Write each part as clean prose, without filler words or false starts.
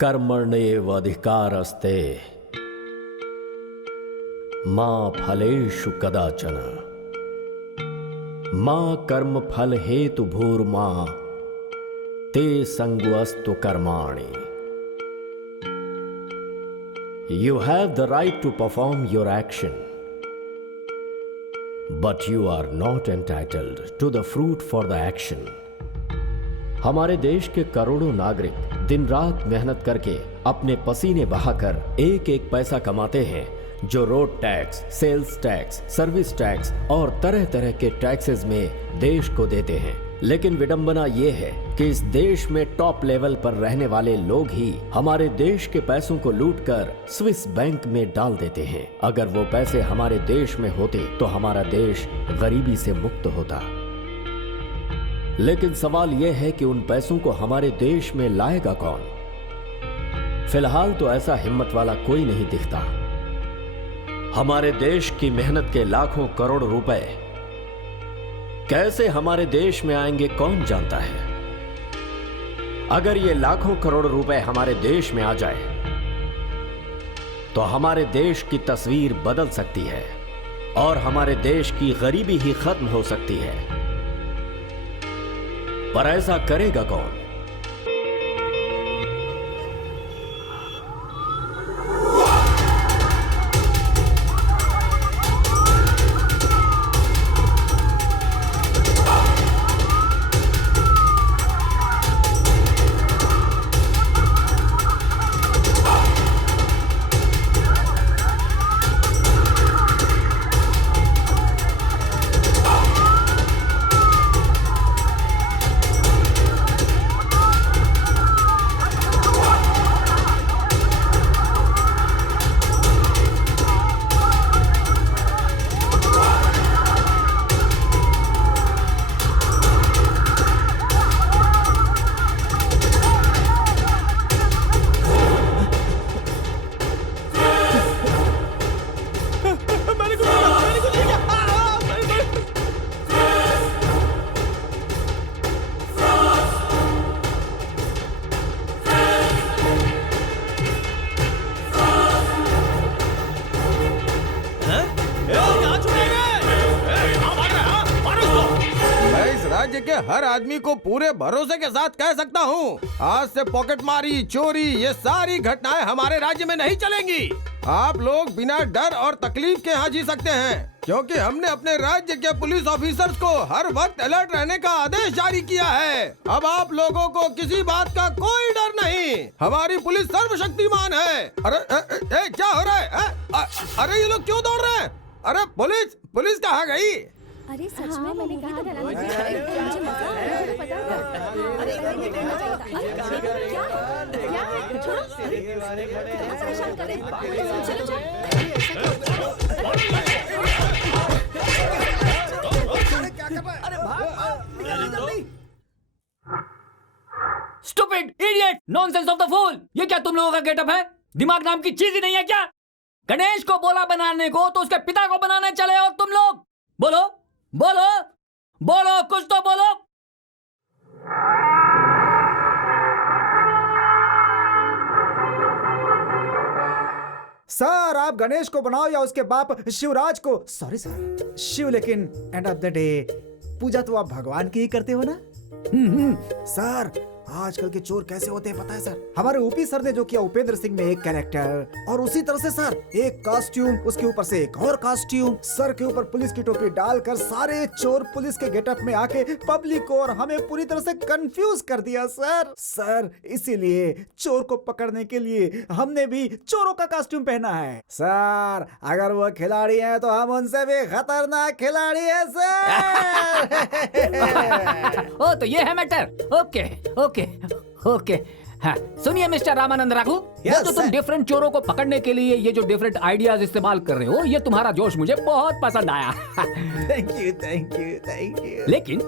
कर्मण्येव अधिकारस्ते मा फलेषु कदाचन मा कर्म फल हेतु भूर्मा ते संगवस्तु कर्माणि. You have the right to perform your action, but you are not entitled to the fruit for the action. हमारे देश के करोड़ों नागरिक दिन रात मेहनत करके अपने पसीने बहाकर एक एक पैसा कमाते हैं, जो road tax, sales tax, service tax और तरह तरह के टैक्सेस में देश को देते हैं. लेकिन विडंबना यह है कि इस देश में टॉप लेवल पर रहने वाले लोग ही हमारे देश के पैसों को लूटकर स्विस बैंक में डाल देते हैं. अगर वो पैसे हमारे देश में होते तो हमारा देश गरीबी से मुक्त होता. लेकिन सवाल यह है कि उन पैसों को हमारे देश में लाएगा कौन? फिलहाल तो ऐसा हिम्मत वाला कोई नहीं दिखता. हमारे देश की मेहनत के लाखों करोड़ रुपए कैसे हमारे देश में आएंगे कौन जानता है. अगर ये लाखों करोड़ रुपए हमारे देश में आ जाए तो हमारे देश की तस्वीर बदल सकती है और हमारे देश की गरीबी ही खत्म हो सकती है. पर ऐसा करेगा कौन? हर आदमी को पूरे भरोसे के साथ कह सकता हूँ, आज से पॉकेटमारी, चोरी, ये सारी घटनाएं हमारे राज्य में नहीं चलेंगी. आप लोग बिना डर और तकलीफ के यहाँ जी सकते हैं, क्योंकि हमने अपने राज्य के पुलिस ऑफिसर्स को हर वक्त अलर्ट रहने का आदेश जारी किया है. अब आप लोगों को किसी बात का कोई डर नहीं. हमारी पुलिस सर्वशक्तिमान है. अरे क्या हो रहा है? अरे ये लोग क्यों दौड़ रहे हैं? अरे पुलिस कहाँ गई? अरे सच में मैंने कहा था ना, मुझे मजा आ रहा है, पता है? अरे क्या छोड़ो, कितना परेशान कर रहे हैं. चलो stupid idiot nonsense of the fool. ये क्या तुम लोगों का गेटअप है? दिमाग नाम की चीज ही नहीं है क्या? गणेश को बोला बनाने को तो उसके पिता को बनाने चले और तुम लोग बोलो बोलो बोलो, कुछ तो बोलो. सर आप गणेश को बनाओ या उसके बाप शिवराज को. सॉरी सर, शिव, लेकिन एंड ऑफ द डे पूजा तो आप भगवान की ही करते हो ना. सर आजकल के चोर कैसे होते हैं पता है सर? हमारे ऊपी सर ने जो किया उपेंद्र सिंह में एक कैरेक्टर, और उसी तरह से सर एक कॉस्ट्यूम, उसके ऊपर से एक और कॉस्ट्यूम, सर के ऊपर पुलिस की टोपी डालकर सारे चोर पुलिस के गेटअप में आके पब्लिक को और हमें पूरी तरह से कंफ्यूज कर दिया सर इसीलिए चोर को पकड़ने के लिए हमने भी चोरों का कॉस्ट्यूम पहना है. सर अगर वो खिलाड़ी हैं तो हम उनसे भी खतरनाक खिलाड़ी है सर. ओ तो ये है मैटर. Okay okay okay. हाँ सुनिए मिस्टर रामानंद राघु, ये जो तुम डिफरेंट चोरों को पकड़ने के लिए ये जो डिफरेंट आइडियाज इस्तेमाल कर रहे हो, ये तुम्हारा जोश मुझे बहुत पसंद आया. Thank you. लेकिन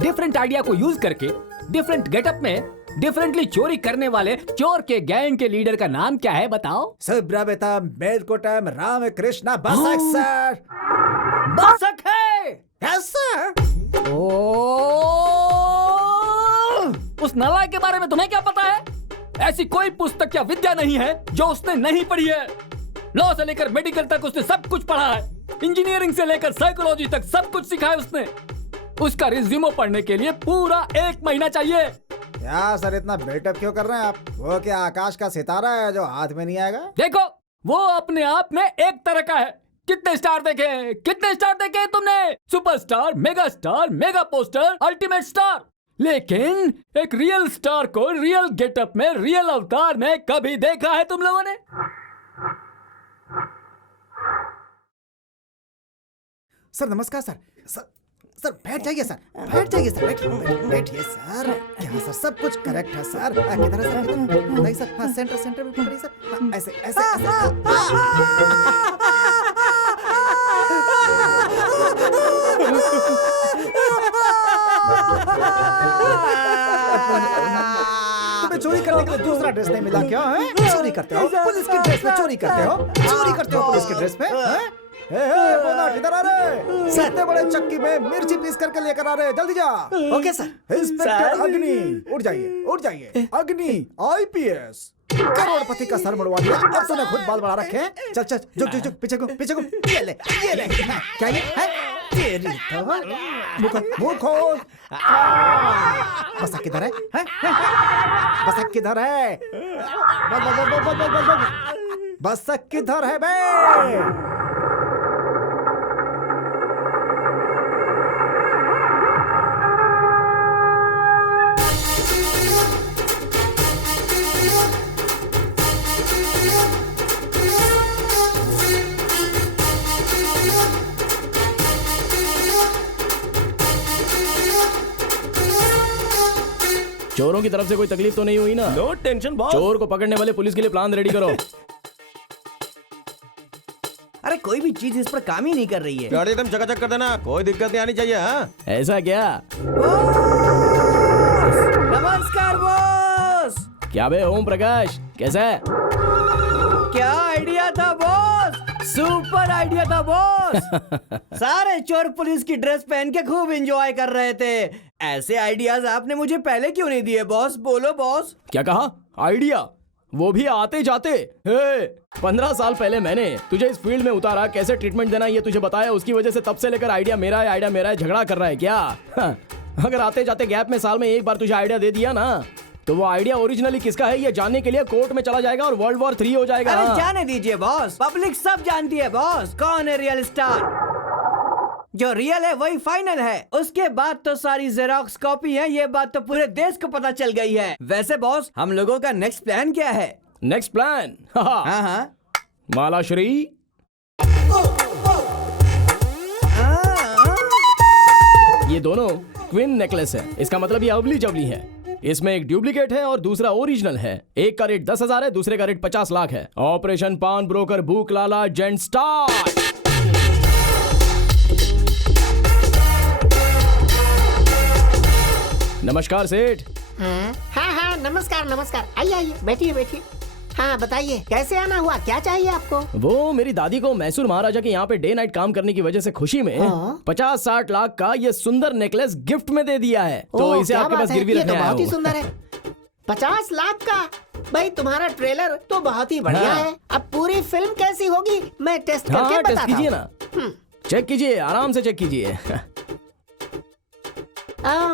डिफरेंट आइडिया को यूज करके डिफरेंट गेटअप में डिफरेंटली चोरी करने वाले चोर के गैंग के लीडर का नाम क्या है बताओ? सुब्रबेता मेलकोटम रामकृष्ण बसक सर. बसक है? Yes sir. उस नालायक के बारे में तुम्हें क्या पता है? ऐसी कोई पुस्तक या विद्या नहीं है जो उसने नहीं पढ़ी है। लॉ से लेकर मेडिकल तक उसने सब कुछ पढ़ा है। इंजीनियरिंग से लेकर साइकोलॉजी तक सब कुछ सीखा है उसने। उसका रिज्यूमो पढ़ने के लिए पूरा 1 महीना चाहिए। क्या सर इतना बिल्टअप क्यों कर रहे हैं आप? वो क्या आकाश का सितारा है जो हाथ में नहीं आएगा? देखो, वो अपने आप में एक तरह का है। कितने स्टार देखे तुमने? Superstar, mega star, mega poster, ultimate star. लेकिन एक रियल स्टार को रियल गेटअप में, रियल अवतार में कभी देखा है तुम लोगों ने? सर नमस्कार सर। सर बैठ जाइए सर, बैठिए सर। क्या सर सब कुछ करेक्ट है सर? किधर है सर? नहीं सर, हाँ सेंटर में पकड़िए सर। हाँ, ऐसे ऐसे तुम्हें चोरी करने के लिए दूसरा ड्रेस नहीं मिला क्या? चोरी करते हो पुलिस की ड्रेस में, चोरी करते हो पुलिस की ड्रेस में। इधर आ रहे सर, इतने बड़े चक्की में मिर्ची पीस करके लेकर आ रहे, जल्दी जा। Okay sir. इंस्पेक्टर अग्नि, उठ जाइए। अग्नि IPS, करोड़पति का सर मुड़वा दिया। अब तूने खुद बाल बढ़ा रखे हैं। चल झुक पीछे को। ये ले क्या ये है? तेरी तो मुंह खोल। बसा किधर है? बसा किधर है? बसा किधर है बे? चोरों की तरफ से कोई तकलीफ तो नहीं हुई ना? No tension boss. चोर को पकड़ने वाले पुलिस के लिए प्लान रेडी करो। अरे कोई भी चीज इस पर काम ही नहीं कर रही है। गाड़ी एकदम चकाचक कर देना, कोई दिक्कत नहीं आनी चाहिए। हाँ ऐसा क्या? नमस्कार बॉस। क्या बे ओम प्रकाश, कैसा है? क्या आइडिया था बॉस? सुपर आइडिया था बॉस। सारे चोर पुलिस की ड्रेस पहन के खूब एंजॉय कर रहे थे। ऐसे आइडियाज आपने मुझे पहले क्यों नहीं दिए बॉस? बोलो बॉस। क्या कहा? आइडिया? वो भी आते जाते। 15 साल पहले मैंने तुझे इस फील्ड में उतारा, कैसे ट्रीटमेंट देना ये तुझे बताया। उसकी वजह से तब से लेकर आइडिया मेरा है, झगड़ा कर रहा है क्या? अगर आते जाते गैप में साल में एक बार तुझे आइडिया दे दिया ना, तो वो आइडिया ओरिजिनली किसका है ये जानने के लिए कोर्ट में चला जाएगा और World War 3 हो जाएगा। अरे जाने दीजिए बॉस, पब्लिक सब जानती है बॉस कौन है रियल स्टार। जो रियल है वही फाइनल है। उसके बाद तो सारी जेरोक्स कॉपी है, ये बात तो पूरे देश को पता चल गई है। वैसे बॉस, हम लोगों का नेक्स्ट प्लान क्या है? Next plan? हाँ मालाश्री, ये दोनों ट्विन नेकलेस है। इसका मतलब ये अवली जवली है। इसमें एक डुप्लीकेट है और दूसरा ओरिजिनल है। एक का रेट 10,000 है, दूसरे का रेट 50 लाख है। ऑपरेशन पान ब्रोकर भूख लाला जेंट स्टार। नमस्कार सेठ। हाँ नमस्कार। आइए बैठिए। हाँ बताइए, कैसे आना हुआ, क्या चाहिए आपको? वो मेरी दादी को मैसूर महाराजा के यहाँ पे डे नाइट काम करने की वजह से खुशी में 50-60 लाख का ये सुंदर नेकलेस गिफ्ट में दे दिया है। तो इसे आपके पास गिरवी रखने आया हूँ। बहुत ही सुंदर है। 50 लाख का? भाई तुम्हारा ट्रेलर तो बहुत ही बढ़िया है। अब पूरी फिल्म कैसी होगी मैं टेस्ट करके बताता हूँ। टेस्ट कीजिए ना, चेक कीजिए, आराम से चेक कीजिए।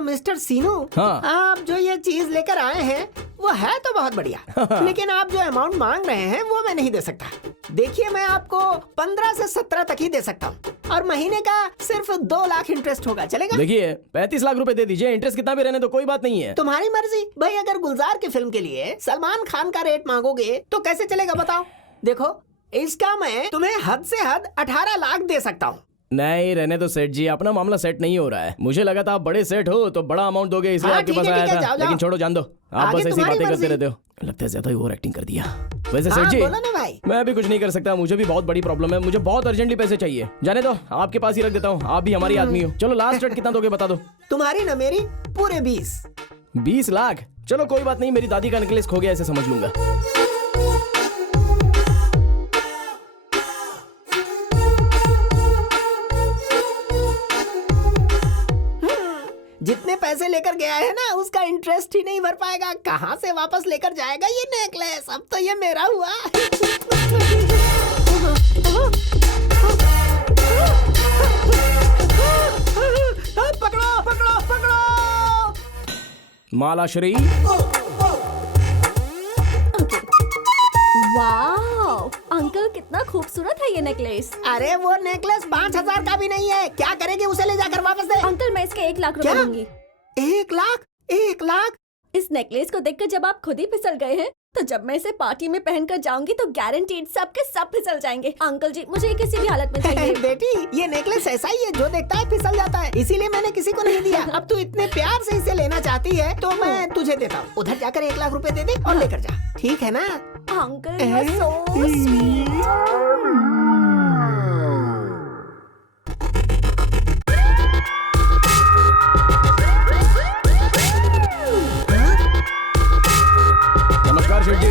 मिस्टर सीनू, आप जो ये चीज लेकर आए हैं वो है तो बहुत बढ़िया, लेकिन आप जो अमाउंट मांग रहे हैं वो मैं नहीं दे सकता। देखिए, मैं आपको 15 से 17 तक ही दे सकता हूँ और महीने का सिर्फ 2 लाख इंटरेस्ट होगा, चलेगा? देखिए 35 लाख रुपए दे दीजिए, इंटरेस्ट कितना भी रहने तो कोई बात नहीं है। तुम्हारी मर्जी भाई। अगर गुलजार की फिल्म के लिए सलमान खान का रेट मांगोगे तो कैसे चलेगा बताओ? देखो, इसका मैं तुम्हें हद से हद 18 लाख दे सकता हूँ। नहीं रहने तो सेठ जी, अपना मामला सेट नहीं हो रहा है। मुझे लगा था आप बड़े सेठ हो तो बड़ा अमाउंट दोगे, इसलिए आपके पास आया था। लेकिन छोड़ो, जान दो, आप बस ऐसी बातें करते रहते हो। लगता है ज्यादा ही ओवर एक्टिंग कर दिया। वैसे सेठ जी, बोलो ना भाई। मैं भी कुछ नहीं कर सकता, मुझे भी बहुत बड़ी प्रॉब्लम है। मुझे बहुत अर्जेंटली पैसे चाहिए। जाने दो, आपके पास ही रख देता हूँ। आप भी हमारी आदमी हो। चलो लास्ट रेट कितना दोगे बता दो। तुम्हारी ना मेरी, पूरे 20 लाख? चलो कोई बात नहीं, मेरी दादी का नेकलेस खो गया ऐसे समझ लूंगा। जितने पैसे लेकर गया है ना, उसका इंटरेस्ट ही नहीं भर पाएगा। कहाँ से वापस लेकर जाएगा ये नेकलेस? अब तो ये मेरा हुआ। पकड़ो पकड़ो पकड़ो। मालाश्री, वाओ अंकल, कितना खूबसूरत है ये नेकलेस। अरे वो नेकलेस 5,000 का भी नहीं है। क्या करेगी? उसे ले जाकर वापस दे। अंकल मैं इसके 1 लाख रुपए क्या? दूंगी। 1 लाख? 1 लाख? इस नेकलेस को देखकर जब आप खुद ही फिसल गए हैं, तो जब मैं इसे पार्टी में पहनकर जाऊंगी तो गारंटीड सबके सब फिसल जाएंगे। अंकल जी मुझे किसी भी हालत में चाहिए। बेटी ये नेकलेस ऐसा ही है, जो देखता है फिसल जाता है, इसीलिए मैंने किसी को नहीं दिया। अब तू इतने प्यार से इसे लेना चाहती है तो मैं तुझे देता हूँ। उधर जाकर 1 लाख रुपए दे दे और लेकर जा, ठीक है ना? Uncle you are so sweet. नमस्कार शेठ जी।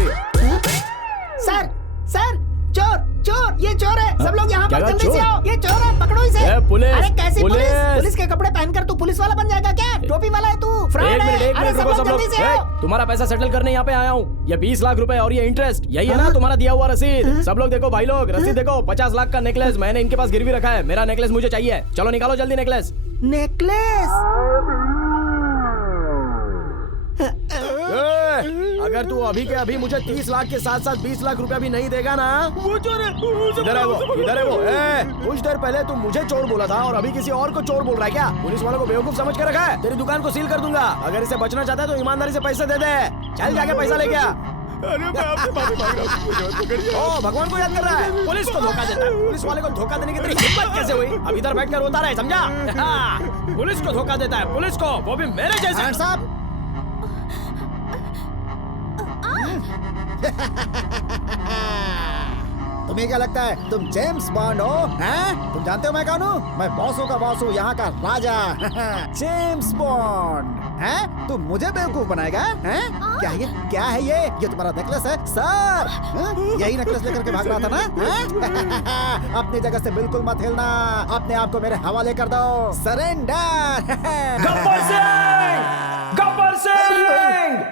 सर सर, चोर चोर, ये चोर है। सब लोग यहाँ क्या पर कहा, जल्दी से चोर? आओ, ये चोर है, पकड़ो इसे। पुलिस, अरे कैसी पुलिस? पुलिस? पुलिस के कपड़े पहनकर तू पुलिस वाला बन जाएगा क्या? टोपी वाला है तू, फ्रॉड है। एक अरे मिनट रुको सब लोग। जल्दी से आओ। तुम्हारा पैसा सेटल करने यहाँ पे आया हूँ। ये 20 लाख रुपए और ये इंटरेस्ट, यही है ना तुम्हारा दिया हुआ रसीद? सब लोग देखो भाई लोग, रसीद देखो। 50 लाख का नेकलेस मैंने इनके पास गिरवी रखा है। मेरा नेकलेस मुझे चाहिए। चलो निकालो जल्दी नेकलेस। नेकलेस? अगर तू अभी के अभी मुझे 30 लाख के साथ साथ 20 लाख रुपया भी नहीं देगा ना, वो चोर है। इधर है वो, इधर है वो। कुछ देर पहले तू मुझे चोर बोला था और अभी किसी और को चोर बोल रहा है क्या? पुलिस वालों को बेवकूफ समझ के रखा है। तेरी दुकान को सील कर दूंगा। अगर इसे बचना चाहता है तो ईमानदारी से पैसे दे दे। चल जाके पैसा ले गया। अरे मैं आपसे माफी मांग रहा हूं। ओ भगवान को याद कर रहा है, पुलिस को धोखा देता है। पुलिस वाले को धोखा देने की तेरी हिम्मत कैसे हुई? अब इधर बैठकर रोता रहे, समझा? पुलिस को धोखा देता है, पुलिस को, वो भी मेरे जैसे। साहब तुम्हें क्या लगता है तुम जेम्स बॉन्ड हो? हैं? तुम जानते हो मैं कौन हूँ? मैं बॉसों का बॉस हूँ, यहाँ का राजा। James bond. हैं? तुम मुझे बेवकूफ बनाएगा? हैं? क्या है ये? क्या है ये तुम्हारा नेकलेस है सर? यही नेकलेस लेकर के भाग रहा था ना? हैं? अपनी जगह से बिल्कुल मत हिलना। अपने आप को मेरे हवाले कर दो। सरेंडर। गब्बर सिंह! गब्बर सिंह!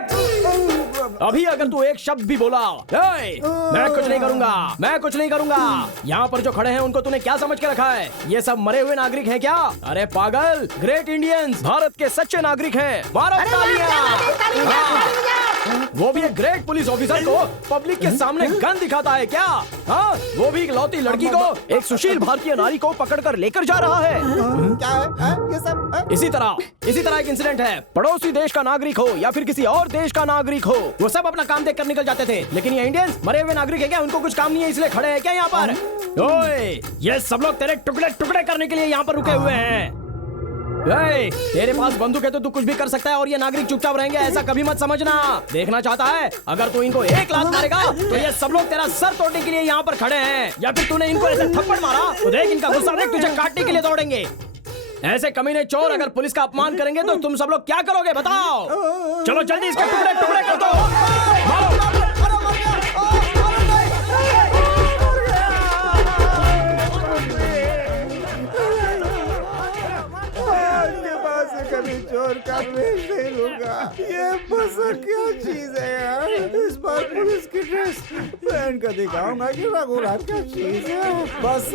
अभी अगर तू एक शब्द भी बोला, मैं कुछ नहीं करूंगा, मैं कुछ नहीं करूंगा। यहाँ पर जो खड़े हैं उनको तूने क्या समझ के रखा है? ये सब मरे हुए नागरिक हैं क्या? अरे पागल, ग्रेट इंडियंस, भारत के सच्चे नागरिक हैं। मारो तालियां। वो भी एक ग्रेट पुलिस ऑफिसर को पब्लिक के सामने गन दिखाता है क्या? हाँ, वो भी एक लौती लड़की को, एक सुशील भारतीय नारी को पकड़कर लेकर जा रहा है। क्या है? ये सब इसी तरह एक इंसिडेंट है। पड़ोसी देश का नागरिक हो या फिर किसी और देश का नागरिक हो, वो सब अपना काम देख कर निकल जाते थे। लेकिन ये इंडियंस मरे हुए नागरिक है क्या? उनको कुछ काम नहीं है इसलिए खड़े हैं क्या यहाँ पर? ओए, ये सब लोग तेरे टुकड़े टुकड़े करने के लिए यहाँ पर रुके हुए हैं। तेरे पास बंदूक है तो तू कुछ भी कर सकता है और ये नागरिक चुपचाप रहेंगे, ऐसा कभी मत समझना। देखना चाहता है? अगर तू इनको 1 लाख मारेगा तो ये सब लोग तेरा सर तोड़ने के लिए यहाँ पर खड़े हैं। या फिर तूने इनको ऐसे थप्पड़ मारा तो देख इनका गुस्सा देख, तुझे काटने के लिए दौड़ेंगे। ऐसे कमीने चोर अगर पुलिस का अपमान करेंगे तो तुम सब लोग क्या करोगे बताओ? चलो जल्दी इसके टुकड़े टुकड़े कर दो। मारो। कभी चोर का वेश नहीं लूंगा। ये बस क्या चीज है यार? इस बार पुलिस की ड्रेस पहन कर दिखाऊंगा कि रघुराज क्या चीज है। बस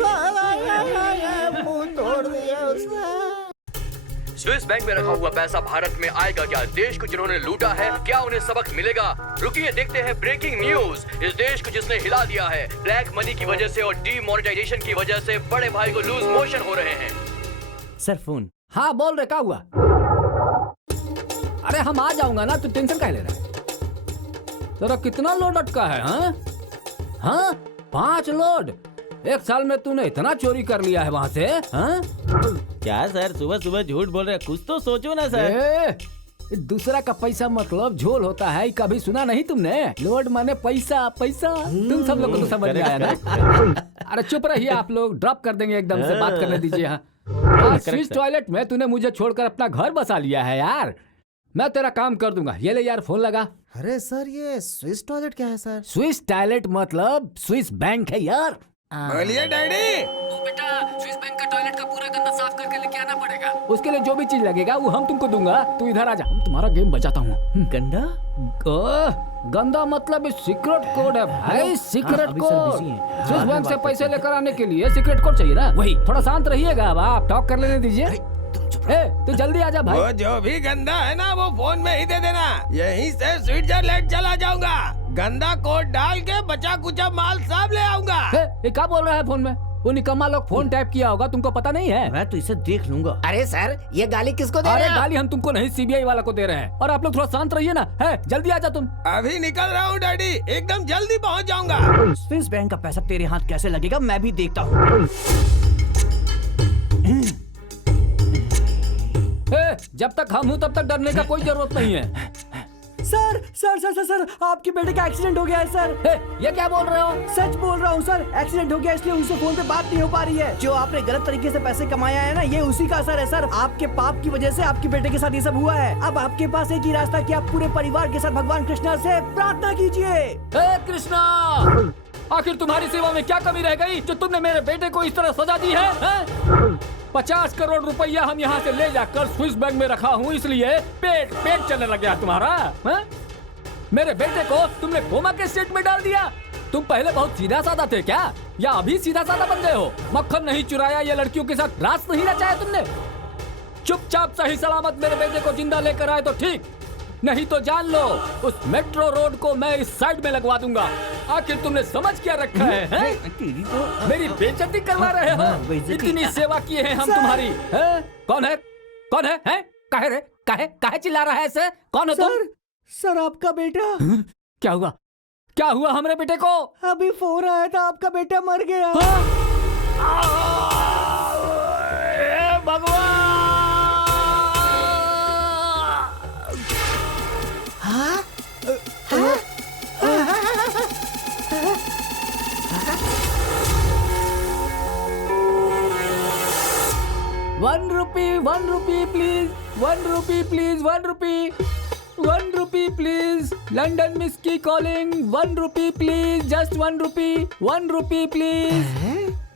मुंह तोड़ दिया उसने। स्विस बैंक में रखा हुआ पैसा भारत में आएगा क्या? देश को जिन्होंने लूटा है क्या उन्हें सबक मिलेगा? रुकिए देखते हैं ब्रेकिंग न्यूज। इस देश को जिसने हिला दिया है ब्लैक मनी की वजह से और डीमोनेटाइजेशन की वजह से बड़े भाई को लूज मोशन हो रहे हैं। Sir phone. हाँ बोल रहे, क्या हुआ? अरे हम आ जाऊंगा ना, तू टेंशन काहे ले रहा है? तेरा कितना लोड अटका है? हाँ 5 लोड। 1 साल में तूने इतना चोरी कर लिया है वहाँ से? हाँ? क्या सर सुबह सुबह झूठ बोल रहे हैं? कुछ तो सोचो ना सर। दूसरा का पैसा मतलब झोल होता है, कभी सुना नहीं तुमने? लोड माने पैसा, पैसा। तुम सब लोग को तो समझ में आया ना? अरे चुप रहिए आप लोग, ड्रॉप कर देंगे एकदम से, बात करने दीजिए। हाँ स्विस टॉयलेट में तूने मुझे छोड़कर अपना घर बसा लिया है यार। मैं तेरा काम कर दूंगा। ये ले यार, फोन लगा। अरे सर ये स्विस टॉयलेट क्या है सर? स्विस टॉयलेट मतलब स्विस बैंक है यार। बोलिए डैडी। बेटा स्विस बैंक का टॉयलेट का पूरा गंदा साफ करके लेके आना पड़ेगा। उसके लिए जो भी चीज लगेगा वो हम तुमको दूंगा। तू इधर आ जा, तुम्हारा गेम बचाता हूँ। गंदा गंदा मतलब सीक्रेट कोड है भाई, सीक्रेट कोड। स्विस बैंक से पैसे लेकर आने के लिए सीक्रेट कोड चाहिए ना। वही थोड़ा शांत रहिएगा, अब आप टॉक कर लेने दीजिए। तू जल्दी आ जा भाई। वो जो भी गंदा है ना वो फोन में ही दे देना, यहीं से स्विट्जरलैंड चला जाऊंगा। गंदा कोड डाल के बचा कुचा माल सब ले आऊंगा। ये क्या बोल रहा है फोन में? वो निकम्मा लोग फोन टैप किया होगा, तुमको पता नहीं है? मैं तो इसे देख लूंगा। अरे सर, ये गाली किसको दे रहे अरे हैं? गाली हम तुमको नहीं, सीबीआई वाला को दे रहे हैं। और आप लोग थोड़ा शांत रहिए ना। है जल्दी आ जा तुम। अभी निकल रहा हूँ डैडी, एकदम जल्दी पहुँच जाऊंगा। स्विस बैंक का पैसा तेरे हाथ कैसे लगेगा मैं भी देखता हूँ। जब तक हम हूँ तब तक डरने का कोई जरूरत नहीं है। Sir sir sir sir sir आपके बेटे का एक्सीडेंट हो गया है सर। ये क्या बोल रहे हो? सच बोल रहा हूँ सर, एक्सीडेंट हो गया इसलिए उनसे फोन पे बात नहीं हो पा रही है। जो आपने गलत तरीके से पैसे कमाया है ना, ये उसी का असर है सर। आपके पाप की वजह से आपके बेटे के साथ ये सब हुआ है। अब आपके पास एक ही रास्ता कि आप पूरे परिवार के साथ भगवान कृष्णा से प्रार्थना कीजिए। कृष्णा, आखिर तुम्हारी सेवा में क्या कमी रह गई जो तुमने मेरे बेटे को इस तरह सजा दी है? 50 करोड़ रुपया हम यहाँ से ले जाकर स्विस बैंक में रखा हूँ, इसलिए पेट चलने लग गया तुम्हारा। है? मेरे बेटे को तुमने कोमा के स्टेट में डाल दिया। तुम पहले बहुत सीधा साधा थे क्या, या अभी सीधा साधा बन गए हो? मक्खन नहीं चुराया या लड़कियों के साथ रास नहीं रचाया तुमने? चुपचाप सही सलामत मेरे बेटे को जिंदा लेकर आए तो ठीक, नहीं तो जान लो उस मेट्रो रोड को मैं इस साइड में लगवा दूंगा। आखिर तुमने समझ क्या रखा है? मेरी बेइज्जती करवा रहे हो? इतनी सेवा किए हैं हम तुम्हारी। है? कौन है? कौन है? हैं? काहे रे? काहे चिल्ला रहा है ऐसे? कौन हो तुम? सर आपका बेटा। क्या हुआ? क्या हुआ हमारे बेटे को? अभी फोन आया था, आपका बेटा मर गया। भगवान! one rupee please, 1 rupee please, 1 rupee, 1 rupee please, London Misky calling, 1 rupee please, just 1 rupee, 1 rupee please।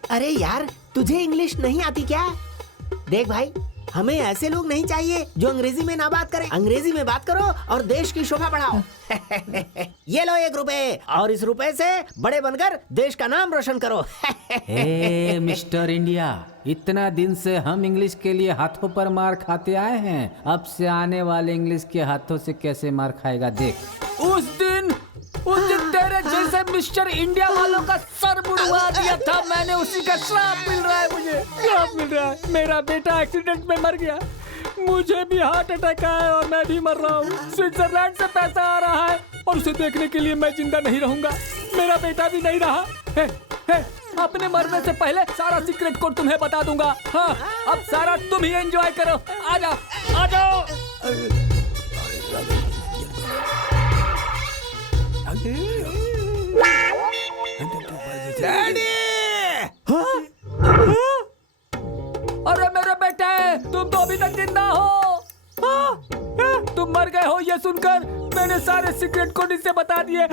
अरे यार, तुझे इंग्लिश नहीं आती क्या? देख भाई, हमें ऐसे लोग नहीं चाहिए जो अंग्रेजी में ना बात करें। अंग्रेजी में बात करो और देश की शोभा बढ़ाओ। ये लो 1 रुपए, और इस रुपए से बड़े बनकर देश का नाम रोशन करो। मिस्टर इंडिया, इतना दिन से हम इंग्लिश के लिए हाथों पर मार खाते आए हैं, अब से आने वाले इंग्लिश के हाथों से कैसे मार खाएगा देख। उस दिन तेरे जैसे मिस्टर इंडिया वालों का सर बुड़वा दिया था मैंने, उसी का श्राप मिल रहा है मुझे, श्राप मिल रहा है। मेरा बेटा एक्सीडेंट में मर गया, मुझे भी हार्ट अटैक आया और मैं भी मर रहा हूँ। स्विट्जरलैंड से पैसा आ रहा है और उसे देखने के लिए मैं जिंदा नहीं रहूंगा, मेरा बेटा भी नहीं रहा है। अपने मरने से पहले सारा सीक्रेट कोड तुम्हें बता दूंगा। हाँ, अब सारा तुम ही एंजॉय करो। आ जाओ, आ जाओ। डैडी! अरे मेरे बेटे, तुम तो अभी तक जिंदा हो। तुम मर गए हो ये सुनकर मैंने सारे सीक्रेट कोड इससे बता दिए।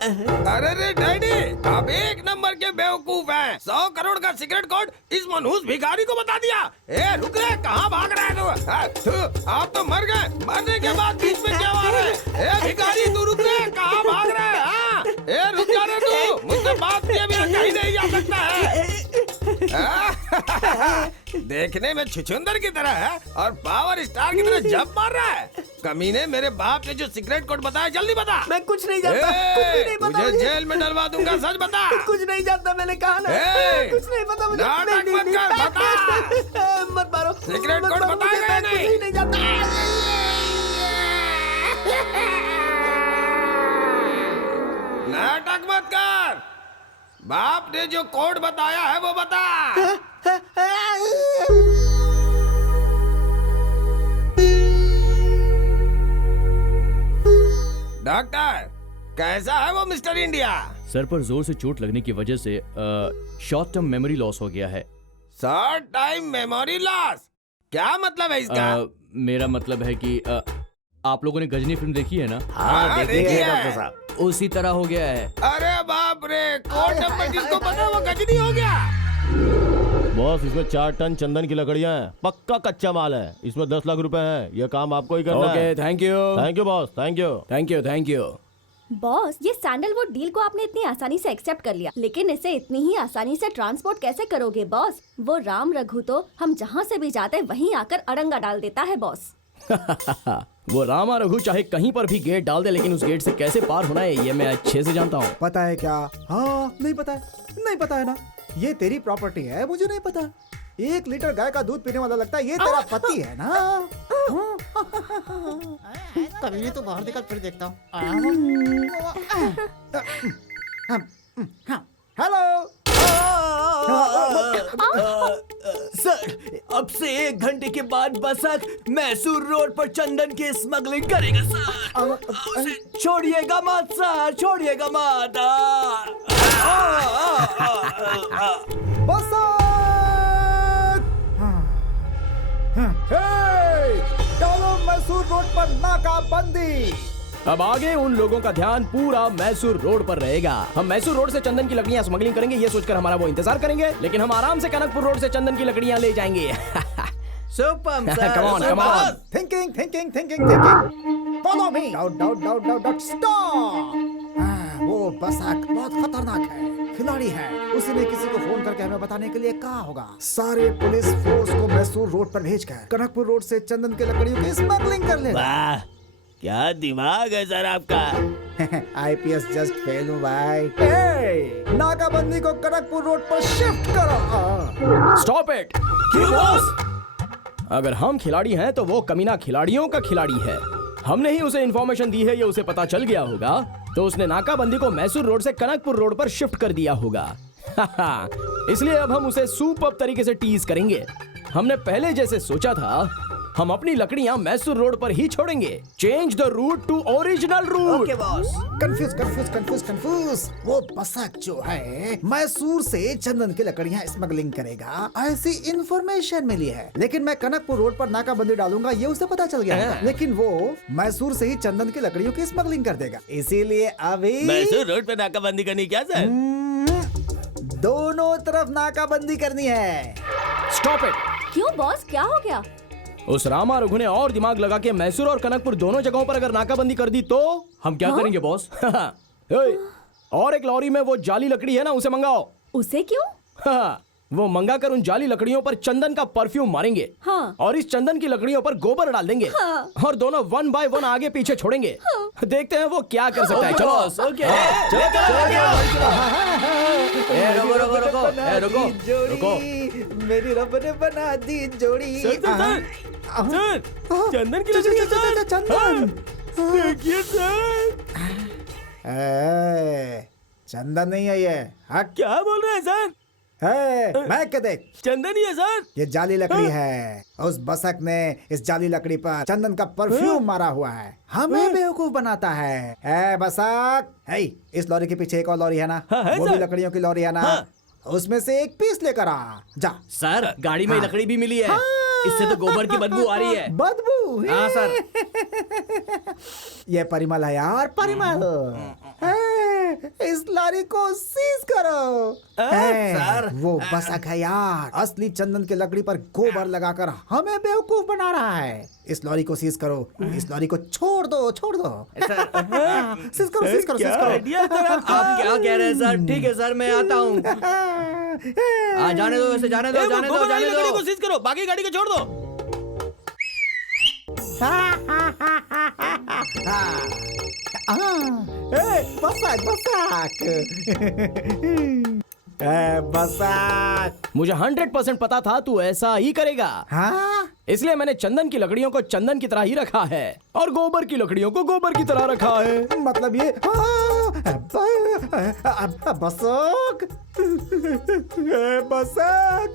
अरे रे डैडी, आप 1 नंबर के बेवकूफ हैं। 100 करोड़ का सीक्रेट कोड इस मनहूस भिखारी को बता दिया। ए रुक रे, कहाँ भाग रहा है तू? आप तो मर गए, मरने के बाद बीच में क्या आ रहा है? ए भिखारी, तू रुक रे, कहाँ भाग रहा है? हाँ? ए रुक जा रे तू, मुझसे बात किए बिना कहीं नहीं जा सकता है। देखने में छुछुंदर की तरह है और पावर स्टार की तरह जंप मार रहा है। कमीने, मेरे बाप ने जो सीक्रेट कोड बताया, जल्दी बता। मैं कुछ नहीं जानता, कुछ भी नहीं पता मुझे मुझे। जेल में डलवा दूंगा, सच बता। कुछ नहीं जानता, मैंने कहा ना। कुछ नहीं पता मुझे। नाटक मत कर, बता। मत मारो। सीक्रेट कोड बताएगा या नहीं? कुछ नहीं जानता। नाटक मत कर, बाप ने जो कोड बताया है वो बता। डॉक्टर, कैसा है वो मिस्टर इंडिया? सर पर जोर से चोट लगने की वजह से शॉर्ट टर्म मेमोरी लॉस हो गया है। Short time memory loss? क्या मतलब है इसका? मेरा मतलब है कि आप लोगों ने गजनी फिल्म देखी है ना? हाँ, देखिए डॉक्टर साहब। उसी तरह हो गया है। अरे बाप रे, कोड नंबर जिसको पता वो गजनी हो गया। बॉस इसमें 4 टन चंदन की लकड़ियां हैं, पक्का कच्चा माल है, इसमें 10 लाख रुपए हैं, ये काम आपको ही करना है। Okay, thank you. Thank you boss, thank you. Thank you, thank you. Boss, ये सैंडलवुड डील को आपने इतनी आसानी से एक्सेप्ट कर लिया, लेकिन इसे इतनी ही आसानी से ट्रांसपोर्ट कैसे करोगे बॉस? वो राम रघु तो हम जहाँ से भी जाते वहीं आकर अड़ंगा डाल देता है बॉस। वो रामा रघु चाहे कहीं पर भी गेट डाल दे, लेकिन उस गेट से कैसे पार होना है ये मैं अच्छे से जानता हूँ। पता है क्या? हाँ, नहीं पता है, नहीं पता है ना। ये तेरी प्रॉपर्टी है, मुझे नहीं पता। 1 लीटर गाय का दूध पीने वाला लगता है ये तेरा पति है ना? कभी नहीं तो बाहर निकल फिर देखता हूँ। हेलो सर, अब से 1 घंटे के बाद बसक मैसूर रोड पर चंदन की स्मगलिंग करेगा सर। उसे छोड़िएगा मत सर, छोड़िएगा मत। डालो मैसूर रोड पर नाकाबंदी। अब आगे उन लोगों का ध्यान पूरा मैसूर रोड पर रहेगा। हम मैसूर रोड से चंदन की लकड़ियां स्मगलिंग करेंगे, ये सोचकर हमारा वो इंतजार करेंगे, लेकिन हम आराम से कनकपुर रोड से चंदन की लकड़ियां ले जाएंगे। Super sir, Come on, come on. Thinking. Follow me. Doubt stop. वो बसक बहुत खतरनाक है, खिलाड़ी है। उसी ने किसी को फोन करके हमें बताने के लिए कहा होगा। सारे पुलिस फोर्स को मैसूर रोड पर भेजकर कनकपुर रोड से चंदन की लकड़ियों की स्मगलिंग कर लेगा। वाह, क्या दिमाग है सर आपका। आईपीएस जस्ट फेल हूँ भाई। नाकाबंदी को कनकपुर रोड पर शिफ्ट करो। Stop it. क्यों बॉस? अगर हम खिलाड़ी हैं तो वो कमीना खिलाड़ियों का खिलाड़ी है। हमने ही उसे इन्फॉर्मेशन दी है, ये उसे पता चल गया होगा, तो उसने नाकाबंदी को मैसूर रोड से कनकपुर रोड पर शिफ्ट कर दिया होगा। इसलिए अब हम उसे सुपर्ब तरीके से टीज करेंगे। हमने पहले जैसे सोचा था, हम अपनी लकड़ियां मैसूर रोड पर ही छोड़ेंगे। Change the route to original route. Okay boss. Confuse. वो बसक जो है मैसूर से चंदन की लकड़ियां स्मगलिंग करेगा, ऐसी इंफॉर्मेशन मिली है। लेकिन मैं कनकपुर रोड पर नाकाबंदी डालूंगा, ये उसे पता चल गया है। लेकिन वो मैसूर से ही चंदन की लकड़ियों की स्मगलिंग कर देगा। इसीलिए अभी मैसूर रोड पे नाकाबंदी करनी क्या सर? दोनों तरफ नाकाबंदी करनी है। Stop it. क्यों बॉस, क्या हो गया? उस रामा रघु ने और दिमाग लगा के मैसूर और कनकपुर दोनों जगहों पर अगर नाकाबंदी कर दी तो हम क्या करेंगे बॉस? और एक लॉरी में वो जाली लकड़ी है ना, उसे मंगाओ। उसे क्यों? वो मंगा कर उन जाली लकड़ियों पर चंदन का परफ्यूम मारेंगे। हाँ। और इस चंदन की लकड़ियों पर गोबर डाल देंगे। हाँ। और दोनों 1 बाय 1 आगे पीछे छोड़ेंगे। हाँ। देखते हैं वो क्या कर सकता है। चलो ओके। रुको। मेरी रब ने बना दी जोड़ी। सर, चंदन की लकड़ी सर। चंदन देखिए सर। चंदन नहीं है ये। हट। क्या बोल रहे हैं सर? मैं क्या देख, चंदन ही है सर। ये जाली लकड़ी है। उस बसक ने इस जाली लकड़ी पर चंदन का परफ्यूम मारा हुआ है, हमें बेवकूफ बनाता है। बसक, इस लॉरी के पीछे एक और लॉरी है ना? है वो भी सर। लकड़ियों की लॉरी है ना? उसमें से एक पीस लेकर आ जा। सर, गाड़ी में लकड़ी भी मिली है। इससे तो गोबर की बदबू आ रही है। बदबू? हाँ सर। ये परिमल है यार, परिमल। इस लॉरी को सीज करो। सर। वो बसक है यार, असली चंदन की लकड़ी पर गोबर लगाकर हमें बेवकूफ बना रहा है। इस लॉरी को सीज करो, इस लॉरी को छोड़ दो। सीज करो। आइडिया सर आपका। आप क्या कह रहे हैं सर? ठीक है सर, मैं आता हूँ। जाने दो, वैसे जाने दो। लकड़ी को सीज करो, बाकी गाड़ी को छोड़ दो। बसक। मुझे 100% पता था तू ऐसा ही करेगा। हाँ? इसलिए मैंने चंदन की लकड़ियों को चंदन की तरह ही रखा है और गोबर की लकड़ियों को गोबर की तरह रखा है। मतलब ये बसक। बसक,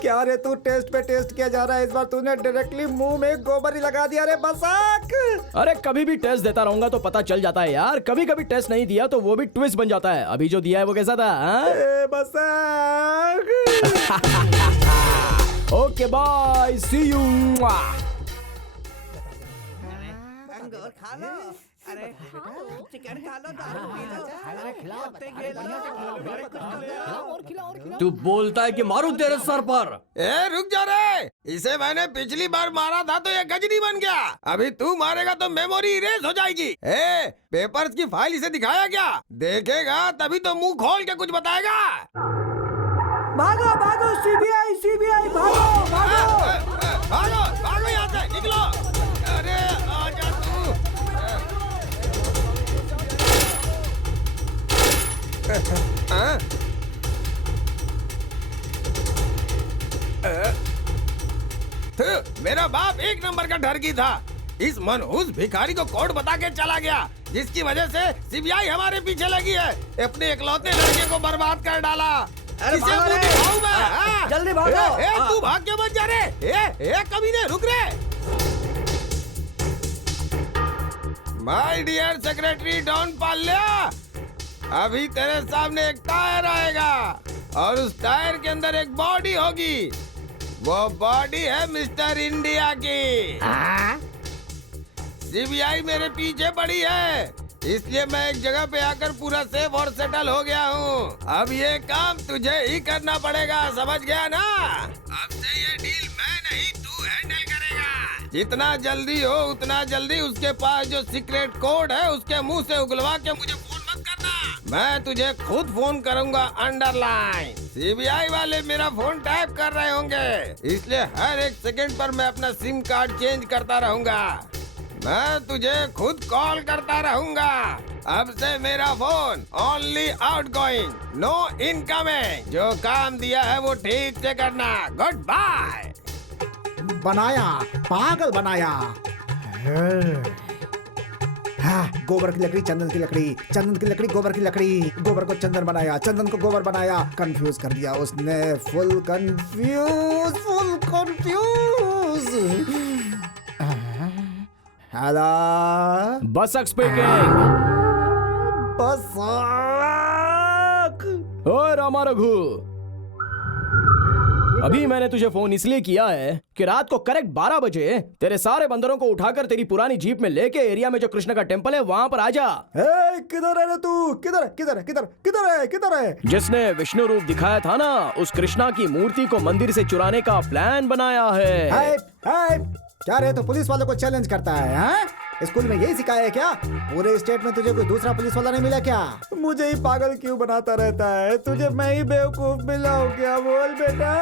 क्या रे तू टेस्ट पे टेस्ट किया जा रहा है? इस बार तूने डायरेक्टली मुंह में गोबर ही लगा दिया रे बसक। अरे कभी भी टेस्ट देता रहूंगा तो पता चल जाता है यार। कभी कभी टेस्ट नहीं दिया तो वो भी ट्विस्ट बन जाता है। अभी जो दिया है वो कैसा था? बसक। Okay bye, see you. खा लो। चिकन खा लो, दारू पी लो, कुत्ते खेल लो। तू बोलता है कि मारू तेरे सर पर। ए रुक जा रे, इसे मैंने पिछली बार मारा था तो ये गजनी बन गया, अभी तू मारेगा तो मेमोरी इरेज हो जाएगी। ए पेपर्स की फाइल इसे दिखाया क्या? देखेगा तभी तो मुंह खोल के कुछ बताएगा। भागो भागो, सीबीआई सीबीआई, भागो भागो भागो भागो यहाँ से, निकलो। अरे आजा तू। मेरा बाप एक नंबर का ठरकी था। इस मनहूस भिखारी को कोड बता के चला गया, जिसकी वजह से सीबीआई हमारे पीछे लगी है। अपने इकलौते लड़के को बर्बाद कर डाला। अरे किसे भागो मुंह रे। दिखाऊं मैं? जल्दी भागो। ए, तू भाग के मत जा रे। कमीने रुक रे। माय डियर सेक्रेटरी डॉन पाल्या, अभी तेरे सामने एक टायर आएगा और उस टायर के अंदर एक बॉडी होगी। वो बॉडी है मिस्टर इंडिया की। सीबीआई मेरे पीछे पड़ी है, इसलिए मैं एक जगह पे आकर पूरा सेफ और सेटल हो गया हूँ। अब ये काम तुझे ही करना पड़ेगा, समझ गया ना? अब से ये डील मैं नहीं तू हैंडल करेगा। जितना जल्दी हो उतना जल्दी उसके पास जो सीक्रेट कोड है उसके मुंह से उगलवा के मुझे फोन मत करना, मैं तुझे खुद फोन करूंगा। अंडरलाइन। सीबीआई वाले मेरा फोन टैप कर रहे होंगे, इसलिए हर एक सेकंड पर मैं अपना सिम कार्ड चेंज करता रहूंगा। मैं तुझे खुद कॉल करता रहूंगा। अब से मेरा phone only outgoing, no incoming. जो काम दिया है वो ठीक से करना। Goodbye. बनाया, पागल बनाया। हाँ, गोबर की लकड़ी, चंदन की लकड़ी, चंदन की लकड़ी, गोबर की लकड़ी, गोबर को चंदन बनाया, चंदन को गोबर बनाया। कंफ्यूज कर दिया उसने, full confuse, full confuse. Hello, Basak speaking. Basak. ओए रामा रघु, अभी मैंने तुझे फोन इसलिए किया है कि रात को करेक्ट 12 बजे तेरे सारे बंदरों को उठाकर तेरी पुरानी जीप में लेके एरिया में जो कृष्ण का टेम्पल है वहां पर आ जा। किधर है रे तू? किधर किधर किधर किधर है? किधर है? जिसने विष्णु रूप दिखाया था ना, उस कृष्णा की मूर्ति को मंदिर से चुराने का प्लान बनाया है। क्या रे, तो पुलिस वालों को चैलेंज करता है? हाँ? स्कूल में यही सिखाया है क्या? पूरे स्टेट में तुझे कोई दूसरा पुलिस वाला नहीं मिला क्या? मुझे ही पागल क्यों बनाता रहता है? तुझे मैं ही बेवकूफ मिला हूँ क्या? बोल बेटा।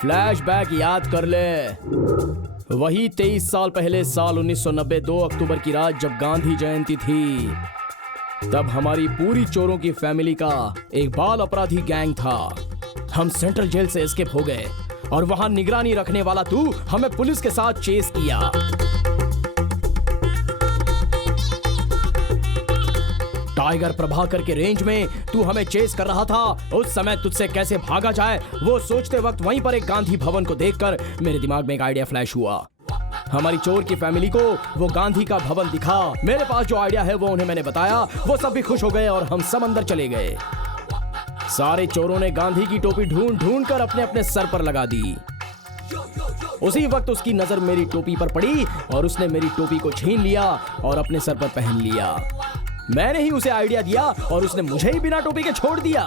फ्लैशबैक याद कर ले। वही 23 साल पहले, साल 1990, 2 अक्टूबर की रात जब गांधी जयंती थी, तब हमारी पूरी चोरों की फैमिली का एक बाल अपराधी गैंग था। हम सेंट्रल जेल से एस्केप हो गए और वहां निगरानी रखने वाला तू हमें पुलिस के साथ चेस किया। टाइगर प्रभाकर के रेंज में तू हमें चेस कर रहा था। उस समय तुझसे कैसे भागा जाए वो सोचते वक्त वहीं पर एक गांधी भवन को देखकर मेरे दिमाग में एक आइडिया फ्लैश हुआ। हमारी चोर की फैमिली को वो गांधी का भवन दिखा। मेरे पास जो आइडिया है वो उन्हें मैंने बताया। वो सब भी खुश हो गए और हम सब अंदर चले गए। सारे चोरों ने गांधी की टोपी ढूंढ ढूंढ कर अपने अपने सर पर लगा दी। उसी वक्त उसकी नजर मेरी टोपी पर पड़ी और उसने मेरी टोपी को छीन लिया और अपने सर पर पहन लिया। मैंने ही उसे आइडिया दिया और उसने मुझे ही बिना टोपी के छोड़ दिया।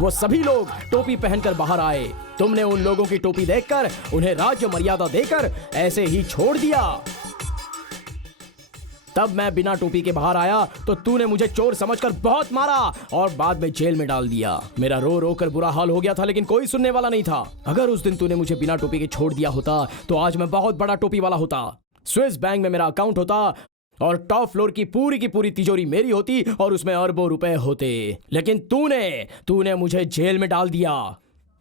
वो सभी लोग टोपी पहनकर बाहर आए। तुमने उन लोगों की टोपी देखकर उन्हें राज्य मर्यादा देकर ऐसे ही छोड़ दिया। तब मैं बिना टोपी के बाहर आया तो तूने मुझे चोर समझकर बहुत मारा और बाद में जेल में डाल दिया। मेरा रो रो कर बुरा हाल हो गया था, लेकिन कोई सुनने वाला नहीं था। अगर उस दिन तूने मुझे बिना टोपी के छोड़ दिया होता तो आज मैं बहुत बड़ा टोपी वाला होता। स्विस बैंक में मेरा अकाउंट होता और टॉप फ्लोर की पूरी तिजोरी मेरी होती और उसमें अरबों रुपए होते। लेकिन तूने मुझे जेल में डाल दिया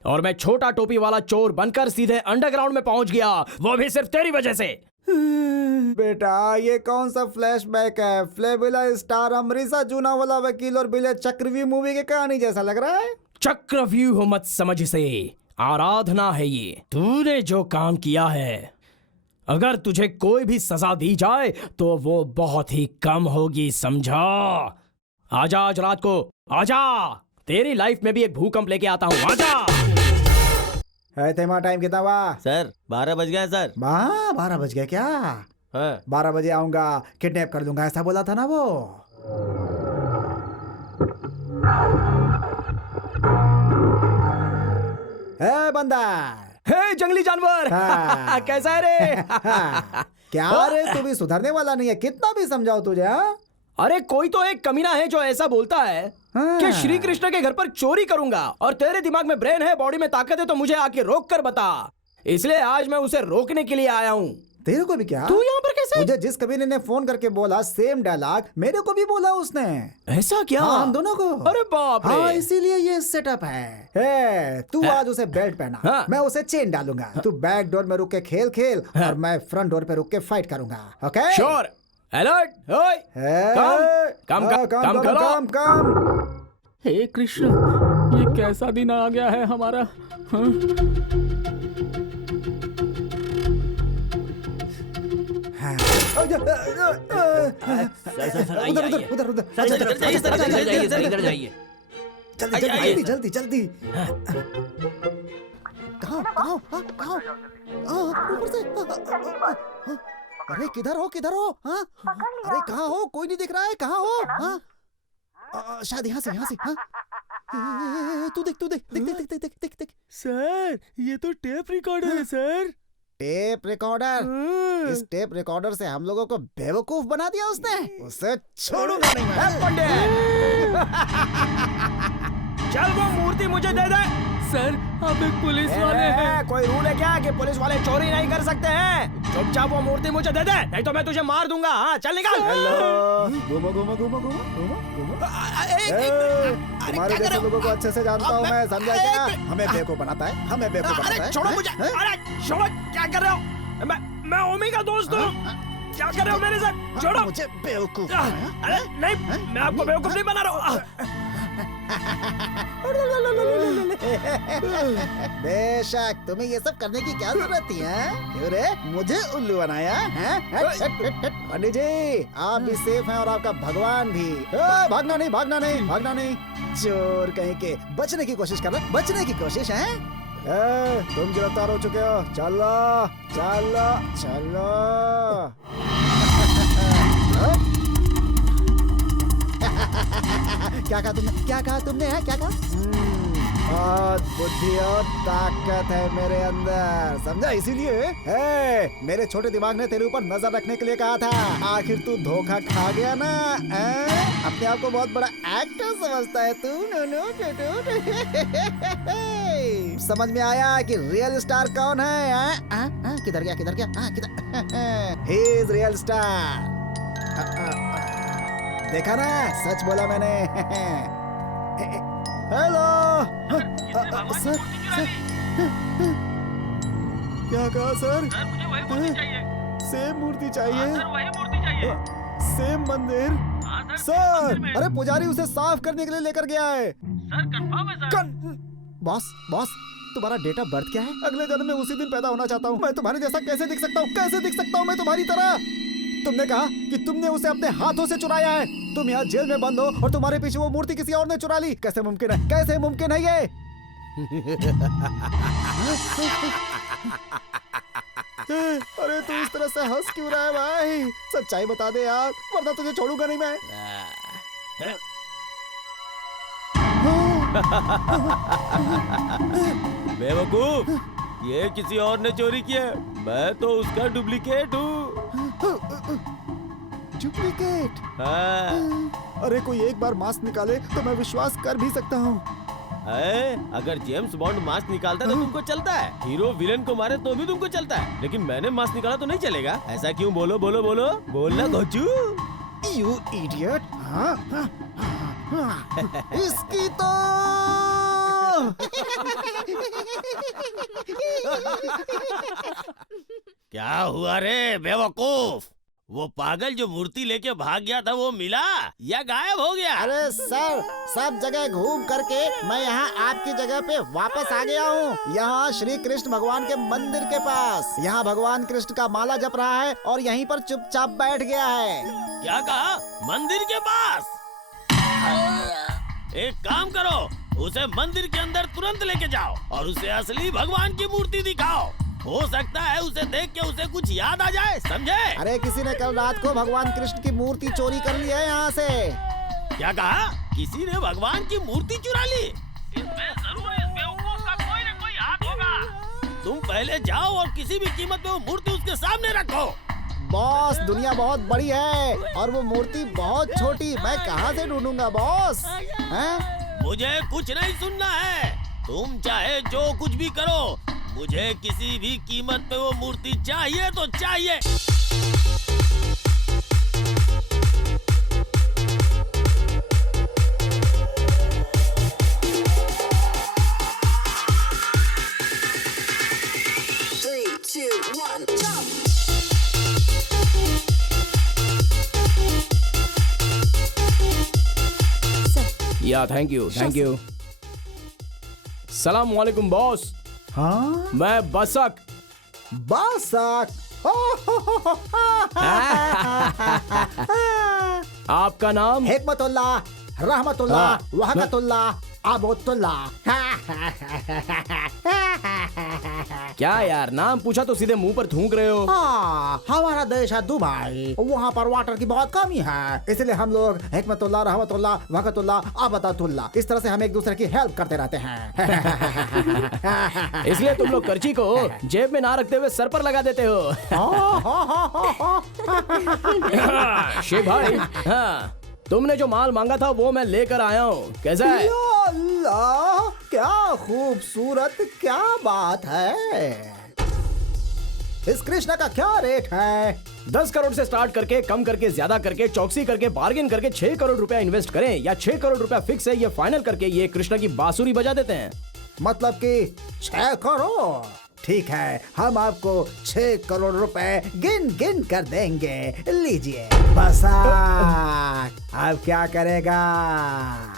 और मैं छोटा टोपी वाला चोर बनकर सीधे अंडरग्राउंड में पहुंच गया, वो भी सिर्फ तेरी वजह से। बेटा, ये कौन सा फ्लैशबैक है? फ्लेबिला स्टार, अमरीसा जूनावाला वकील और बिले चक्रव्यूह मूवी की कहानी जैसा लग रहा है। चक्रव्यूह मत समझ इसे, आराधना है ये। तूने जो काम किया है, अगर तुझे कोई भी सजा दी जाए तो वो बहुत ही कम होगी, समझा? आजा आज रात को, आजा। तेरी लाइफ में भी एक भूकंप लेके आता हूँ, आजा। है तेमा टाइम कितना हुआ? सर 12 बज गए सर। 12 बज गया क्या? हाँ। 12 बजे आऊंगा, किडनैप कर लूंगा, ऐसा बोला था ना वो। है बंदर, हे जंगली जानवर। हाँ। कैसा है रे? क्या रे, तू भी सुधरने वाला नहीं है, कितना भी समझाओ तुझे। हाँ? अरे कोई तो एक कमीना है जो ऐसा बोलता है कि श्री कृष्ण के घर पर चोरी करूंगा, और तेरे दिमाग में ब्रेन है, बॉडी में ताकत है, तो मुझे आके रोक कर बता। इसलिए आज मैं उसे रोकने के लिए आया हूँ। तेरे को भी क्या? तू यहाँ पर कैसे? मुझे जिस कमीने ने फोन करके बोला सेम डायलॉग मेरे को भी बोला उसने। ऐसा क्या? हाँ, हम दोनों को। अरे बाप रे। हाँ, इसीलिए ये सेटअप है। तू आज उसे बेल्ट पहना। हाँ। मैं उसे चेन डालूंगा। तू बैक डोर में रुक के खेल और मैं फ्रंट डोर पे रुक के फाइट करूंगा। ओके? श्योर। अलर्ट। ओए काम करो। हे कृष्ण, ये कैसा दिन आ गया है हमारा। इधर जाइए। जल्दी। कहाँ? ऊपर से। अरे किधर हो? हाँ? अरे कहाँ हो? कोई नहीं दिख रहा है। कहाँ हो? हाँ? शायद यहाँ से। हाँ? तू देख। सर, ये तो टेप रिकॉर्डर है सर। Tape recorder? इस टेप रिकॉर्डर से हम लोगों को बेवकूफ बना दिया उसने। उसे छोड़ूंगा नहीं मैं। पंडित, चल वो मूर्ति मुझे दे दे। सर, आप एक पुलिस वाले हैं। कोई रूल है क्या कि पुलिस वाले चोरी नहीं कर सकते हैं? चुपचाप वो मूर्ति मुझे दे दे, नहीं तो मैं तुझे मार दूंगा। हाँ, चल निकाल। हेलो, घूमो। तुम्हारे जैसे लोगों को अच्छे से जानता हूँ मैं, समझा क्या? हमें बेवकूफ बनाता है। छोड़ो मुझे। अरे छोड़ो, क्या कर रहे हो? मैं ओमी का दोस्त हूँ। क्या कर रहे हो मेरे साथ? छोड़ो मुझे बेवकूफ। अरे नहीं, मैं आपको बेवकूफ नहीं बना रहा हूँ। बेशक, तुम्हें ये सब करने की क्या जरूरत थी? क्यों रे, मुझे उल्लू बनाया? पंडित जी, आप भी सेफ हैं और आपका भगवान भी। भागना नहीं। चोर कहीं के, बचने की कोशिश कर रहे, बचने की कोशिश है। तुम गिरफ्तार हो चुके हो। चलो। क्या कहा तुमने? बहुत बुद्धि और ताकत है मेरे अंदर, समझा? इसीलिए मेरे छोटे दिमाग ने तेरे ऊपर नजर रखने के लिए कहा था। आखिर तू धोखा खा गया ना। अपने आप को बहुत बड़ा एक्टर समझता है तू। समझ में आया कि रियल स्टार कौन है? किधर गया? He is real star. देखा ना, सच बोला मैंने। Hello sir. क्या कहा सर? सेम मूर्ति चाहिए। सेम मंदिर सर। अरे पुजारी उसे साफ करने के लिए लेकर गया है। बॉस, तुम्हारा डेट ऑफ बर्थ क्या है? अगले जन्म में उसी दिन पैदा होना चाहता हूँ। मैं तुम्हारे जैसा कैसे दिख सकता हूँ मैं तुम्हारी तरह? तुमने कहा कि तुमने उसे अपने हाथों से चुराया है। तुम यहाँ जेल में बंद हो और तुम्हारे पीछे वो मूर्ति किसी और ने चुरा ली। कैसे मुमकिन है ये? अरे तू इस तरह से हंस क्यों रहा है भाई? सच्चाई बता दे यार, वरना तुझे छोड़ूंगा नहीं मैं। बेवकूफ, ये किसी और ने चोरी किया, मैं तो उसका डुप्लीकेट हूँ। डुप्लीकेट? हाँ। अरे कोई एक बार मास्क निकाले तो मैं विश्वास कर भी सकता हूँ। अगर जेम्स बॉन्ड मास्क निकालता तो तुमको चलता है, हीरो विलेन को मारे तो भी तुमको चलता है, लेकिन मैंने मास्क निकाला तो नहीं चलेगा। ऐसा क्यों? बोलना घोचू। You idiot! इसकी तो क्या हुआ रे बेवकूफ? वो पागल जो मूर्ति लेके भाग गया था वो मिला या गायब हो गया? अरे सर, सब जगह घूम करके मैं यहाँ आपकी जगह पे वापस आ गया हूँ। यहाँ श्री कृष्ण भगवान के मंदिर के पास। यहाँ भगवान कृष्ण का माला जप रहा है और यहीं पर चुपचाप बैठ गया है। क्या कहा? मंदिर के पास? एक काम करो, उसे मंदिर के अंदर तुरंत लेके जाओ और उसे असली भगवान की मूर्ति दिखाओ। हो सकता है उसे देख के उसे कुछ याद आ जाए, समझे? अरे किसी ने कल रात को भगवान कृष्ण की मूर्ति चोरी कर ली है यहाँ से। क्या कहा? किसी ने भगवान की मूर्ति चुरा ली? इसमें जरूर इस बेवकूफ का कोई न कोई हाथ होगा। तुम पहले जाओ और किसी भी कीमत पे वो मूर्ति उसके सामने रखो। बॉस दुनिया बहुत बड़ी है और वो मूर्ति बहुत छोटी, मैं कहाँ से ढूंढूंगा बॉस? हैं? मुझे कुछ नहीं सुनना है, तुम चाहे जो कुछ भी करो, मुझे किसी भी कीमत पे वो मूर्ति चाहिए तो चाहिए। या थैंक यू सलाम वालेकुम बॉस। हाँ? मैं बसक। बसक? आपका नाम? हिकमतुल्लाह, रहमतुल्लाह, वहकतुल्लाह, अबुतुल्लाह। क्या यार, नाम पूछा तो सीधे मुंह पर थूक रहे हो? हाँ, हमारा देश है दुबई, वहाँ पर वाटर की बहुत कमी है, इसलिए हम लोग हिकमतुल्लाह, रहमतुल्लाह, वहकतुल्लाह, अबतुल्लाह, इस तरह से हम एक दूसरे की हेल्प करते रहते हैं। इसलिए तुम लोग कर्ची को जेब में ना रखते हुए सर पर लगा देते हो। शेख भाई, हाँ, तुमने जो माल मांगा था वो मैं लेकर आया हूँ, कैसा है? या अल्लाह, क्या खूबसूरत, क्या बात है। इस कृष्णा का क्या रेट है? 10 करोड़ से स्टार्ट करके, कम करके, ज्यादा करके, चौकसी करके, बार्गेन करके 6 करोड़ रुपया इन्वेस्ट करें या 6 करोड़ रुपया फिक्स है, ये फाइनल करके ये कृष्णा की बांसुरी बजा देते हैं। मतलब कि 6 करोड़? ठीक है, हम आपको 6 करोड़ रुपए गिन गिन कर देंगे, लीजिए। बसा अब क्या करेगा?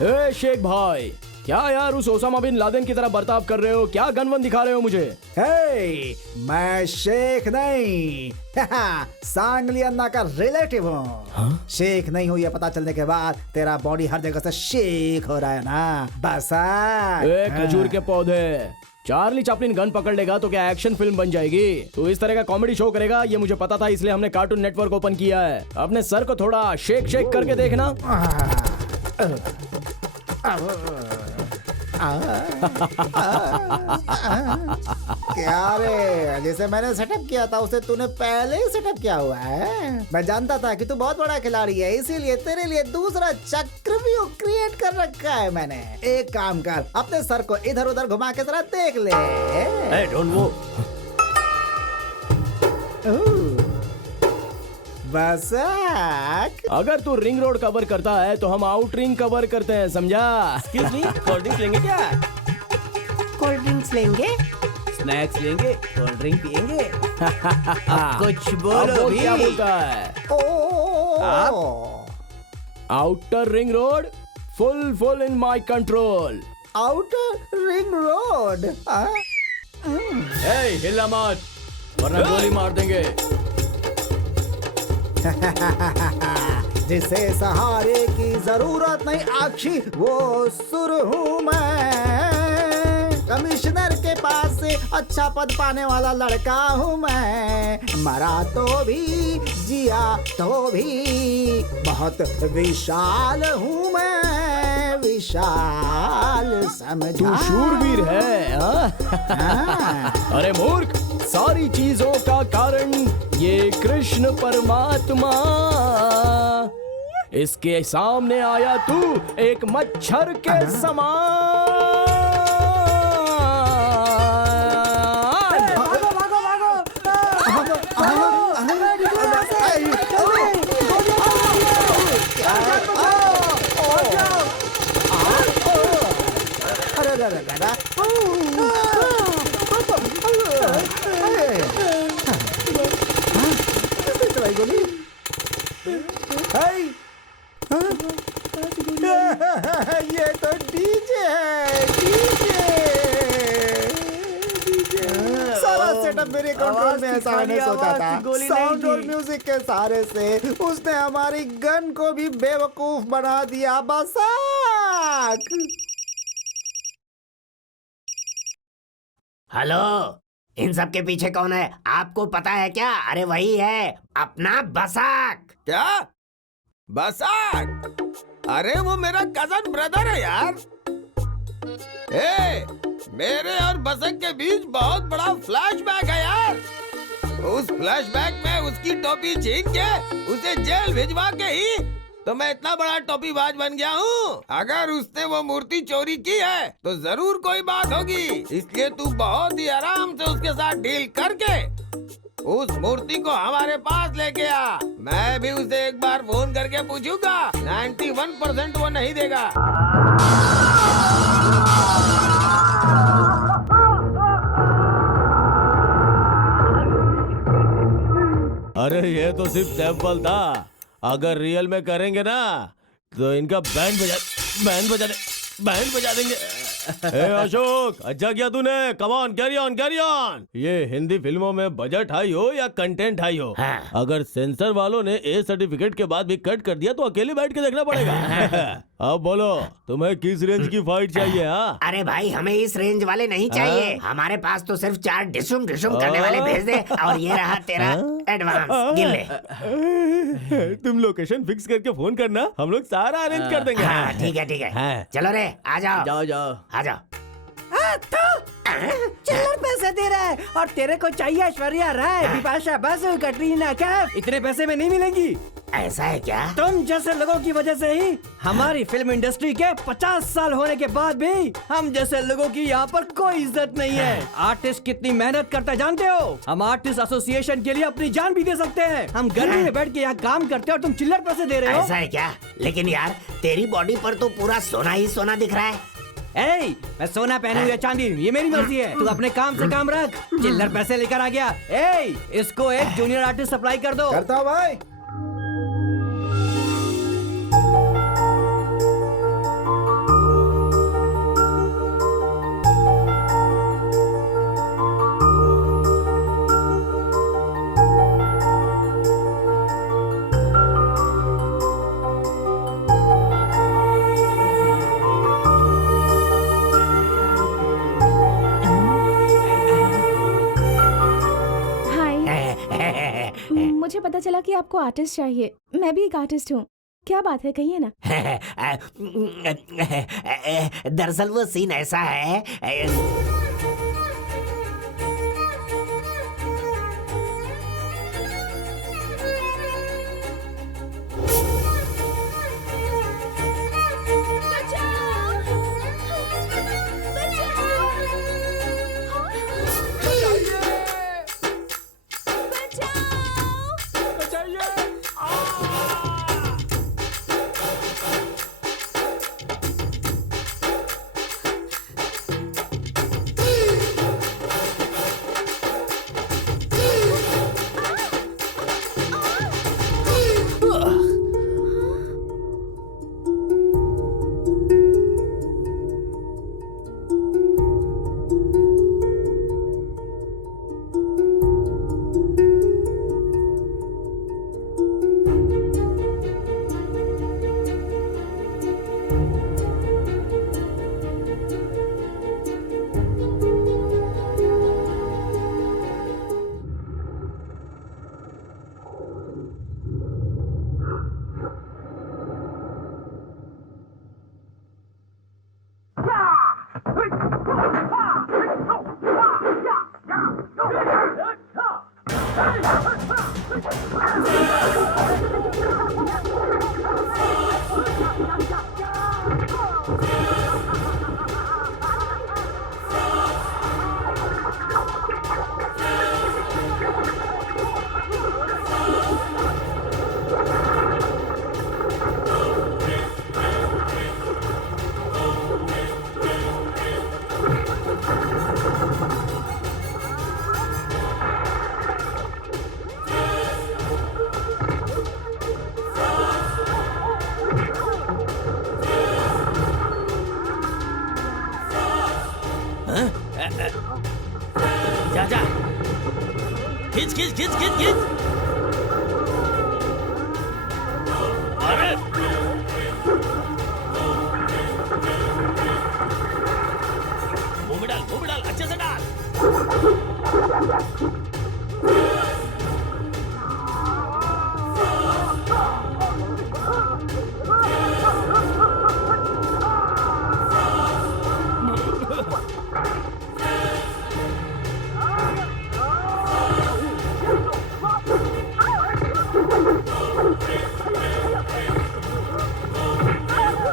ए शेख भाई, क्या यार उस ओसामा बिन लादेन की तरह बर्ताव कर रहे हो? क्या गनवन दिखा रहे हो मुझे? हे, मैं शेख नहीं, सांगली अन्ना का रिलेटिव हूँ। शेख नहीं हूँ ये पता चलने के बाद तेरा बॉडी हर जगह से शेख हो रहा है ना, बसा। ए खजूर के पौधे, चार्ली चैपलिन गन पकड़ लेगा तो क्या एक्शन फिल्म बन जाएगी? तो इस तरह का कॉमेडी शो करेगा ये मुझे पता था, इसलिए हमने कार्टून नेटवर्क ओपन किया है। अपने सर को थोड़ा शेक शेक करके देखना। क्या रे, जैसे मैंने सेटअप किया था उसे तूने पहले ही सेटअप किया हुआ है। मैं जानता था कि तू बहुत बड़ा खिलाड़ी है, इसीलिए तेरे लिए दूसरा चक्रव्यूह क्रिएट कर रखा है मैंने। एक काम कर, अपने सर को इधर उधर घुमा के जरा देख ले। डोंट वो। बसक, अगर तू रिंग रोड कवर करता है तो हम आउट रिंग कवर करते हैं, समझा? एक्सक्यूज मी, कोल्ड ड्रिंक लेंगे क्या? कोल्ड ड्रिंक्स लेंगे? स्नैक्स लेंगे, कोल्ड ड्रिंक पियेंगे। कुछ अब बोलो वो भी। क्या बोलता है? Outer ring road full in my control. Outer ring road? ए हिला मत वरना गोली मार देंगे। जिसे सहारे की जरूरत नहीं आखी वो सुर हूँ मैं, कमिश्नर के पास से अच्छा पद पाने वाला लड़का हूँ मैं, मरा तो भी जिया तो भी बहुत विशाल हूँ मैं, विशाल समझा? तू शूरवीर है हाँ? अरे मूर्ख, सारी चीजों का कारण ये कृष्ण परमात्मा, इसके सामने आया तू एक मच्छर के समान। भागो भागो भागो, ये तो डीजे है, डीजे। सारा सेटअप मेरे कंट्रोल में है, सामने सोचा था। साउंड और म्यूजिक के सहारे से उसने हमारी गन को भी बेवकूफ बना दिया। बसाक। हेलो, इन सब के पीछे कौन है आपको पता है क्या? अरे वही है अपना बसाक। क्या? बसाक? अरे वो मेरा कजन ब्रदर है यार। मेरे और बसक के बीच बहुत बड़ा फ्लैशबैक है यार। उस फ्लैशबैक में उसकी टोपी छीन के उसे जेल भिजवा के ही तो मैं इतना बड़ा टोपीबाज बन गया हूँ। अगर उसने वो मूर्ति चोरी की है तो जरूर कोई बात होगी, इसलिए तू बहुत ही आराम से उसके साथ डील करके उस मूर्ति को हमारे पास लेके आ। मैं भी उसे एक बार फोन करके पूछूंगा, 91% वो नहीं देगा। अरे ये तो सिर्फ सैंपल था, अगर रियल में करेंगे ना तो इनका बैंड बजा देंगे। ए अशोक, अच्छा किया तूने। Come on, carry on carry on. ये हिंदी फिल्मों में बजट हाई हो या कंटेंट हाई हो, अगर सेंसर वालों ने ए सर्टिफिकेट के बाद भी कट कर दिया तो अकेले बैठ के देखना पड़ेगा। अब बोलो तुम्हें किस रेंज की फाइट चाहिए? हाँ अरे भाई हमें इस रेंज वाले नहीं चाहिए, हमारे पास तो सिर्फ 4 डिशुम डिशुम करने वाले भेज दे और ये रहा तेरा एडवांस, गिन ले। तुम लोकेशन फिक्स करके फोन करना, हम लोग सारा अरेंज कर देंगे। हाँ ठीक है। चलो रे आ जाओ जाओ आ जाओ। चिल्लर पैसे दे रहा है और तेरे को चाहिए ऐश्वर्या राय, बिपाशा बसु, कटरीना कैफ। इतने पैसे में नहीं मिलेंगी। ऐसा है क्या? तुम जैसे लोगों की वजह से ही हमारी फिल्म इंडस्ट्री के 50 साल होने के बाद भी हम जैसे लोगों की यहाँ पर कोई इज्जत नहीं है। आर्टिस्ट कितनी मेहनत करता है जानते हो? हम आर्टिस्ट एसोसिएशन के लिए अपनी जान भी दे सकते हैं। हम गर्मी में बैठ के यहाँ काम करते हैं और तुम चिल्लर पैसे दे रहे हो। ऐसा है क्या? लेकिन यार तेरी बॉडी पर तो पूरा सोना ही सोना दिख रहा है। मैं सोना पहनूं या चांदी, ये मेरी मर्जी है। तू अपने काम से काम रख। चिल्लर पैसे लेकर आ गया। इसको एक जूनियर आर्टिस्ट सप्लाई कर दो। करता हूं भाई। मुझे पता चला कि आपको आर्टिस्ट चाहिए। मैं भी एक आर्टिस्ट हूँ। क्या बात है, कहिए ना। दरअसल वो सीन ऐसा है। जा खींच खींच खींच खींच खींच। अरे मुंह में डाल अच्छे से डाल।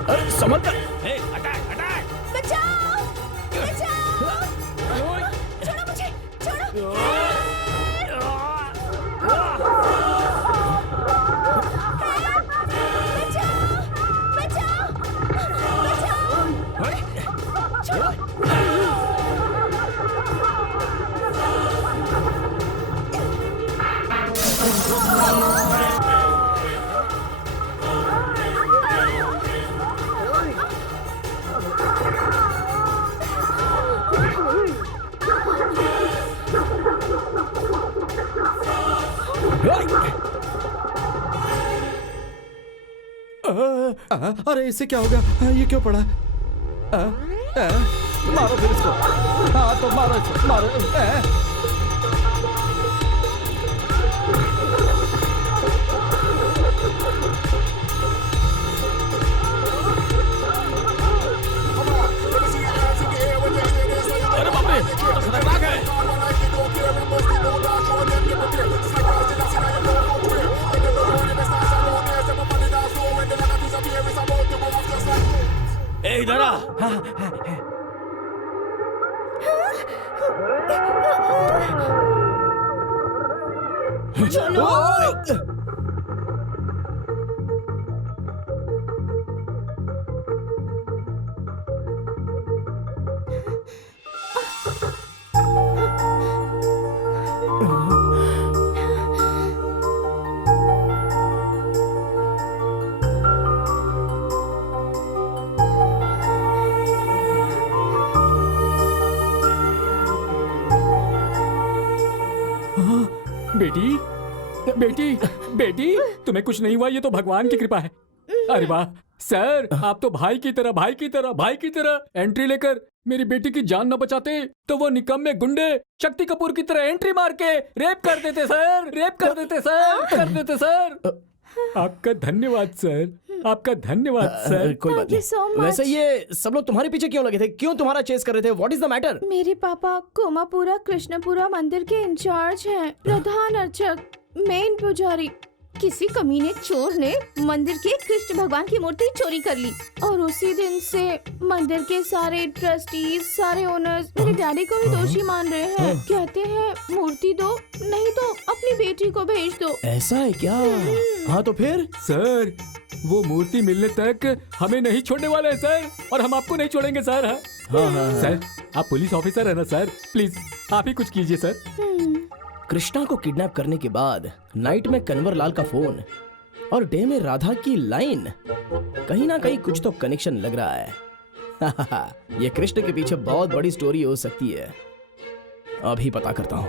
अरे संभल कर। बचाओ! बचाओ! छोड़ो मुझे! छोड़ो! बचाओ! बचाओ! बचाओ! छोड़ो! अरे इससे क्या हो गया? ये क्यों पड़ा? मारो फिर इसको। हाँ तो मारो इसको, मारो। अरे बाप रे, तो खतरनाक है। ए इधर आ। बेटी, बेटी, बेटी, तुम्हें कुछ नहीं हुआ, ये तो भगवान की कृपा है। अरे वाह सर, आप तो भाई की तरह, भाई की तरह, भाई की तरह एंट्री लेकर मेरी बेटी की जान न बचाते तो वो निकम्मे गुंडे शक्ति कपूर की तरह एंट्री मार के रेप कर देते सर, रेप कर देते सर, कर देते सर। आपका धन्यवाद सर, आपका धन्यवाद सर। कोई बात नहीं। वैसे ये सब लोग तुम्हारे पीछे क्यों लगे थे? क्यों तुम्हारा चेस कर रहे थे? What is the matter? मेरे पापा कोमापुरा कृष्णपुरा मंदिर के इंचार्ज हैं, प्रधान अर्चक, मेन पुजारी। किसी कमीने चोर ने मंदिर की कृष्ण भगवान की मूर्ति चोरी कर ली और उसी दिन से मंदिर के सारे ट्रस्टीज, सारे ओनर्स मेरे डैडी को ही दोषी मान रहे हैं। कहते हैं मूर्ति दो, नहीं तो अपनी बेटी को भेज दो। ऐसा है क्या? हाँ तो फिर? सर वो मूर्ति मिलने तक हमें नहीं छोड़ने वाले हैं सर, और हम आपको नहीं छोड़ेंगे सर। हाँ सर, आप पुलिस ऑफिसर है ना सर, प्लीज आप ही कुछ कीजिए सर। कृष्णा को किडनैप करने के बाद नाइट में कन्वर लाल का फोन और डे में राधा की लाइन, कहीं ना कहीं कुछ तो कनेक्शन लग रहा है। ये कृष्ण के पीछे बहुत बड़ी स्टोरी हो सकती है। अभी पता करता हूँ।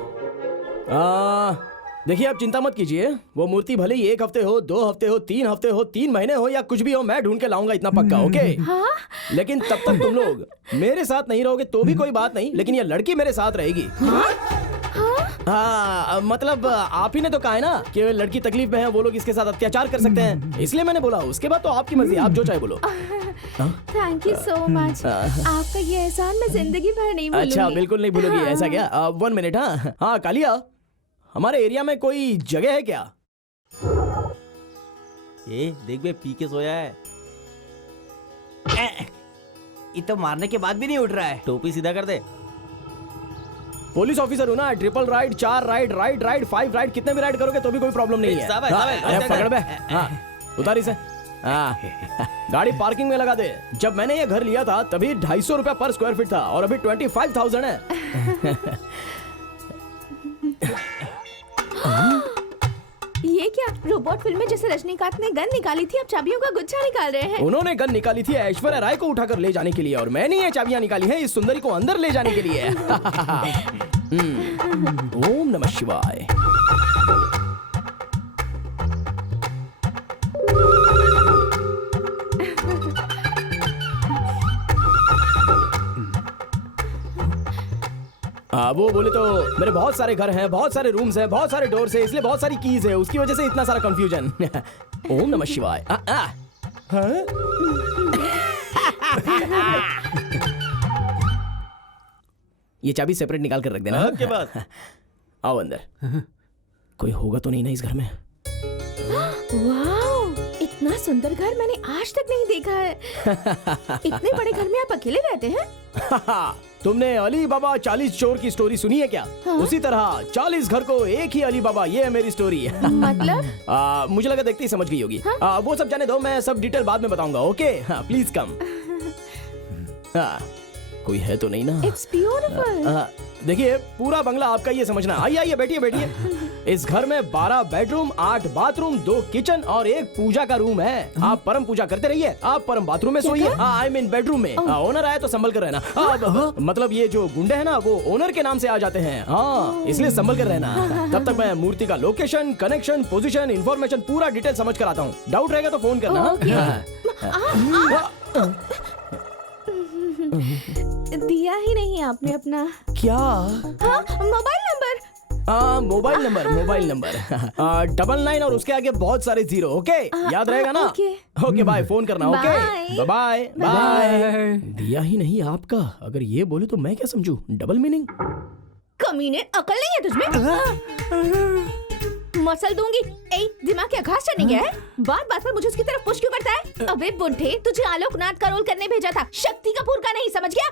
देखिए आप चिंता मत कीजिए, वो मूर्ति भले ही 1 हफ्ते हो, 2 हफ्ते हो, 3 हफ्ते हो, 3 महीने हो या कुछ भी हो, मैं ढूंढ के लाऊंगा, इतना पक्का। ओके? हाँ? लेकिन तब तक तुम लोग मेरे साथ नहीं रहोगे तो भी कोई बात नहीं, लेकिन ये लड़की मेरे साथ रहेगी। हाँ मतलब आप ही ने तो कहा है ना कि लड़की तकलीफ में है, वो लोग इसके साथ अत्याचार कर सकते हैं, इसलिए मैंने बोला। उसके बाद तो आपकी मर्जी, आप जो चाहे बोलो। थैंक यू सो मच, आपका ये एहसान मैं जिंदगी भर नहीं भूलूंगी। अच्छा बिल्कुल नहीं भूलोगी? ऐसा क्या? 1 मिनट। हाँ कालिया, हमारे एरिया में कोई जगह है क्या? ए देख बे, पी के सोया है। ये तो मारने के बाद भी नहीं उठ रहा है। टोपी सीधा कर दे। पुलिस ऑफिसर हूँ ना, triple ride, 4 ride, ride ride, 5 ride, कितने भी राइड करोगे तो भी कोई प्रॉब्लम नहीं है। अरे पकड़ बे। हाँ उतार इसे। गाड़ी पार्किंग में लगा दे। जब मैंने ये घर लिया था तभी 250 रुपया पर स्क्वायर फीट था और अभी 25,000 है। ये क्या रोबोट फिल्म में जैसे रजनीकांत ने गन निकाली थी, अब चाबियों का गुच्छा निकाल रहे हैं। उन्होंने गन निकाली थी ऐश्वर्या राय को उठाकर ले जाने के लिए, और मैंने ये चाबियां निकाली हैं इस सुंदरी को अंदर ले जाने के लिए। ओम नमः शिवाय। वो बोले तो मेरे बहुत सारे घर हैं, बहुत सारे रूम्स हैं, बहुत सारे डोर्स हैं, इसलिए बहुत सारी कीज है, उसकी वजह से इतना सारा कंफ्यूजन। ओम नमः शिवाय। हाँ? ये चाबी सेपरेट निकाल कर रख देना। आपके पास। आओ अंदर। कोई होगा तो नहीं ना इस घर में? वाह, इतना सुंदर घर मैंने आज तक नहीं देखा है। इतने बड़े घर में आप अकेले रहते हैं? तुमने अली बाबा 40 चोर की स्टोरी सुनी है क्या? हाँ? उसी तरह 40 घर को एक ही अली बाबा, ये है मेरी स्टोरी। मतलब? मुझे लगा देखते ही समझ गई होगी। हाँ? वो सब जाने दो, मैं सब डिटेल बाद में बताऊंगा। Okay, please come. कोई है तो नहीं ना? It's beautiful. देखिए, पूरा बंगला आपका, ये समझना। आइए आइए, बैठिए बैठिए। इस घर में 12 बेडरूम, 8 बाथरूम, 2 किचन और 1 पूजा का रूम है। आप परम पूजा करते रहिए, आप परम बाथरूम में सोइए। आई मीन बेडरूम में। ओनर आए तो संभल कर रहना। मतलब ये जो गुंडे हैं ना, वो ओनर के नाम से आ जाते हैं। हाँ, इसलिए संभल कर रहना। तब तक मैं मूर्ति का लोकेशन, कनेक्शन, पोजीशन, इंफॉर्मेशन पूरा डिटेल समझ कर आता हूँ। डाउट रहेगा तो फोन करना। दिया ही नहीं आपने अपना। क्या? हाँ, मोबाइल नंबर। मोबाइल नंबर 99 और उसके आगे बहुत सारे 0। ओके, याद रहेगा ना? ओके बाय, फोन करना। Okay bye bye. दिया ही नहीं आपका। अगर ये बोले तो मैं क्या समझूं? Double meaning. कमीने, अकल नहीं है तुझमें? मसल दूंगी। दिमाग क्या घास चढ़ने गया है? बात बात पर मुझे उसकी तरफ पुश क्यों करता है? अबे बुढ़े, तुझे आलोकनाथ का रोल करने भेजा था, शक्ति कपूर का नहीं, समझ गया?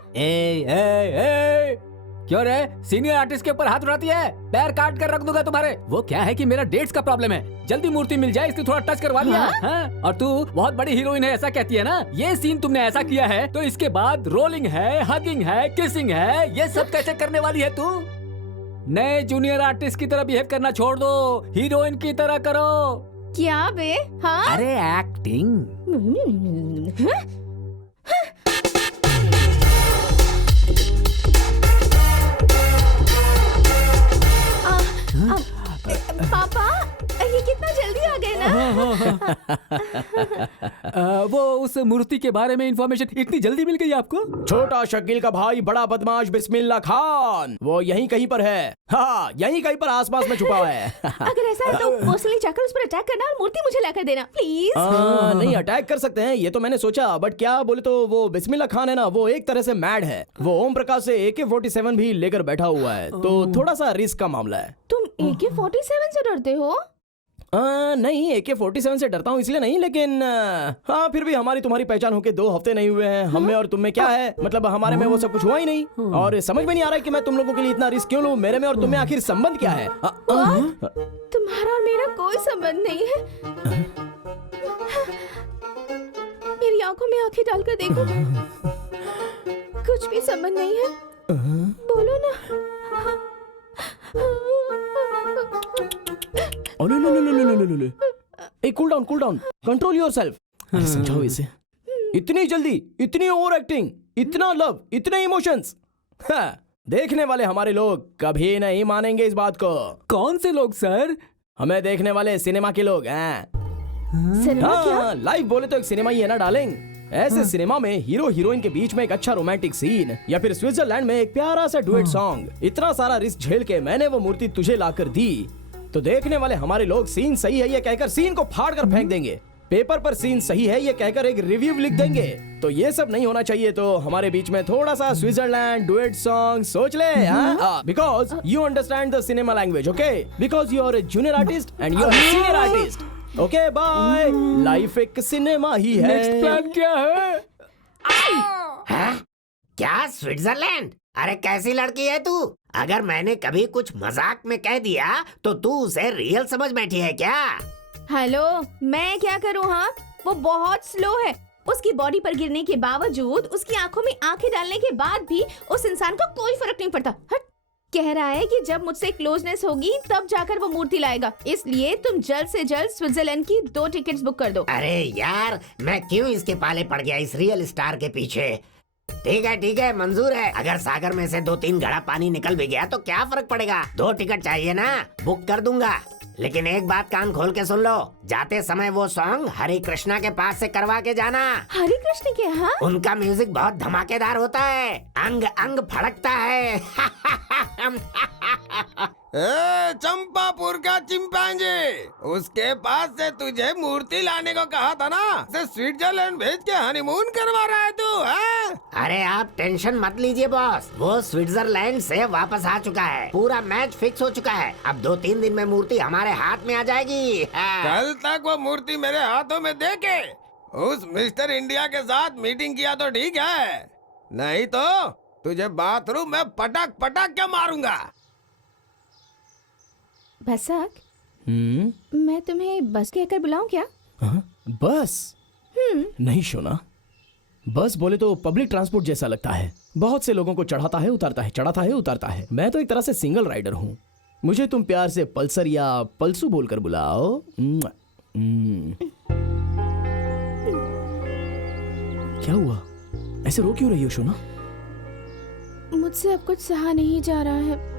क्यों रे, सीनियर आर्टिस्ट के ऊपर हाथ उठाती है? पैर काट कर रख दूंगा तुम्हारे। वो क्या है कि मेरा डेट्स का प्रॉब्लम है, जल्दी मूर्ति मिल जाए इसलिए थोड़ा टच करवा दिया। हाँ? और तू बहुत बड़ी हीरोइन है ऐसा कहती है ना? ये सीन तुमने ऐसा किया है तो इसके बाद रोलिंग है, हगिंग है, किसिंग है, ये सब कैसे करने वाली है तू? नए जूनियर आर्टिस्ट की तरह बिहेव करना छोड़ दो, हीरोइन की तरह करो। क्या बे? हाँ? अरे एक्टिंग। पापा, ये कितना जल्दी आ गए ना? वो उस मूर्ति के बारे में इंफॉर्मेशन इतनी जल्दी मिल गई आपको? छोटा शकील का भाई बड़ा बदमाश बिस्मिल्लाह खान, वो यहीं कहीं पर है। हाँ, यहीं कहीं पर आसपास में छुपा हुआ है। अगर ऐसा है तो पर्सनली जाकर उस पर अटैक करना और मूर्ति मुझे लाकर देना, प्लीज। नहीं, अटैक कर सकते हैं, ये तो मैंने सोचा, बट क्या बोले तो वो बिस्मिल्लाह खान है ना, वो एक तरह से मैड है। वो ओम प्रकाश से AK-47 भी लेकर बैठा हुआ है, तो थोड़ा सा रिस्क का मामला है। तुम AK-47 से डरते हो? नहीं, AK-47 से डरता हूँ इसलिए नहीं, लेकिन हाँ, फिर भी हमारी तुम्हारी पहचान होके 2 हफ्ते नहीं हुए हैं। हम में और तुम में क्या है, मतलब हमारे में वो सब कुछ हुआ ही नहीं, और समझ में नहीं आ रहा है कि मैं तुम लोगों के लिए इतना रिस्क क्यों लूं। मेरे में और तुम में आखिर संबंध क्या है? तुम्हारा और मेरा कोई संबंध नहीं है। मेरी आंखों में आंखें डालकर देखो, कुछ भी संबंध नहीं है। बोलो ना। Cool down, control yourself. समझाओ इसे। इतनी जल्दी, इतनी ओवर एक्टिंग, इतना लव, इतने इमोशंस। देखने वाले हमारे लोग कभी नहीं मानेंगे इस बात को। कौन से लोग सर? हमें देखने वाले सिनेमा के लोग हैं। लाइव बोले तो एक सिनेमा ही है ना डार्लिंग। ऐसे सिनेमा में हीरो हीरोइन के बीच में एक अच्छा रोमांटिक सीन, या फिर स्विट्जरलैंड में एक प्यारा सा डुएट सॉन्ग। इतना सारा रिस्क झेल के मैंने वो मूर्ति तुझे लाकर दी, तो देखने वाले हमारे लोग सीन सही है ये कहकर सीन को फाड़ कर फेंक देंगे। पेपर पर सीन सही है ये कहकर एक रिव्यू लिख देंगे। तो ये सब नहीं होना चाहिए। तो हमारे बीच में थोड़ा सा स्विट्जरलैंड डुएट सॉन्ग सोच ले, because you understand the cinema language. Okay, because you are a junior artist and you are a senior artist. Okay bye. Life एक सिनेमा ही है। नेक्स्ट प्लान क्या है? क्या स्विट्जरलैंड? अरे कैसी लड़की है तू? अगर मैंने कभी कुछ मजाक में कह दिया तो तू उसे रियल समझ बैठी है क्या? हेलो, मैं क्या करूँ? हाँ, वो बहुत स्लो है। उसकी बॉडी पर गिरने के बावजूद, उसकी आंखों में आंखें डालने के बाद भी उस इंसान को कोई फर्क नहीं पड़ता। हट। कह रहा है कि जब मुझसे क्लोजनेस होगी तब जाकर वो मूर्ति लाएगा, इसलिए तुम जल्द से जल्द स्विट्जरलैंड की 2 टिकट्स बुक कर दो। अरे यार, मैं क्यों इसके पाले पड़ गया इस रियल स्टार के पीछे। ठीक है, मंजूर है। अगर सागर में से 2-3 घड़ा पानी निकल भी गया तो क्या फर्क पड़ेगा। 2 टिकट चाहिए ना, बुक कर दूंगा। लेकिन एक बात कान खोल के सुन लो, जाते समय वो सॉन्ग हरे कृष्णा के पास से करवा के जाना। हरे कृष्ण के यहाँ? उनका म्यूजिक बहुत धमाकेदार होता है, अंग अंग फड़कता है। चंपापुर का चिंपांजी, उसके पास से तुझे मूर्ति लाने को कहा था ना, से स्विट्जरलैंड भेज के हनीमून करवा रहा है तू, हैं? अरे आप टेंशन मत लीजिए बॉस, वो स्विट्जरलैंड से वापस आ चुका है, पूरा मैच फिक्स हो चुका है। अब 2-3 दिन में मूर्ति हमारे हाथ में आ जाएगी। कल तक वो मूर्ति मेरे हाथों में दे के उस मिस्टर इंडिया के साथ मीटिंग किया तो ठीक है, नहीं तो तुझे बाथरूम में पटक पटक के मारूंगा। बसाक, मैं तुम्हें बस कहकर बुलाऊं क्या? बस? नहीं शोना, बस बोले तो पब्लिक ट्रांसपोर्ट जैसा लगता है, बहुत से लोगों को चढ़ाता है उतारता है, चढ़ाता है उतारता है। मैं तो एक तरह से सिंगल राइडर हूँ, मुझे तुम प्यार से पल्सर या पल्सू बोलकर बुलाओ। क्या हुआ, ऐसे रो क्यों रही हो शोना? मुझसे अब कुछ सहा नहीं जा रहा है,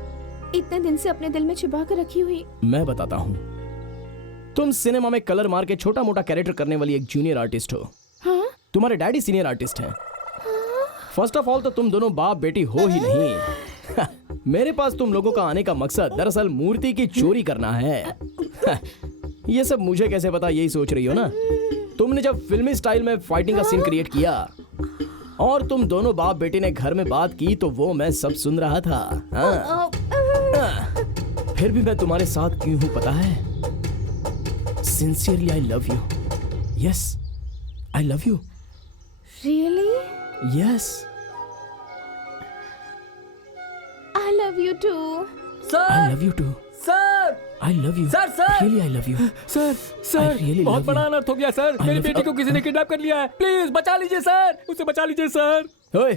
इतने दिन से अपने दिल में छिपा कर रखी हुई। मैं बताता हूँ, तुम सिनेमा में कलर मार के छोटा मोटा कैरेक्टर करने वाली एक जूनियर आर्टिस्ट हो। हाँ? तुम्हारे डैडी सीनियर आर्टिस्ट हैं। फर्स्ट ऑफ ऑल तो तुम दोनों बाप बेटी हो ही नहीं। मेरे पास तुम लोगों का आने का मकसद दरअसल मूर्ति की चोरी करना है। ये सब मुझे कैसे पता, यही सोच रही हो ना? तुमने जब फिल्मी स्टाइल में फाइटिंग का सीन क्रिएट किया और तुम दोनों बाप बेटी ने घर में बात की तो वो मैं सब सुन रहा था। हाँ? फिर भी मैं तुम्हारे साथ क्यों हूं पता है? Sincerely I love you. Yes, I love you. Really? Yes, I love you too. I love you too. Sir, I love you. Sir, sir, really I love you. Sir, बहुत बड़ा अनर्थ हो गया सर, मेरी बेटी को किसी ने किडनैप कर लिया है, प्लीज बचा लीजिए सर, उसे बचा लीजिए सर। ओए,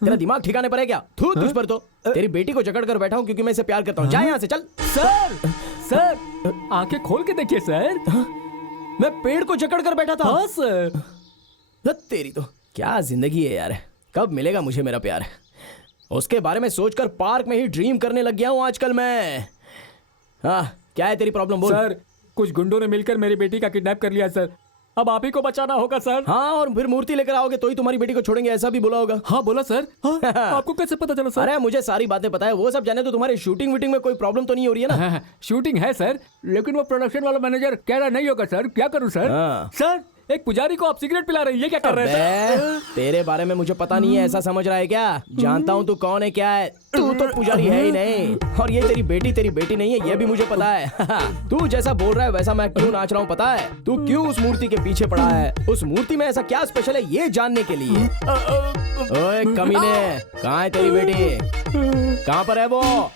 तेरा दिमाग ठिकाने पर है क्या? थू तुझ पर तो। तेरी बेटी को जकड़ कर बैठा हूँ क्योंकि मैं इसे प्यार करता हूँ। जा यहाँ से, चल। सर, आंखें खोल के देखिए सर। मैं पेड़ को जकड़ कर बैठा था। हाँ सर। तेरी तो क्या जिंदगी है यार, कब मिलेगा मुझे मेरा प्यार? उसके बारे में सोचकर पार्क में ही ड्रीम करने लग गया हूँ आजकल मैं। हाँ, क्या है तेरी प्रॉब्लम बोल। सर, कुछ गुंडों ने मिलकर मेरी बेटी का किडनैप कर लिया सर, अब आप ही को बचाना होगा सर। हाँ, और फिर मूर्ति लेकर आओगे तो ही तुम्हारी बेटी को छोड़ेंगे, ऐसा भी बोला होगा। हाँ बोला सर। हाँ, आपको कैसे पता चला सर? अरे मुझे सारी बातें पता है, वो सब जाने तो तुम्हारे शूटिंग वीटिंग में कोई प्रॉब्लम तो नहीं हो रही है ना? हाँ, शूटिंग है सर, लेकिन वो प्रोडक्शन वाला मैनेजर कह रहा नहीं होगा सर, क्या करूं सर? सर, एक पुजारी को आप सिगरेट पिला रही है, क्या कर रहे हैं? तेरे बारे में मुझे पता नहीं है, ऐसा समझ रहा है क्या? जानता हूँ तू कौन है, क्या है। तू तो पुजारी है ही नहीं, और ये तेरी बेटी नहीं है, ये भी मुझे पता है। तू जैसा बोल रहा है वैसा मैं क्यों नाच रहा हूँ पता है? तू क्यों उस मूर्ति के पीछे पड़ा है? उस मूर्ति में ऐसा क्या स्पेशल है ये जानने के लिए। ओए कमीने, कहाँ है तेरी बेटी? कहाँ पर है वो?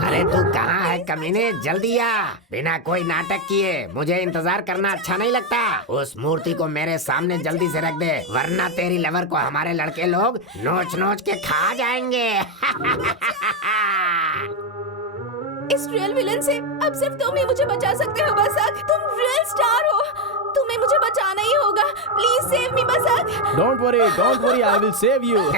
अरे तू कहाँ है कमीने, जल्दी आ। बिना कोई नाटक किए, मुझे इंतजार करना अच्छा नहीं लगता। उस मूर्ति को मेरे सामने जल्दी से रख दे, वरना तेरी लवर को हमारे लड़के लोग नोच नोच के खा जाएंगे। इस रियल विलन से अब सिर्फ तुम ही मुझे बचा सकते हो बसाक, तुम रियल स्टार हो, तुम्हें मुझे बचाना ही होगा। Please save me Basak. Don't worry, I will save you.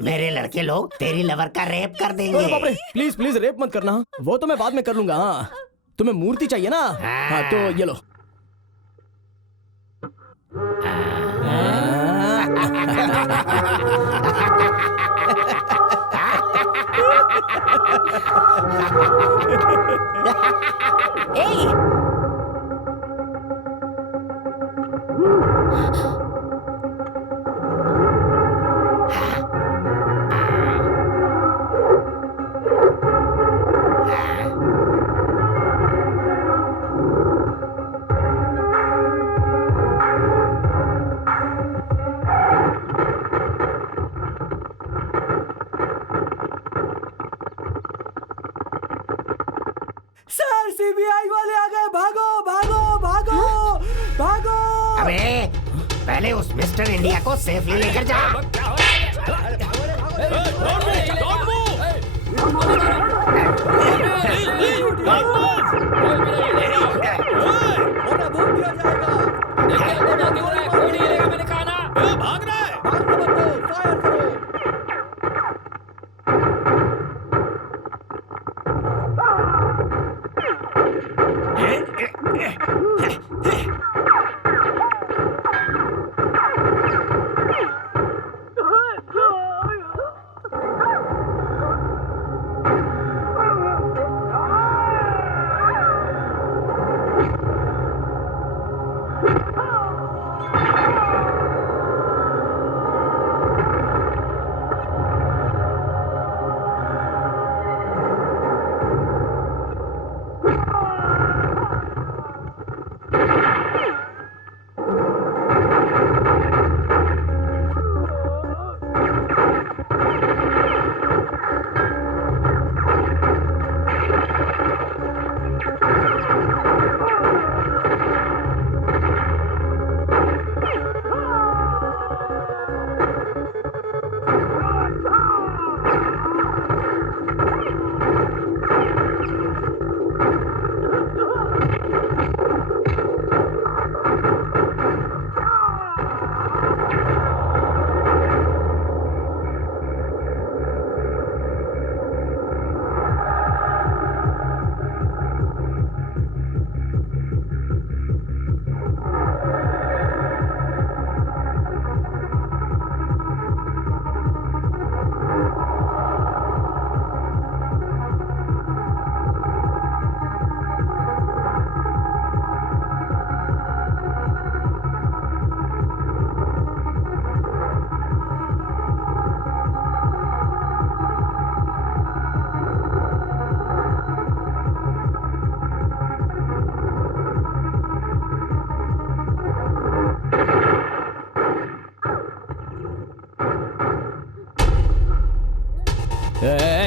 मेरे लड़के लोग तेरी लवर का रेप कर देंगे। बाप रे, प्लीज प्लीज रेप मत करना, वो तो मैं बाद में कर लूंगा। हाँ, तुम्हें मूर्ति चाहिए ना? हाँ, तो ये लो। अबे पहले उस मिस्टर इंडिया को सेफली लेकर जा। भाग रहा है।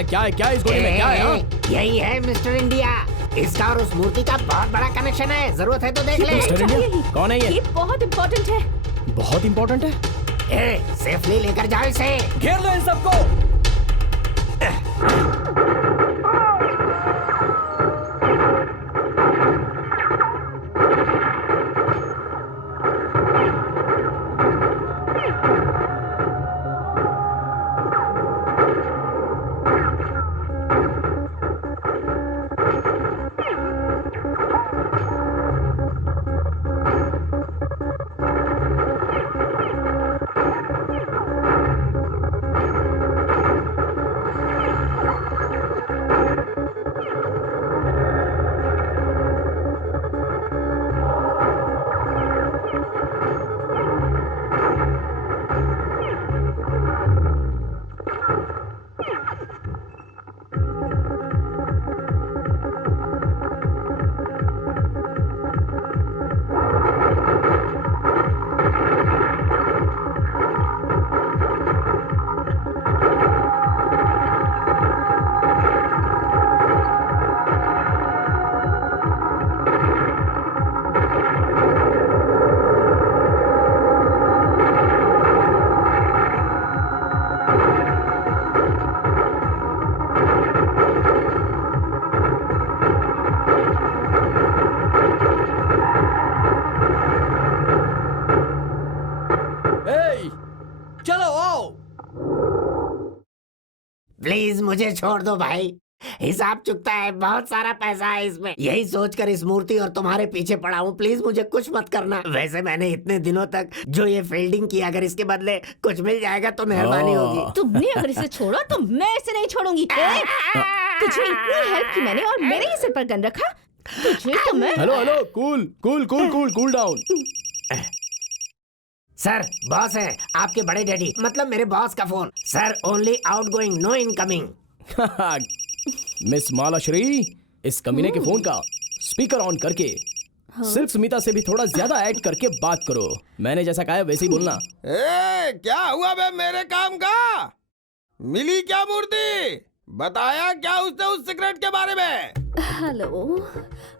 क्या है, क्या है इस गोली में, क्या है? हाँ? यही है मिस्टर इंडिया। इसका और उस मूर्ति का बहुत बड़ा कनेक्शन है, जरूरत है तो देख ले। Mister India? कौन है ये? बहुत इम्पोर्टेंट है। बहुत इम्पोर्टेंट है। सेफली लेकर जाओ इसे। घेर लो इन सबको। प्लीज मुझे छोड़ दो भाई, हिसाब चुकता है, बहुत सारा पैसा है इसमें। यही सोचकर इस मूर्ति और तुम्हारे पीछे पड़ा हूँ। प्लीज मुझे कुछ मत करना। वैसे मैंने इतने दिनों तक जो ये फील्डिंग की, अगर इसके बदले कुछ मिल जाएगा तो मेहरबानी होगी। तुमने अगर इसे छोड़ा तो मैं इसे नहीं छोड़ूंगी। तुझे इतनी हेल्प की मैंने और मेरे ही सिर पर गन रखा। तुझे तो मैं। Hello hello, cool cool cool cool cool down. Sir boss है आपके बड़े डैडी, मतलब मेरे बॉस का phone. Sir only outgoing, no incoming. Miss Malashree, इस कमीने के फोन का स्पीकर ऑन करके सिर्फ स्मिता से भी थोड़ा ज्यादा ऐड करके बात करो। मैंने जैसा कहा है वैसे ही बोलना। क्या हुआ बे मेरे काम का? मिली क्या मूर्ति? बताया क्या उसने उस सिगरेट के बारे में? हेलो,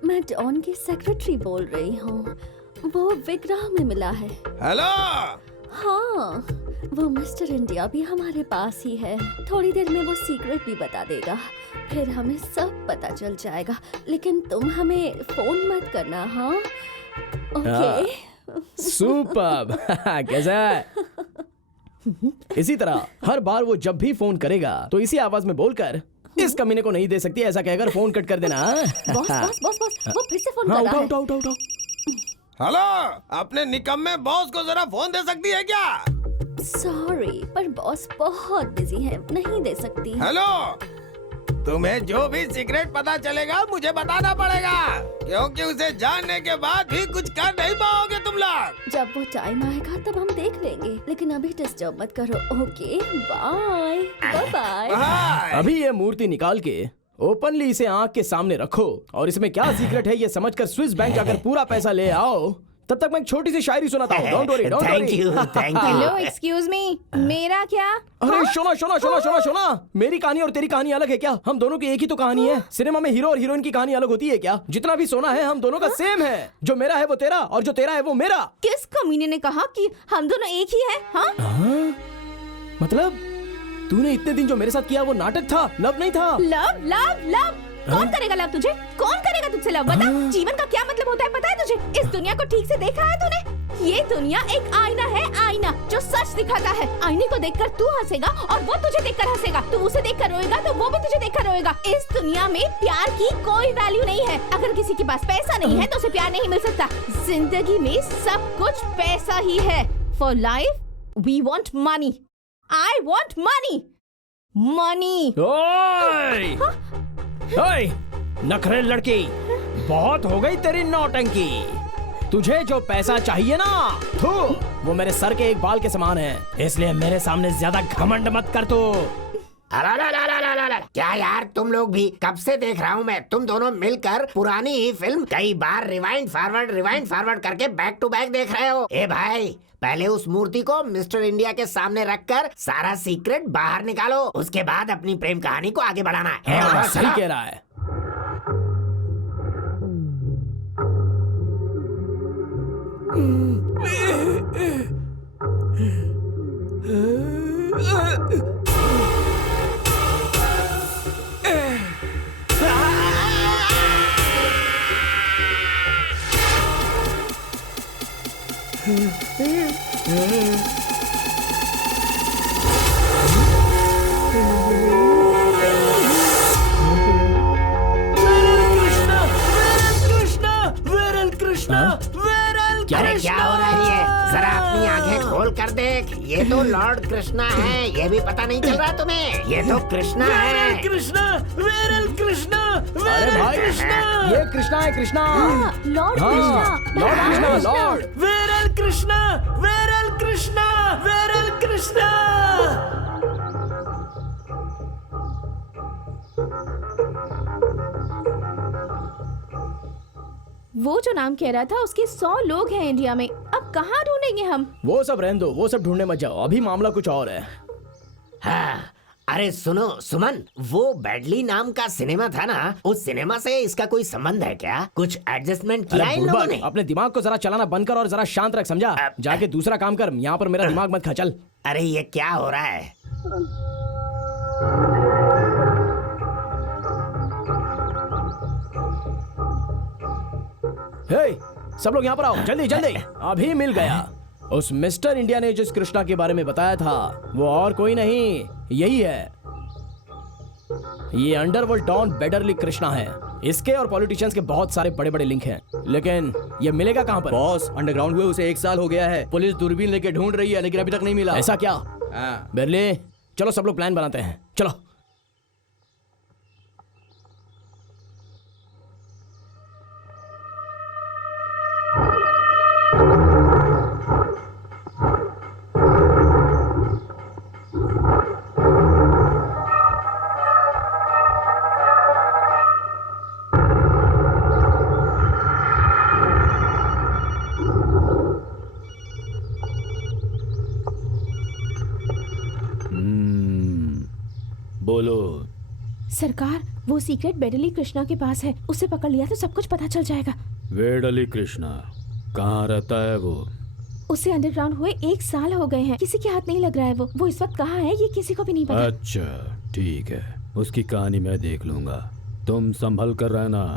मैं डॉन की सेक्रेटरी बोल रही हूँ। वो विग्रह में मिला है। हेलो। हाँ, वो मिस्टर इंडिया भी हमारे पास ही है। थोड़ी देर में वो सीक्रेट भी बता देगा, फिर हमें सब पता चल जाएगा। लेकिन तुम हमें फोन मत करना, हाँ? ओके। सुपर्ब। कैसा है? इसी तरह हर बार वो जब भी फोन करेगा तो इसी आवाज में बोलकर इस कमीने को नहीं दे सकती ऐसा कहकर फोन कट कर देना। बॉस बॉस बॉस बॉस, वो फिर से फोन कर रहा है। उठाओ। हेलो, अपने निकम्मे बॉस को जरा फोन दे सकती है क्या? सॉरी, पर बॉस बहुत बिजी है, नहीं दे सकती। हेलो, तुम्हें जो भी सीक्रेट पता चलेगा मुझे बताना पड़ेगा, क्योंकि उसे जानने के बाद भी कुछ कर नहीं पाओगे तुम लोग। जब वो टाइम आएगा तब हम देख लेंगे, लेकिन अभी डिस्टर्ब मत करो। Okay, bye bye. अभी ये मूर्ति निकाल के ओपनली इसे आंख के सामने रखो और इसमें क्या सीक्रेट है ये समझकर स्विस बैंक जाकर पूरा पैसा ले आओ। तब तक मैं एक छोटी सी शायरी सुनाता हूँ। Don't worry, don't worry. Hello, excuse me, मेरा क्या? अरे शोना, मेरी कहानी और तेरी कहानी अलग है क्या? हम दोनों की एक ही तो कहानी है। सिनेमा में हीरो और हीरोइन की कहानी अलग होती है क्या? जितना भी सोना है हम दोनों का सेम है। जो मेरा है वो तेरा और जो तेरा है वो मेरा। किस कमीने ने कहा कि हम दोनों एक ही हैं? हाँ? मतलब तूने इतने दिन जो मेरे साथ किया वो नाटक था, लव नहीं था। लव लव लव कौन करेगा लव तुझे? कौन करेगा तुझसे लव? बता, जीवन का क्या मतलब होता है पता है तुझे? इस दुनिया को ठीक से देखा है तूने? ये दुनिया एक आईना है, आईना जो सच दिखाता है। आईने को देखकर तू हंसेगा और वो तुझे देखकर हंसेगा। तू उसे देखकर रोएगा तो वो भी तुझे देखकर रोएगा। इस दुनिया में प्यार की कोई वैल्यू नहीं है। अगर किसी के पास पैसा नहीं है तो उसे प्यार नहीं मिल सकता। जिंदगी में सब कुछ पैसा ही है। For life we want money. I want money, money. ओए, नखरे लड़की, बहुत हो गई तेरी नौटंकी। तुझे जो पैसा चाहिए ना, वो मेरे सर के एक बाल के समान है, इसलिए मेरे सामने ज्यादा घमंड मत कर तू। क्या यार, तुम लोग भी कब से देख रहा हूँ मैं तुम दोनों मिलकर पुरानी ही फिल्म कई बार रिवाइंड फॉरवर्ड करके बैक टू बैक देख रहे हो। ए भाई, पहले उस मूर्ति को मिस्टर इंडिया के सामने रखकर सारा सीक्रेट बाहर निकालो, उसके बाद अपनी प्रेम कहानी को आगे बढ़ाना है। सही कह रहा है। अरे क्या हो रही है? जरा अपनी आंखें खोल कर देख, ये तो लॉर्ड कृष्णा है। ये भी पता नहीं चल रहा तुम्हें? ये तो कृष्णा है। कृष्णा, कृष्णा, अरे भाई, ये कृष्णा है। Krishna, Lord Krishna, Lord Krishna, Lord Krishna, Krishna, Krishna. वो जो नाम कह रहा था उसके 100 लोग हैं इंडिया में। अब कहाँ ढूंढेंगे हम? वो सब रहने दो, वो सब ढूंढने मत जाओ। अभी मामला कुछ और है। हाँ, अरे सुनो सुमन, वो बैडली नाम का सिनेमा था ना, उस सिनेमा से इसका कोई संबंध है क्या? कुछ एडजस्टमेंट किया इन लोगों ने? अपने दिमाग को जरा चलाना बंद कर और जरा शांत रख, समझा? जाके दूसरा काम कर, यहाँ पर मेरा दिमाग मत खा। चल। अरे ये क्या हो रहा है? हे, सब लोग यहाँ पर आओ, जल्दी जल्दी। अभी मिल गया। उस मिस्टर इंडिया ने जिस कृष्णा के बारे में बताया था वो और कोई नहीं, यही है। ये अंडरवर्ल्ड डॉन बेडरली कृष्णा है। इसके और पॉलिटिशियंस के बहुत सारे बड़े बड़े लिंक हैं, लेकिन ये मिलेगा कहाँ पर? बॉस, अंडरग्राउंड हुए उसे 1 साल हो गया है। पुलिस दूरबीन लेके ढूंढ रही है, लेकिन अभी तक नहीं मिला। ऐसा क्या? बेरली, चलो सब लोग प्लान बनाते हैं, चलो। बोलो। सरकार, वो सीक्रेट बेडली कृष्णा के पास है। उसे पकड़ लिया तो सब कुछ पता चल जाएगा। वेडली कृष्णा, कहाँ रहता है वो? उसे अंडरग्राउंड हुए 1 साल हो गए हैं। किसी के हाथ नहीं लग रहा है। वो इस वक्त कहाँ है ये किसी को भी नहीं पता। अच्छा ठीक है, उसकी कहानी मैं देख लूंगा, तुम संभल कर रहना।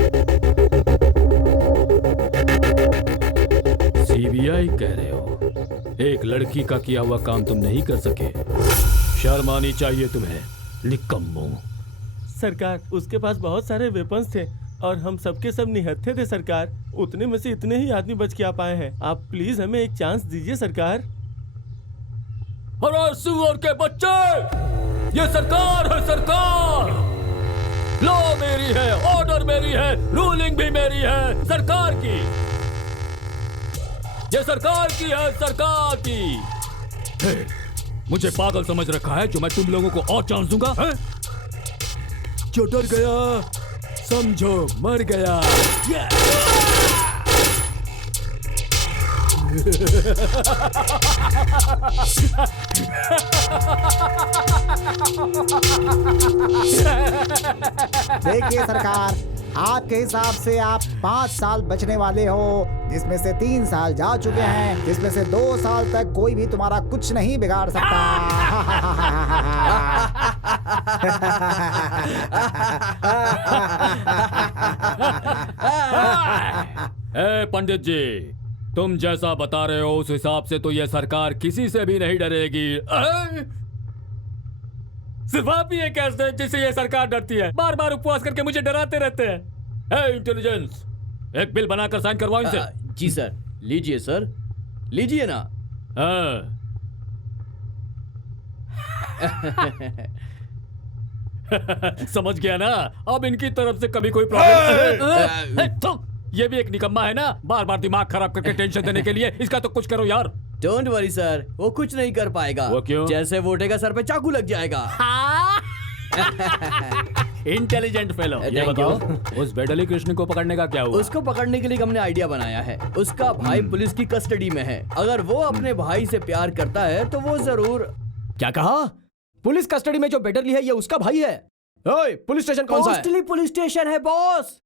सीबीआई कह रहे हो, एक लड़की का किया हुआ काम तुम नहीं कर सके? शर्म आनी चाहिए तुम्हें, निकम्मो। सरकार, उसके पास बहुत सारे वेपन्स थे और हम सबके सब निहत्थे थे सरकार। उतने में से इतने ही आदमी बच के आ पाए हैं। आप प्लीज हमें एक चांस दीजिए सरकार। अरे सुअर के बच्चे, ये सरकार है, सरकार। लॉ मेरी है, ऑर्डर मेरी है, रूलिंग भी मेरी है, सरकार की। ये सरकार की है, सरकार की। मुझे पागल समझ रखा है जो मैं तुम लोगों को और चांस दूंगा? जो डर गया समझो मर गया। देखिए सरकार, आपके हिसाब से आप 5 साल बचने वाले हो, जिसमें से 3 साल जा चुके हैं, जिसमें से 2 साल तक कोई भी तुम्हारा कुछ नहीं बिगाड़ सकता। ए पंडित जी, तुम जैसा बता रहे हो उस हिसाब से तो यह सरकार किसी से भी नहीं डरेगी। सिर्फ आप ही एक ऐसे जिससे ये सरकार डरती है। बार बार उपवास करके मुझे डराते रहते हैं। इंटेलिजेंस, एक बिल बनाकर साइन करवाओ इनसे। जी सर। लीजिए सर, लीजिए ना। समझ गया ना? अब इनकी तरफ से कभी कोई प्रॉब्लम। ये भी एक निकम्मा है ना, बार बार दिमाग खराब करके टेंशन देने के लिए। इसका तो कुछ करो यार। डोंट वरी सर, वो कुछ नहीं कर पाएगा। वो क्यों? जैसे वो उठेगा सर पे चाकू लग जाएगा। Intelligent fellow. ये बताओ, उस बेडली कृष्ण को पकड़ने का क्या हुआ? उसको पकड़ने के लिए हमने आइडिया बनाया है। उसका भाई पुलिस की कस्टडी में है। अगर वो अपने भाई से प्यार करता है तो वो जरूर। क्या कहा? पुलिस कस्टडी में जो बेडली है ये उसका भाई है? ओए, पुलिस स्टेशन कौन सा है? पोस्टली पुलिस स्टेशन है बॉस।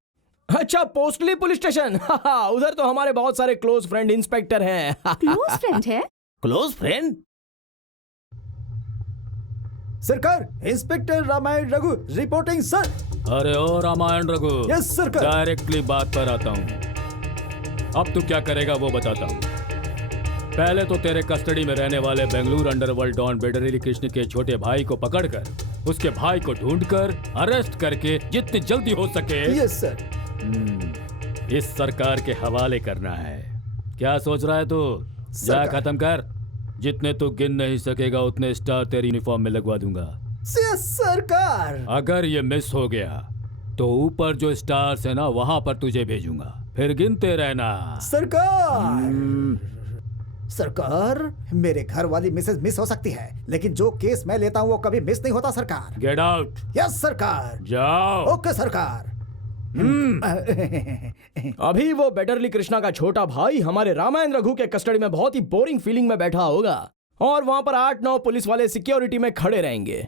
अच्छा, पोस्टली पुलिस स्टेशन। उधर तो हमारे बहुत सारे क्लोज फ्रेंड इंस्पेक्टर हैं। क्लोज फ्रेंड है? Close friend? सरकार, inspector Ramayan Raghu reporting sir. अरे ओ रामायण रघु। यस सरकार। डायरेक्टली बात पर आता हूँ। अब तू क्या करेगा वो बताता हूँ। पहले तो तेरे कस्टडी में रहने वाले बेंगलुरु अंडरवर्ल्ड डॉन बेडली कृष्ण के छोटे भाई को पकड़कर उसके भाई को ढूंढकर अरेस्ट करके जितनी जल्दी हो सके यस सर इस सरकार के हवाले करना है। क्या सोच रहा है तू? जा खत्म कर। जितने तू गिन नहीं सकेगा उतने स्टार तेरी यूनिफॉर्म में लगवा दूंगा। सरकार, अगर ये मिस हो गया तो ऊपर जो स्टार्स है ना वहां पर तुझे भेजूंगा, फिर गिनते रहना। सरकार सरकार, मेरे घर वाली मिसेस मिस हो सकती है, लेकिन जो केस मैं लेता हूँ वो कभी मिस नहीं होता सरकार। Get out. यस सरकार। जाओ। ओके सरकार। अभी वो बेडरली कृष्णा का छोटा भाई हमारे रामायण रघु के कस्टडी में बहुत ही बोरिंग फीलिंग में बैठा होगा और वहां पर 8-9 पुलिस वाले सिक्योरिटी में खड़े रहेंगे।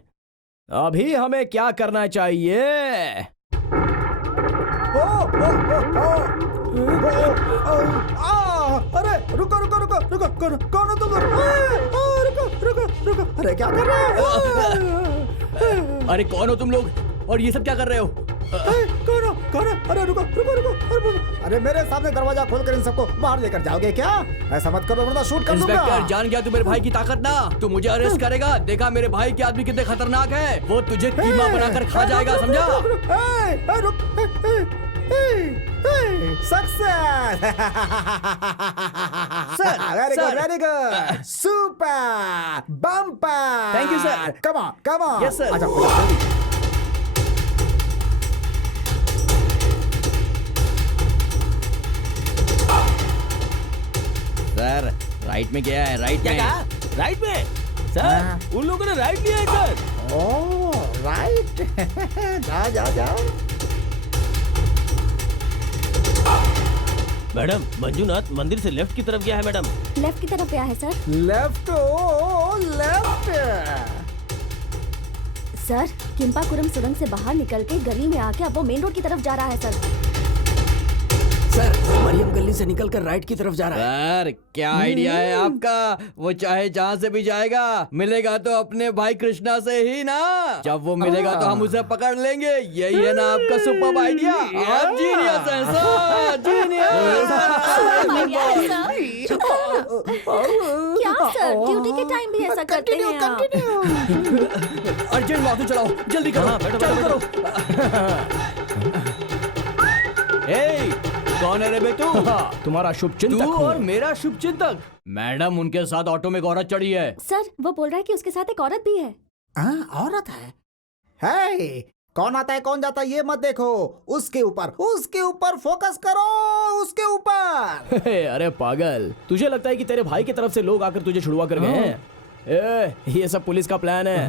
अभी हमें क्या करना चाहिए? अरे रुको रुको रुको रुको, कौन हो तुम लोग? रुको रुको रुको, अरे क्या कर रहे हो? अरे कौन हो तुम लोग और ये सब क्या कर रहे हो? कौन हो? कौन हो? अरे रुको रुको रुको, अरे मेरे सामने दरवाजा खोलकर इन सबको बाहर लेकर जाओगे क्या? ऐसा मत करो वरना शूट कर दूंगा। इंस्पेक्टर, जान गया तू मेरे भाई की ताकत ना। तू मुझे अरेस्ट करेगा। देखा मेरे भाई के आदमी कितने खतरनाक है। वो तुझे कीमा बनाकर खा जाएगा, समझा? Success. Very good, super, bumper. Thank you sir. Come on come on. Yes sir. Sir, right में गया है, राइट में। क्या? राइट में? सर, उन लोगों ने राइट लिया है सर। Oh right. जा जा जा। मैडम, मंजूनाथ मंदिर से लेफ्ट की तरफ गया है मैडम। लेफ्ट की तरफ गया है सर। लेफ्ट, ओ लेफ्ट। सर, किम्पाकुरम सुरंग से बाहर निकल के गली में आके अब वो मेन रोड की तरफ जा रहा है सर। सर मरियम गली से निकलकर राइट की तरफ जा रहा है। सर क्या आइडिया है आपका? वो चाहे जहाँ से भी जाएगा, मिलेगा तो अपने भाई कृष्णा से ही ना। जब वो मिलेगा तो हम उसे पकड़ लेंगे। यही है ना आपका सुपर आइडिया? आप जीनियस हैं सर, जीनियस। क्या सर, ड्यूटी के टाइम भी ऐसा करते हैं आप? अर्जेंट माथू चलाओ, जल्दी करो, चालू करो। ए, कौन है रे बे तू? तुम्हारा शुभचिंतक तू हूँ। और मेरा शुभचिंतक। मैडम, उनके साथ ऑटो में एक औरत चढ़ी है। सर वो बोल रहा है कि उसके साथ एक औरत भी है। औरत है? हे, कौन आता है कौन जाता है ये मत देखो, उसके ऊपर फोकस करो, उसके ऊपर। अरे पागल, तुझे लगता है कि तेरे भाई की तरफ से लोग आकर तुझे छुड़वा कर गए हैं? ये सब पुलिस का प्लान है।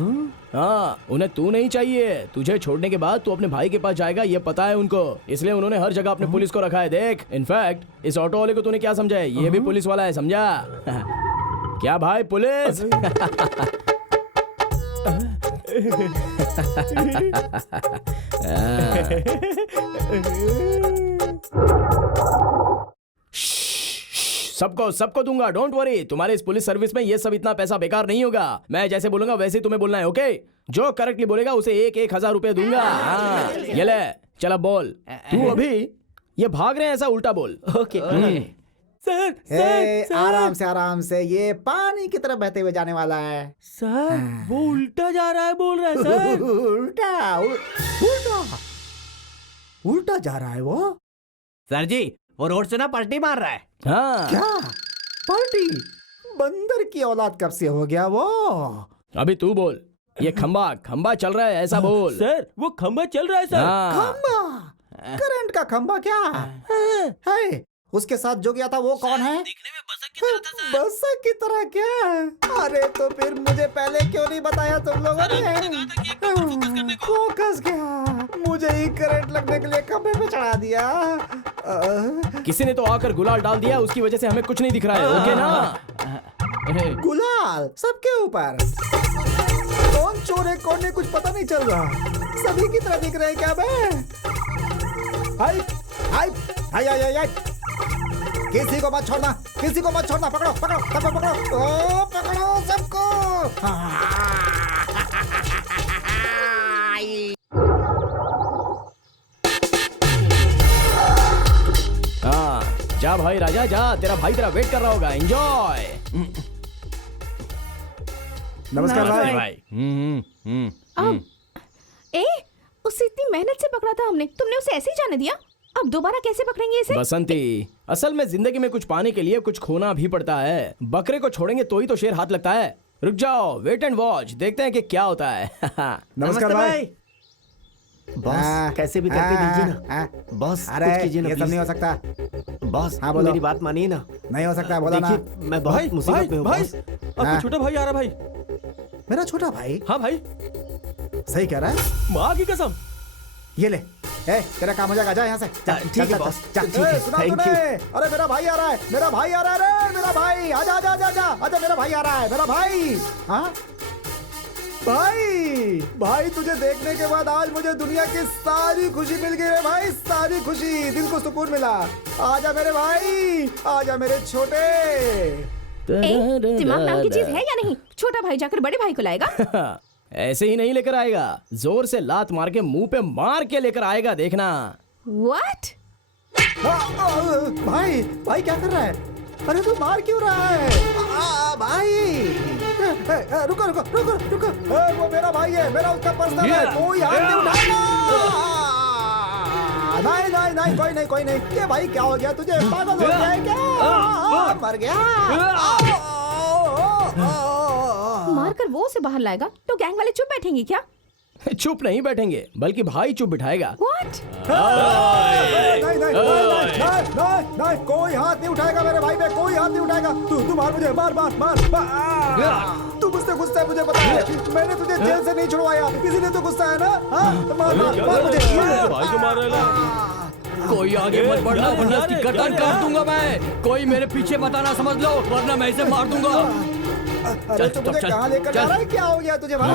हाँ, उन्हें तू नहीं चाहिए। तुझे छोड़ने के बाद तू अपने भाई के पास जाएगा, ये पता है उनको। इसलिए उन्होंने हर जगह अपने पुलिस को रखा है। देख, इनफैक्ट इस ऑटो वाले को तूने क्या समझा है? ये भी पुलिस वाला है, समझा? क्या भाई पुलिस? सबको दूंगा, डोंट वरी। तुम्हारे इस पुलिस सर्विस में ये सब इतना पैसा बेकार नहीं होगा। मैं जैसे बोलूंगा वैसे ही तुम्हें बोलना है, ओके? जो करेक्टली बोलेगा उसे 1,000 रुपए दूंगा। हाँ, ये ले, चला बोल। तू अभी ये भाग रहे हैं, ऐसा उल्टा बोल। ओके सर, आराम से, ये पानी की तरफ बहते हुए जाने वाला है। सर वो उल्टा जा रहा है, बोल रहा है सर। उल्टा जा रहा है वो। सर जी, वो रोड से ना पलटी मार रहा है। हाँ। क्या पलटी? बंदर की औलाद कब से हो गया वो? अभी तू बोल। ये खंबा चल रहा है, ऐसा बोल। सर वो खंबा चल रहा है सर। खंबा? करंट का खंबा क्या है? उसके साथ जो गया था वो कौन है? दिखने में बसक की तरह क्या? अरे तो फिर मुझे पहले क्यों नहीं बताया तुम लोगों ने? फोकस क्या? मुझे ही करंट लगने के लिए खंबे पे चढ़ा दिया। किसी ने तो आकर गुलाल डाल दिया, उसकी वजह से हमें कुछ नहीं दिख रहा है, ओके ना? गुलाल सबके ऊपर? कौन चोर है कौन नहीं कुछ पता नहीं चल रहा। सभी की तरह दिख रहे हैं क्या बे? हाय किसी को मत छोड़ना, पकड़ो सबको पकड़ो। हाँ, जा भाई राजा जा, तेरा भाई तेरा वेट कर रहा होगा। एंजॉय। नमस्कार भाई। उसे इतनी मेहनत से पकड़ा था हमने, तुमने उसे ऐसे ही जाने दिया? अब दोबारा कैसे पकड़ेंगे इसे? बसंती, असल में जिंदगी में कुछ पाने के लिए कुछ खोना भी पड़ता है। बकरे को छोड़ेंगे तो ही तो शेर हाथ लगता है। रुक जाओ, वेट एंड वॉच, देखते हैं कि क्या होता है। नमस्कार भाई। बॉस कैसे भी करके दीजिए ना। बॉस कुछ कीजिए ना, ये सब नहीं हो सकता। बॉस हाँ बोलो। मेरी बात मानिए ना। नहीं हो सकता, बोला ना। देखिए मैं बहुत मुसीबत में हूँ बॉस। आपका छोटा भाई आ रहा भाई। मेरा छोटा भाई? हाँ भाई। सही कह रहा है। माँ की कसम। ये ले, तेरा काम हो जाएगा, जा यहाँ से। ठीक है बॉस। सुना तूने? अरे मेरा भाई आ रहा है, मेरा भाई। आजा, मेरा भाई आ रहा है, मेरा भाई। हाँ भाई तुझे देखने के बाद आज मुझे दुनिया की सारी खुशी मिल गई है भाई, सारी खुशी, दिल को सुकून मिला। आजा मेरे भाई, आजा मेरे छोटे। दिमाग नाम की चीज है या नहीं? छोटा भाई जाकर बड़े भाई को लाएगा? ऐसे ही नहीं लेकर आएगा, जोर से लात मार के मुंह पे मार के लेकर आएगा, देखना। What? भाई क्या कर रहा है? अरे तू मार क्यों रहा है? भाई रुको। वो मेरा भाई है, मेरा उसका पर्सनल है, कोई हाथ नहीं उठाएगा। नहीं, कोई नहीं। ये भाई क्या हो गया तुझे? पागल हो गया है क्या? मर गया। मारकर वो उसे बाहर लाएगा तो गैंग वाले चुप बैठेंगे क्या? चुप नहीं बैठेंगे, बल्कि भाई चुप बिठाएगा। What? नहीं, कोई हाथ नहीं उठाएगा मेरे भाई पे, कोई हाथ नहीं उठाएगा। तू मार मुझे, मार। तू मुझसे गुस्सा है, मुझे पता है। मैंने तुझे जेल से नहीं छुड़वाया, इसीलिए तो गुस्सा है ना? मार मुझे। भाई को मार रहा है। कोई आगे मत बढ़ना वरना इसकी गर्दन काट दूंगा मैं। कोई मेरे पीछे मत आना, समझ लो, वरना मैं इसे मार दूंगा। अरे तू मुझे कहाँ लेकर जा रहा है? क्या हो गया तुझे भाई?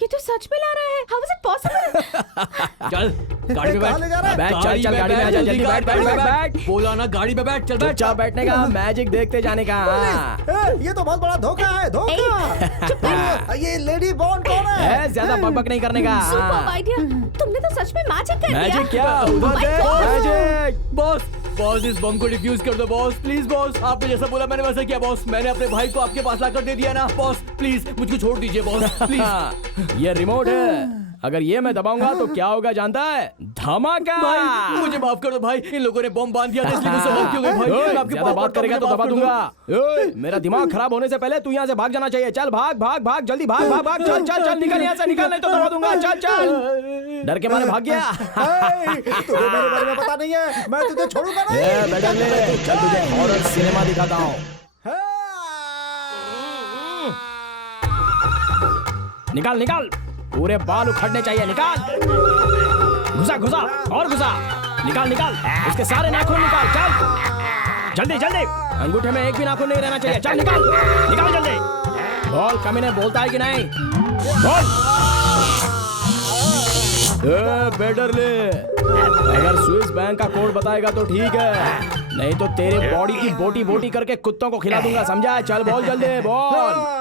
ये तो सच में ला रहा है। How is it possible? चल गाड़ी में कहाँ ले जा रहा है? बैठ, चल चल गाड़ी में आ जा, जल्दी बैठ बैठ बैठ बैठ। बोला ना गाड़ी में बैठ, चल बैठ। चुपचाप बैठने का, मैजिक देखते जाने का। ये तो बहुत बड़ा धोखा है, धोखा। ये लेडी बॉन्ड कौन है? ज्यादा बकबक नहीं करने का। सुपर आइडिया, तुमने तो सच में मैजिक कर दिया। मैजिक क्या? Oh उधर my देख, God! मैजिक। बॉस बॉस इस बम को डिफ्यूज कर दो बॉस, प्लीज बॉस। आपने जैसा बोला मैंने वैसा किया बॉस। मैंने अपने भाई को आपके पास लाकर दे दिया ना बॉस। प्लीज मुझको छोड़ दीजिए बॉस, प्लीज। ये रिमोट है, अगर ये मैं दबाऊंगा तो क्या होगा जानता है? धमाका। भाई मुझे माफ कर दो भाई, इन लोगों ने बम बांध दिया था इसलिए मुझसे गलती हो गई भाई। मैं आपके ज्यादा पास बात करेगा तो दबा दूंगा। मेरा दिमाग खराब होने से पहले तू यहाँ से भाग जाना चाहिए। चल भाग भाग भाग, जल्दी भाग भाग भाग, चल चल चल, निकल यहाँ से, निकल नहीं तो दबा दूंगा। चल चल, डर के मारे भाग गया। तुझे मेरे बारे में पता नहीं है, मैं तुझे छोड़ूंगा नहीं। बेटा ले, चल तुझे हॉरर सिनेमा दिखाता हूँ। निकाल निकाल, पूरे बाल उखड़ने चाहिए, निकाल। घुसा घुसा और घुसा, निकाल निकाल, उसके सारे नाखून निकाल, चल जल्दी जल्दी। अंगूठे में एक भी नाखून नहीं रहना चाहिए, चल निकाल निकाल जल्दी। बोल, कमीने बोलता है कि नहीं? बोल। बेटर ले, अगर स्विस बैंक का कोड बताएगा तो ठीक है, नहीं तो तेरे बॉडी की बोटी बोटी करके कुत्तों को खिला दूंगा, समझा? चल बोल जल्दी, बोल।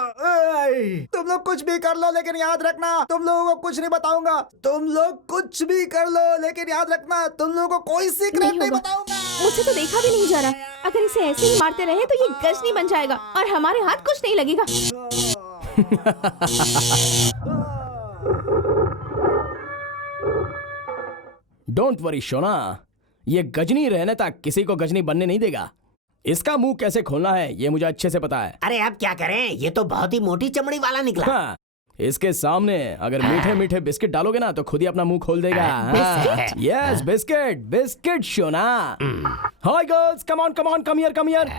तुम लोग कुछ भी कर लो लेकिन याद रखना तुम लोगों को कुछ नहीं बताऊंगा। तुम लोग कुछ भी कर लो लेकिन याद रखना तुम लोगों को कोई सीक्रेट नहीं बताऊंगा। मुझे तो देखा भी नहीं जा रहा। अगर इसे ऐसे ही मारते रहे तो ये गजनी बन जाएगा और हमारे हाथ कुछ नहीं लगेगा। डोंट वरी शोना, ये गजनी रहने तक किसी को गजनी बनने नहीं देगा। इसका मुंह कैसे खोलना है ये मुझे अच्छे से पता है। अरे अब क्या करें, ये तो बहुत ही मोटी चमड़ी वाला निकला। हाँ, इसके सामने अगर मीठे मीठे बिस्किट डालोगे ना तो खुद ही अपना मुंह खोल देगा। Yes, biscuit biscuit Shona. Hi girls, come on come on, come here come here.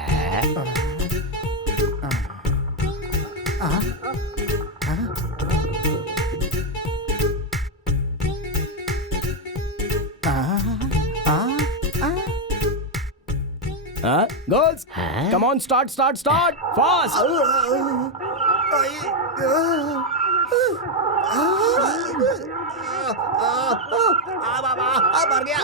Girls come on, start start start fast. मर गया।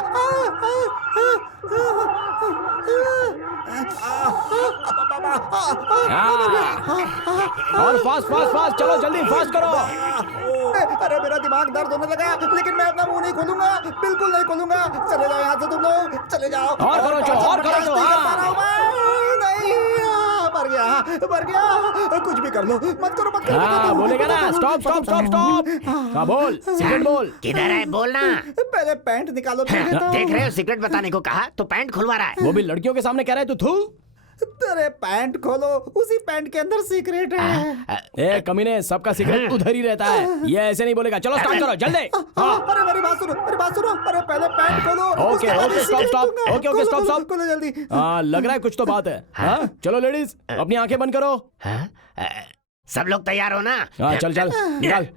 और फास्ट फास्ट फास्ट, चलो जल्दी फास्ट करो। अरे मेरा दिमाग दर्द होने लगा, लेकिन मैं अपना मुंह नहीं खोलूंगा, बिल्कुल नहीं खोलूंगा। चले जाओ यहाँ से तुम लोग, चले जाओ। और करो जो, और करो जो। मर गया, कुछ भी कर लो, मत करो मत करो। हाँ बोलेगा ना, स्टॉप स्टॉप स्टॉप स्टॉप। हाँ बोल, सिगरेट बोल। किधर है, बोलना। पहले पैंट निकालो। देख रहे हो, सिगरेट बताने को कहा तो पैंट खुलवा रहा है। वो भी लड़कियों के सामने कह रहा है तू। तेरे पैंट खोलो, उसी पैंट के अंदर सीक्रेट है। ए कमीने, सबका सीक्रेट उधर ही रहता है, ये ऐसे नहीं बोलेगा। चलो स्टार्ट करो जल्दी। अरे मेरी बात सुनो, मेरी बात सुनो। अरे पहले पैंट खोलो। Okay okay, stop stop, okay okay, stop stop. खोलो जल्दी। हाँ, लग रहा है कुछ तो बात है। हाँ चलो लेडीज, अपनी आंखें बंद करो। सब लोग तैयार हो ना? हाँ चल चल, निकाल।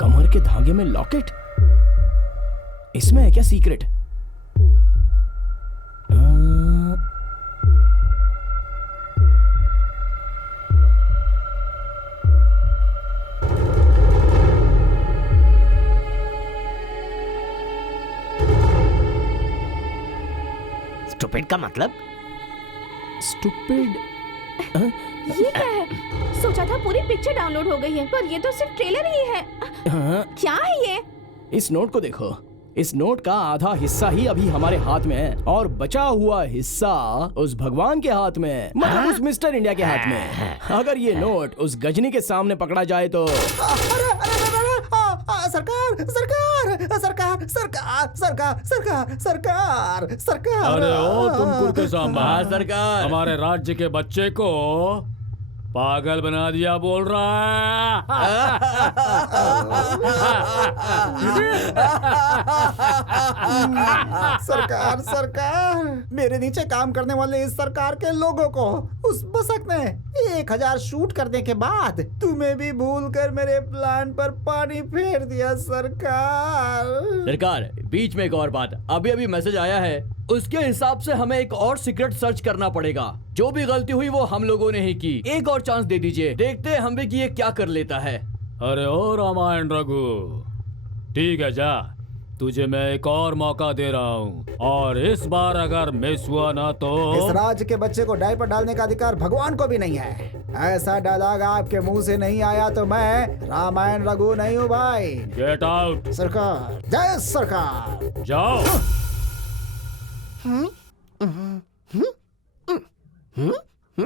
कमर के धागे में लॉकेट, इसमें है क्या सीक्रेट? स्टूपिड का मतलब? स्टूपिड? ये क्या है? सोचा था पूरी पिक्चर डाउनलोड हो गई है, पर ये तो सिर्फ ट्रेलर ही है। क्या है ये? इस नोट को देखो, इस नोट का आधा हिस्सा ही अभी हमारे हाथ में है और बचा हुआ हिस्सा उस भगवान के हाथ में, मतलब उस मिस्टर इंडिया के हाथ में। अगर ये नोट उस गजनी के सामने पकड़ा जाए तो सरकार सरकार सरकार सरकार सरकार सरकार सरकार सरकार। अरे ओ तुम कुर्ते सांबा, सरकार हमारे राज्य के बच्चे को पागल बना दिया बोल रहा सरकार सरकार, मेरे नीचे काम करने वाले इस सरकार के लोगों को उस बसक ने 1000 शूट करने के बाद तुम्हें भी भूलकर मेरे प्लान पर पानी फेर दिया। सरकार सरकार बीच में एक और बात, अभी अभी मैसेज आया है, उसके हिसाब से हमें एक और सीक्रेट सर्च करना पड़ेगा। जो भी गलती हुई वो हम लोगों ने ही की। एक और चांस दे दीजिए, देखते हैं हम भी कि ये क्या कर लेता है। अरे ओ रामायण रघु, ठीक है जा, तुझे मैं एक और मौका दे रहा हूँ, और इस बार अगर मिस हुआ ना तो इस राज्य के बच्चे को डायपर डालने का अधिकार भगवान को भी नहीं है। ऐसा डायलॉग आपके मुंह से नहीं आया तो मैं रामायण रघु नहीं हूँ भाई। Get out. सरकार, जय सरकार। जाओ।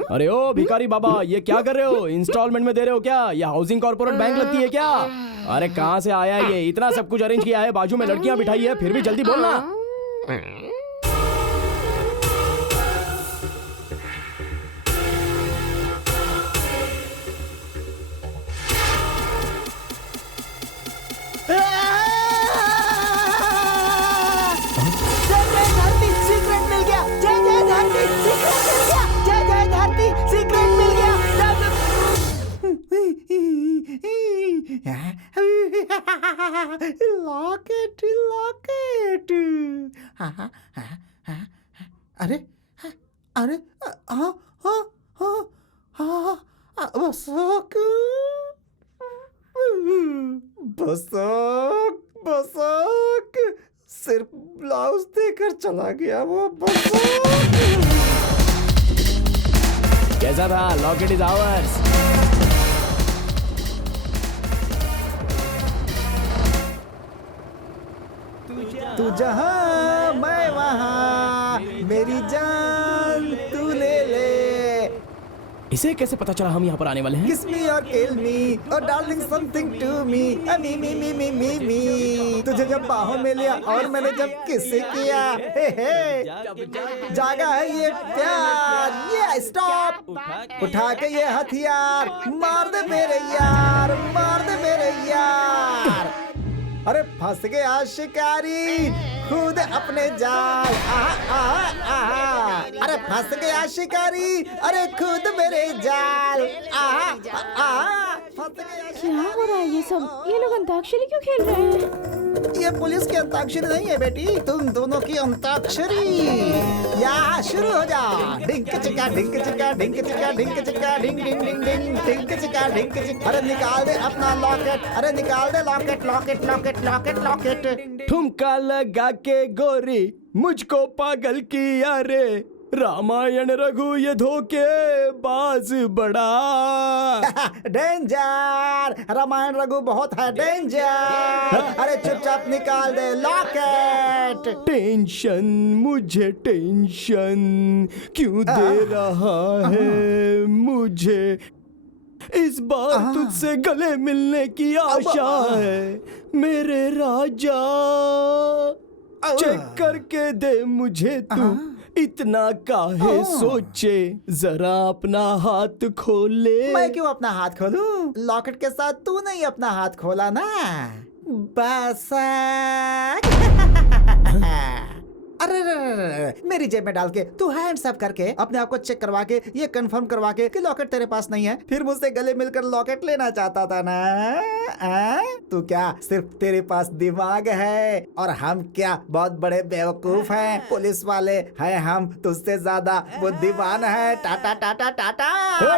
अरे ओ भिखारी बाबा, ये क्या कर रहे हो? इंस्टॉलमेंट में दे रहे हो क्या? ये हाउसिंग कॉर्पोरेट बैंक लगती है क्या? अरे कहाँ से आया ये? इतना सब कुछ अरेंज किया है, बाजू में लड़कियां बिठाई है, फिर भी जल्दी बोलना। सीक्रेट मिल गया। जय जय धरती, सीक्रेट मिल गया। जय जय धरती, सीक्रेट मिल गया। Locket, locket. अरे अरे बसक बसक बसक, सिर्फ ब्लाउज देकर चला गया वो बसक। कैसा था? Locket is ours. तू जहां मैं वहां, मेरी जान तू ले ले। इसे कैसे पता चला हम यहाँ पर आने वाले हैं? Kiss me or kill me, or darling something to me, me। तुझे जब बाहों में लिया और मैंने जब किस किया, हे हे, जागा है ये प्यार। ये स्टॉप, उठा के ये हथियार, मार दे मेरे यार, मार दे मेरे यार। अरे फंस गया शिकारी खुद अपने जाल। अरे फंस गया शिकारी, अरे खुद मेरे जाल। फंस गया। क्या हो रहा है ये सब? ये लोग अंताक्षरी क्यों खेल रहे हैं? ये पुलिस की अंताक्षरी नहीं है बेटी, तुम दोनों की अंताक्षरी। यहाँ शुरू हो जा। ढिंक चिका ढिंक चिका ढिंक चिका ढिंक चिका ढिंक डिंग डिंग डिंग ढिंक चिका ढिंक चिका। अरे निकाल दे अपना लॉकेट, अरे निकाल दे locket locket locket locket locket. ठुमका लगा के गोरी मुझको पागल किया रे, रामायण रघु ये धोखे बाज बड़ा। डेंजर, रामायण रघु बहुत है डेंजर। अरे चुपचाप निकाल दे लॉकेट। टेंशन, मुझे टेंशन क्यों दे रहा है मुझे? इस बार तुझसे गले मिलने की आशा है मेरे राजा। चेक करके दे मुझे तू, इतना काहे सोचे, जरा अपना हाथ खोले। मैं क्यों अपना हाथ खोलूं? लॉकेट के साथ तू नहीं अपना हाथ खोला ना। बस अरे मेरी जेब में डाल के तू हैंड्स अप करके अपने आप को चेक करवा के ये कंफर्म करवा के कि लॉकेट तेरे पास नहीं है, फिर मुझसे गले मिलकर लॉकेट लेना चाहता था ना। तू क्या सिर्फ तेरे पास दिमाग है और हम क्या बहुत बड़े बेवकूफ हैं? पुलिस वाले हैं हम, तुझसे ज्यादा बुद्धिमान है। टाटा टाटा टाटा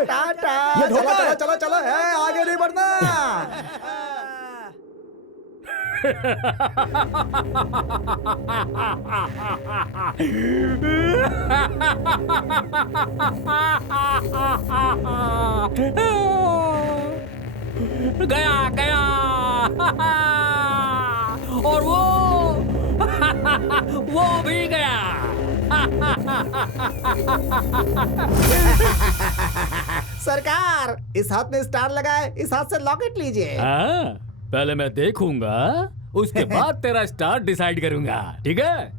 टाटा। चलो चलो चलो, आगे नहीं बढ़ना। गया गया और वो भी गया। सरकार, इस हाथ में स्टार लगाए, इस हाथ से लॉकेट लीजिए। पहले मैं देखूंगा, उसके बाद तेरा स्टार डिसाइड करूंगा, ठीक है?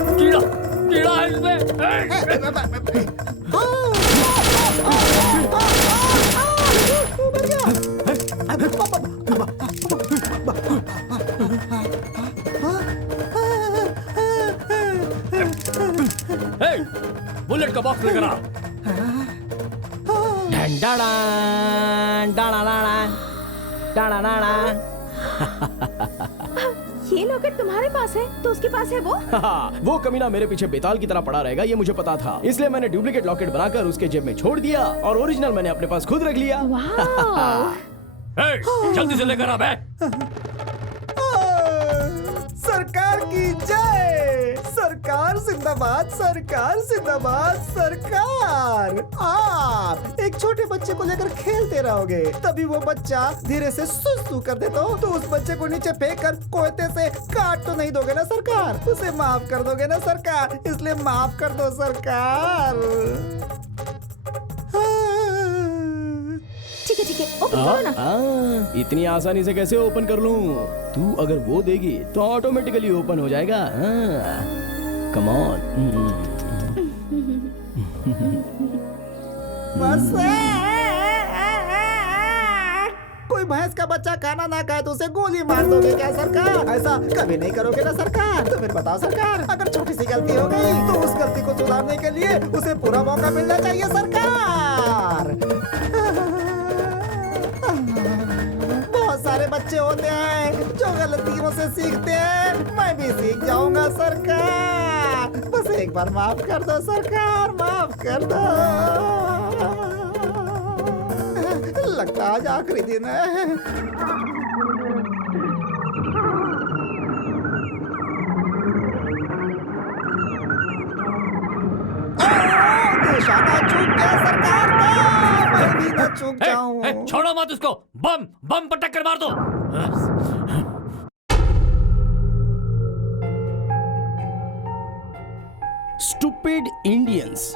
कीड़ा कीड़ा है इसमें। बुलेट का बॉक्स लेकर आ। डाड़ा डाड़ा डाड़ा डाड़ा डाड़ा ये लॉकेट तुम्हारे पास है तो उसके पास है वो? वो कमीना मेरे पीछे बेताल की तरह पड़ा रहेगा, ये मुझे पता था। इसलिए मैंने डुप्लीकेट लॉकेट बनाकर उसके जेब में छोड़ दिया और ओरिजिनल मैंने अपने पास खुद रख लिया। जल्दी से लेकर आ बे। सरकार की जय, सरकार जिंदाबाद, सरकार जिंदाबाद, सरकार। आप एक छोटे बच्चे को लेकर खेलते रहोगे, तभी वो बच्चा धीरे से सुसु कर देता हो तो उस बच्चे को नीचे फेंक कर कोयते से काट तो नहीं दोगे ना सरकार? उसे माफ कर दोगे ना सरकार? इसलिए माफ कर दो सरकार। ठीक है, ओपन करो ना। इतनी आसानी से कैसे ओपन कर लूं? तू अगर वो देगी तो ऑटोमेटिकली ओपन हो जाएगा। Come on. कोई भैंस का बच्चा खाना ना खाए तो उसे गोली मार दोगे क्या सरकार? ऐसा कभी नहीं करोगे ना सरकार? तो फिर बताओ सरकार, अगर छोटी सी गलती हो गई तो उस गलती को सुधारने के लिए उसे पूरा मौका मिलना चाहिए सरकार। बहुत सारे बच्चे होते हैं जो गलतियों से सीखते हैं, मैं भी सीख जाऊंगा सरकार। बस एक बार माफ कर दो सरकार, माफ कर दो। लगता आज आखिरी दिन है। निशाना चूक गया सरकार का, मैं भी न चूक जाऊं। छोड़ो मत उसको, बम बम पटक कर मार दो। Stupid Indians.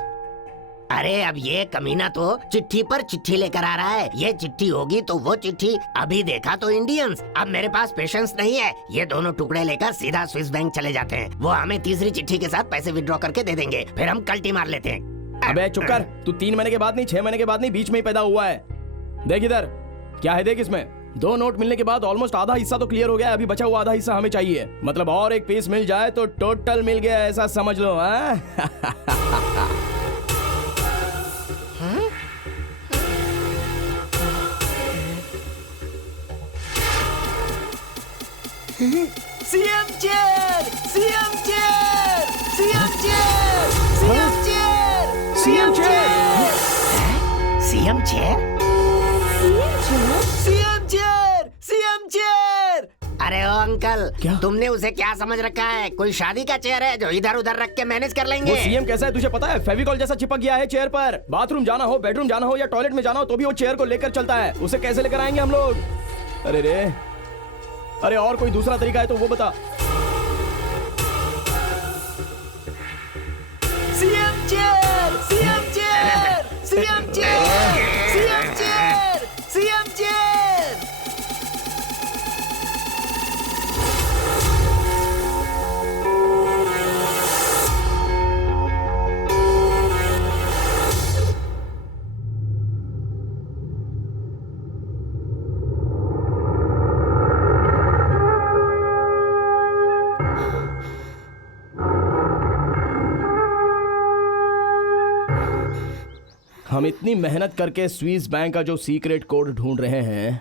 अरे अब ये कमीना तो चिट्ठी पर चिट्ठी लेकर आ रहा है। ये चिट्ठी होगी तो वो चिट्ठी, अभी देखा तो इंडियंस। अब मेरे पास पेशेंस नहीं है, ये दोनों टुकड़े लेकर सीधा स्विस बैंक चले जाते हैं। वो हमें तीसरी चिट्ठी के साथ पैसे विड्रॉ करके दे देंगे, फिर हम कल्टी मार लेते हैं। अबे चुप कर, तू 3 महीने के बाद नहीं, 6 महीने के बाद नहीं, बीच में ही पैदा हुआ है। देख इधर, क्या है देख इसमें। 2 नोट मिलने के बाद ऑलमोस्ट आधा हिस्सा तो क्लियर हो गया, अभी बचा हुआ आधा हिस्सा हमें चाहिए। मतलब और एक पीस मिल जाए तो टोटल मिल गया, ऐसा समझ लो। CM chair, CM chair, CM chair, CM chair, CM chair, CM chair, CM chair, CM chair. अरे ओ अंकल, तुमने उसे क्या समझ रखा है? कोई शादी का चेयर है जो इधर उधर रख के मैनेज कर लेंगे? वो सीएम कैसा है तुझे पता है? फेविकॉल जैसा चिपक गया है चेयर पर। बाथरूम जाना हो, बेडरूम जाना हो या टॉयलेट में जाना हो तो भी वो चेयर को लेकर चलता है। उसे कैसे लेकर आएंगे हम लोग? अरे रे, अरे और कोई दूसरा तरीका है तो वो बता। CM chair, CM chair, CM chair, CM chair, CM chair. हम इतनी मेहनत करके स्विस बैंक का जो सीक्रेट कोड ढूंढ रहे हैं,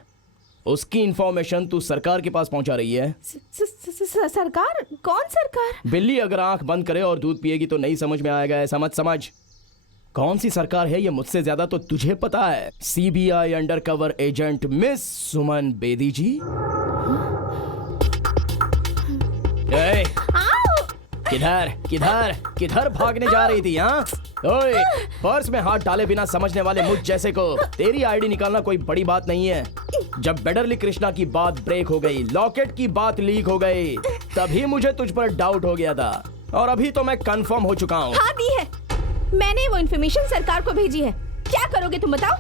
उसकी इंफॉर्मेशन तू सरकार के पास पहुंचा रही है। सरकार? कौन सरकार? बिल्ली अगर आंख बंद करे और दूध पिएगी तो नहीं समझ में आएगा, ऐसा मत समझ। कौन सी सरकार है ये मुझसे ज्यादा तो तुझे पता है। सीबीआई अंडरकवर एजेंट मिस सुमन बेदी जी। किधर किधर किधर भागने जा रही थी? हाँ ओए, पर्स में हाथ डाले बिना समझने वाले मुझ जैसे को तेरी आईडी निकालना कोई बड़ी बात नहीं है। जब बेडरली कृष्णा की बात ब्रेक हो गई, लॉकेट की बात लीक हो गई, तभी मुझे तुझ पर डाउट हो गया था और अभी तो मैं कंफर्म हो चुका हूँ। हाँ दी है, मैंने वो इन्फॉर्मेशन सरकार को भेजी है। क्या करोगे तुम बताओ?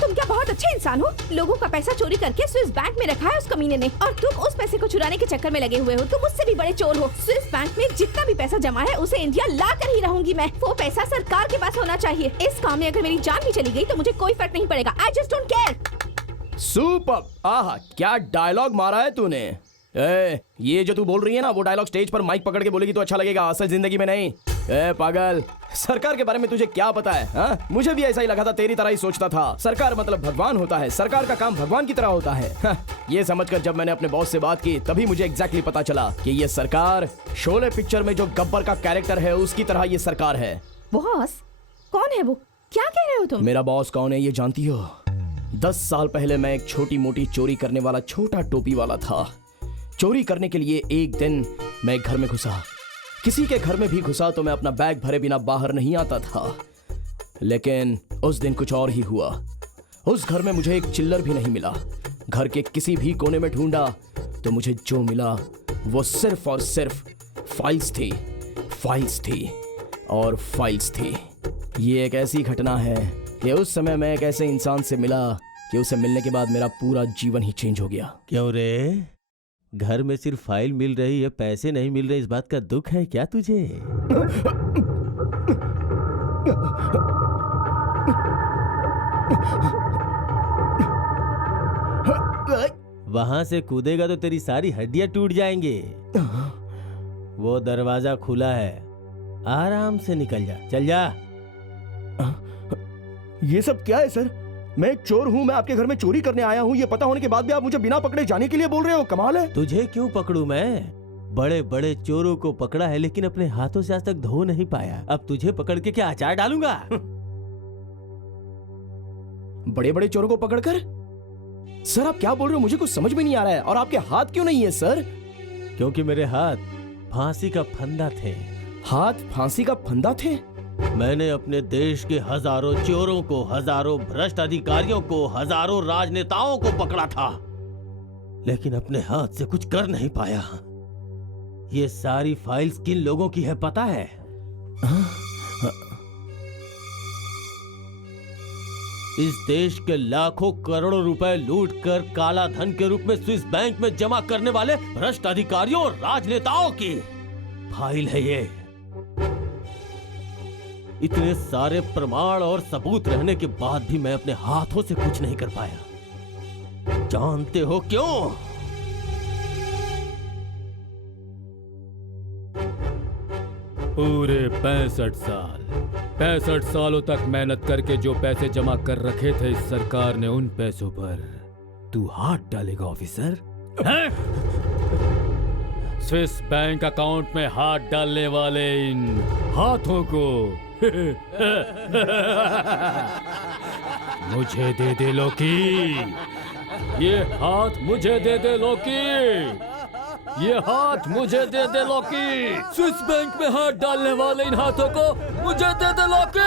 तुम क्या बहुत अच्छे इंसान हो? लोगों का पैसा चोरी करके स्विस बैंक में रखा है उस कमीने ने, और तुम उस पैसे को चुराने के चक्कर में लगे हुए हो। तुम उससे भी बड़े चोर हो। स्विस बैंक में जितना भी पैसा जमा है उसे इंडिया ला कर ही रहूंगी मैं। वो पैसा सरकार के पास होना चाहिए। इस काम में अगर मेरी जान भी चली गई तो मुझे कोई फर्क नहीं पड़ेगा। I just don't care. Super! आहा, क्या डायलॉग मारा है तूने। ये जो तू बोल रही है ना, वो डायलॉग स्टेज पर माइक पकड़ के बोलेगी तो अच्छा लगेगा, असल जिंदगी में नहीं। पागल, सरकार के बारे में तुझे क्या पता है हा? मुझे भी ऐसा ही लगा था, तेरी तरह ही सोचता था। सरकार मतलब भगवान होता है, सरकार का काम भगवान की तरह होता है। हा, ये समझकर जब मैंने अपने बॉस से बात की तभी मुझे एग्जैक्टली पता चला कि ये सरकार शोले पिक्चर में जो गब्बर का कैरेक्टर है उसकी तरह ये सरकार है। बॉस कौन है वो? क्या कह रहे हो तुम? मेरा बॉस कौन है ये जानती हो? 10 साल पहले मैं एक छोटी मोटी चोरी करने वाला छोटा टोपी वाला था। चोरी करने के लिए एक दिन मैं एक घर में घुसा। किसी के घर में भी घुसा तो मैं अपना बैग भरे बिना बाहर नहीं आता था। लेकिन उस दिन कुछ और ही हुआ। उस घर में मुझे एक चिल्लर भी नहीं मिला। घर के किसी भी कोने में ढूंढा तो मुझे जो मिला वो सिर्फ और सिर्फ फाइल्स थी, फाइल्स थी और फाइल्स थी। ये एक ऐसी घटना है कि उस समय मैं एक ऐसे इंसान से मिला कि उसे मिलने के बाद मेरा पूरा जीवन ही चेंज हो गया। क्यों रे? घर में सिर्फ फाइल मिल रही है, पैसे नहीं मिल रहे, इस बात का दुख है क्या तुझे? वहां से कूदेगा तो तेरी सारी हड्डियां टूट जाएंगे। वो दरवाजा खुला है, आराम से निकल जा, चल जा। ये सब क्या है सर? मैं एक चोर हूँ, मैं आपके घर में चोरी करने आया हूँ। ये पता होने के बाद भी आप मुझे बिना पकड़े जाने के लिए बोल रहे हो, कमाल है। तुझे क्यों पकड़ूं मैं? बड़े बड़े चोरों को पकड़ा है लेकिन अपने हाथों से आज तक धो नहीं पाया। अब तुझे पकड़ के क्या अचार डालूंगा? बड़े बड़े चोरों को पकड़कर? सर आप क्या बोल रहे हो? मुझे कुछ समझ में नहीं आ रहा है। और आपके हाथ क्यों नहीं है सर? क्योंकि मेरे हाथ फांसी का फंदा थे। हाथ फांसी का फंदा थे? मैंने अपने देश के हजारों चोरों को, हजारों भ्रष्ट अधिकारियों को, हजारों राजनेताओं को पकड़ा था, लेकिन अपने हाथ से कुछ कर नहीं पाया। ये सारी फाइल्स किन लोगों की है पता है? इस देश के लाखों करोड़ों रुपए लूटकर काला धन के रूप में स्विस बैंक में जमा करने वाले भ्रष्ट अधिकारियों और राजनेताओं की फाइल है ये। इतने सारे प्रमाण और सबूत रहने के बाद भी मैं अपने हाथों से कुछ नहीं कर पाया। जानते हो क्यों? पूरे 65 सालों तक मेहनत करके जो पैसे जमा कर रखे थे इस सरकार ने, उन पैसों पर तू हाथ डालेगा ऑफिसर? स्विस बैंक अकाउंट में हाथ डालने वाले इन हाथों को मुझे दे दे लोकी। ये हाथ मुझे दे दे लोकी। ये हाथ मुझे दे दे लोकी। स्विस बैंक में हाथ डालने वाले इन हाथों को मुझे दे दे लोकी।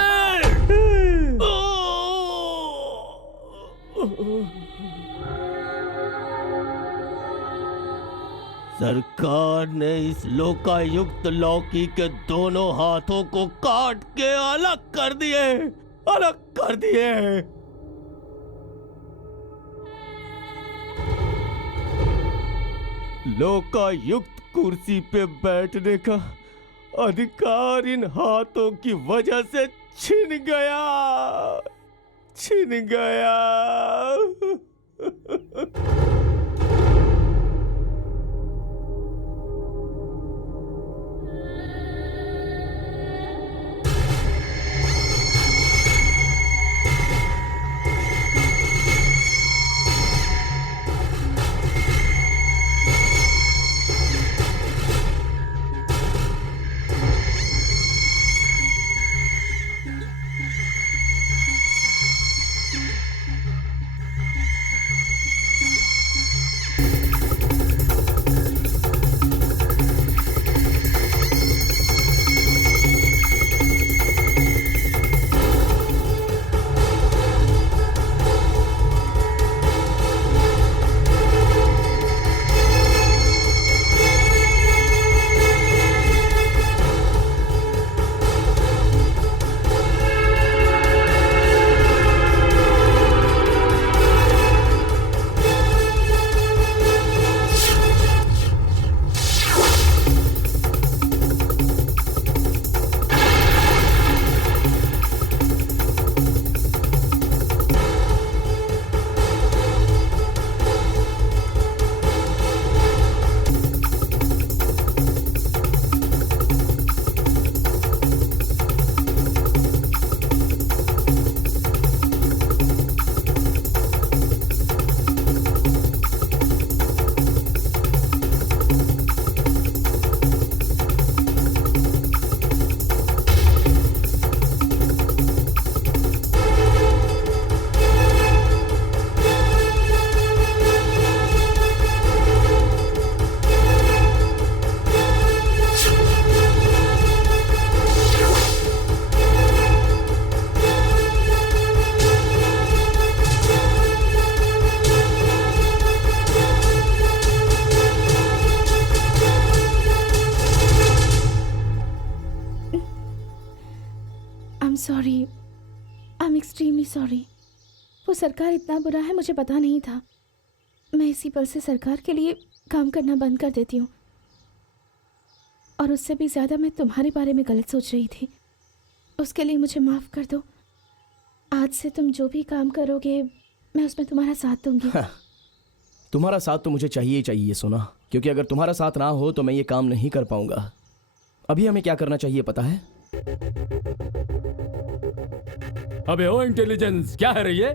सरकार ने इस लोकायुक्त लौकी के दोनों हाथों को काट के अलग कर दिए, अलग कर दिए। लोकायुक्त कुर्सी पे बैठने का अधिकार इन हाथों की वजह से छिन गया, छिन गया। I'm sorry. I'm extremely sorry. वो सरकार इतना बुरा है मुझे पता नहीं था। मैं इसी पल से सरकार के लिए काम करना बंद कर देती हूँ। और उससे भी ज़्यादा मैं तुम्हारे बारे में गलत सोच रही थी। उसके लिए मुझे माफ़ कर दो। आज से तुम जो भी काम करोगे मैं उसमें तुम्हारा साथ दूंगी। तुम्हारा साथ तो मुझे चाहिए ही चाहिए सोना, क्योंकि अगर तुम्हारा साथ ना हो तो मैं ये काम नहीं कर पाऊंगा। अभी हमें क्या करना चाहिए पता है? अबे ओ इंटेलिजेंस, क्या है रे ये?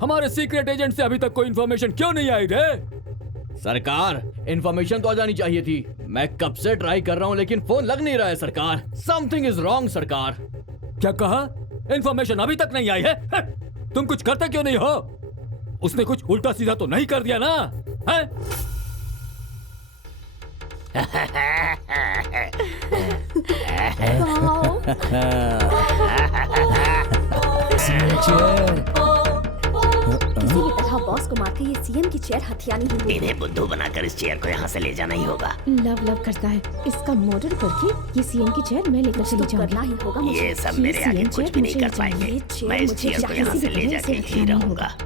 हमारे सीक्रेट एजेंट से अभी तक कोई इन्फॉर्मेशन क्यों नहीं आई रे? सरकार, इन्फॉर्मेशन तो आ जानी चाहिए थी। मैं कब से ट्राई कर रहा हूँ लेकिन फोन लग नहीं रहा है सरकार। समथिंग इज रॉन्ग सरकार। क्या कहा? इन्फॉर्मेशन अभी तक नहीं आई है? तुम कुछ करते क्यों नहीं हो? उसने कुछ उल्टा सीधा तो नहीं कर दिया ना? है? किसी भी तरह बॉस को मार के ये सीएम की चेयर हथियानी ही होगी। इन्हें बुद्धू बनाकर इस चेयर को यहाँ से ले जाना ही होगा। लव करता है। इसका मर्डर करके ये सीएम की चेयर मैं लेकर चली जाऊंगी। करना ही होगा मुझे। ये सब मेरे आगे कुछ भी नहीं कर पाएंगे। मैं इस चेयर को यहाँ से ले जाके ही रहूंगा।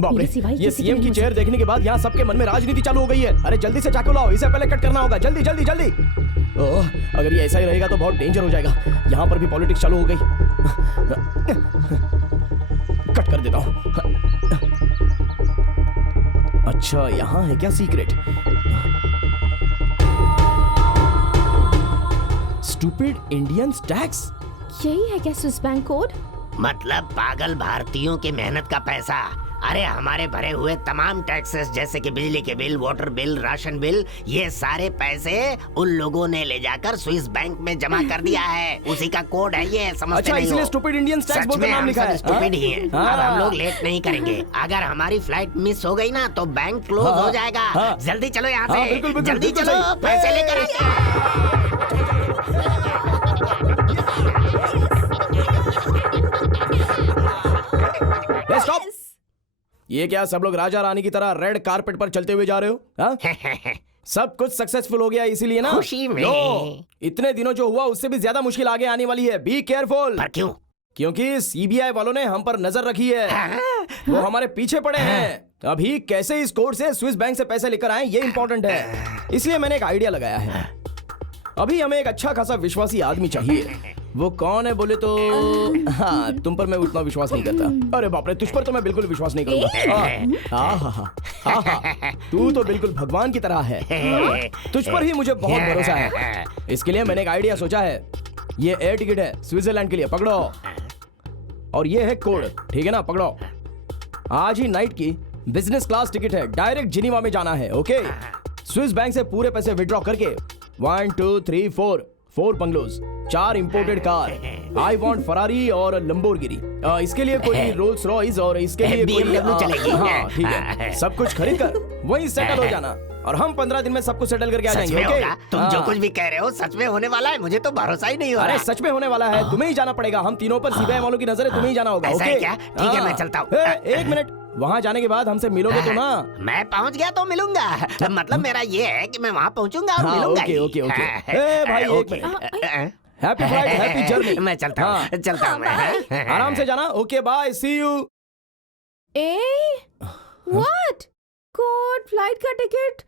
बाप रे, ये सीएम की चेयर देखने के बाद यहाँ सबके मन में राजनीति चालू हो गई है। अरे जल्दी से चाकू लाओ, इसे पहले कट करना होगा। जल्दी जल्दी जल्दी। ओह, अगर ये ऐसा ही रहेगा तो बहुत डेंजर हो जाएगा। यहाँ पर भी पॉलिटिक्स चालू हो गई। कट कर देता हूँ। अच्छा, यहाँ है क्या सीक्रेट? Stupid Indians tax. यही है क्या स्विस बैंक कोड? मतलब पागल भारतीयों की मेहनत का पैसा। अरे हमारे भरे हुए तमाम टैक्सेस जैसे कि बिजली के bill, water bill, ration bill, ये सारे पैसे उन लोगों ने ले जाकर स्विस बैंक में जमा कर दिया है। उसी का कोड है ये, समझते अच्छा, नहीं हो? इसलिए स्टूपिड इंडियंस टैक्स बोलकर नाम लिखा है। स्टूपिड ही है। अब हम लोग लेट नहीं करेंगे। अगर हमारी फ्लाइट मिस हो गई ना तो बैंक क्लोज हो जाएगा। जल्दी चलो यहाँ से, जल्दी चलो, पैसे लेकर आते। स्टॉप। ये क्या सब लोग राजा रानी की तरह रेड कारपेट पर चलते हुए जा रहे हो? हाँ? सब कुछ सक्सेसफुल हो गया इसीलिए ना? खुशी में। इतने दिनों जो हुआ उससे भी ज्यादा मुश्किल आगे आने वाली है। Be careful. पर क्यों? क्योंकि सीबीआई वालों ने हम पर नजर रखी है। वो हमारे पीछे पड़े हैं। अभी कैसे इस कोड से स्विस बैंक से पैसे लेकर आए ये इंपॉर्टेंट है। इसलिए मैंने एक आइडिया लगाया है। अभी हमें एक अच्छा खासा विश्वासी आदमी चाहिए। वो कौन है बोले तो हाँ, तुम पर मैं उतना विश्वास नहीं करता। अरे बाप रे, तुझ पर तो मैं बिल्कुल विश्वास नहीं करूंगा। तू तो बिल्कुल भगवान की तरह है। तुझ पर ही मुझे बहुत भरोसा है। इसके लिए मैंने एक आइडिया सोचा है। ये एयर टिकट है स्विट्जरलैंड के लिए, पकड़ो। और ये है कोड, ठीक है ना? पकड़ो। आज ही नाइट की बिजनेस क्लास टिकट है, डायरेक्ट जिनीवा में जाना है। ओके, स्विस बैंक से पूरे पैसे विड्रॉ करके 1 2 3 4 bungalows, 4 imported car. I want Ferrari और लंबोर्गिनी। इसके लिए कोई रोल्स रॉयस और इसके लिए BMW चलेगी। हाँ ठीक है, सब कुछ खरीद कर वहीं सेटल हो जाना और हम 15 दिन में सब कुछ सेटल करके आ जाएंगे। ओके, तुम जो कुछ भी कह रहे हो सच में होने वाला है? मुझे तो भरोसा ही नहीं हो रहा। अरे सच में होने वाला है, तुम्हें ही जाना पड़ेगा। हम तीनों पर सीबीआई वालों की नजर है, तुम्हें ही जाना होगा। ऐसा है ओके क्या? ठीक है, मैं चलता हूँ। एक मिनट, वहाँ जाने के बाद हमसे मिलोगे तो ना? मैं पहुँच गया तो मिलूंगा। मतलब मेरा ये है कि मैं वहाँ पहुँचूंगा और मिलूंगा। Okay okay okay. भाई एक minute. Happy flight, happy journey. मैं चलता हूँ, चलता हूँ मैं। आराम से जाना। Okay bye, see you. What? Code, flight का टिकट?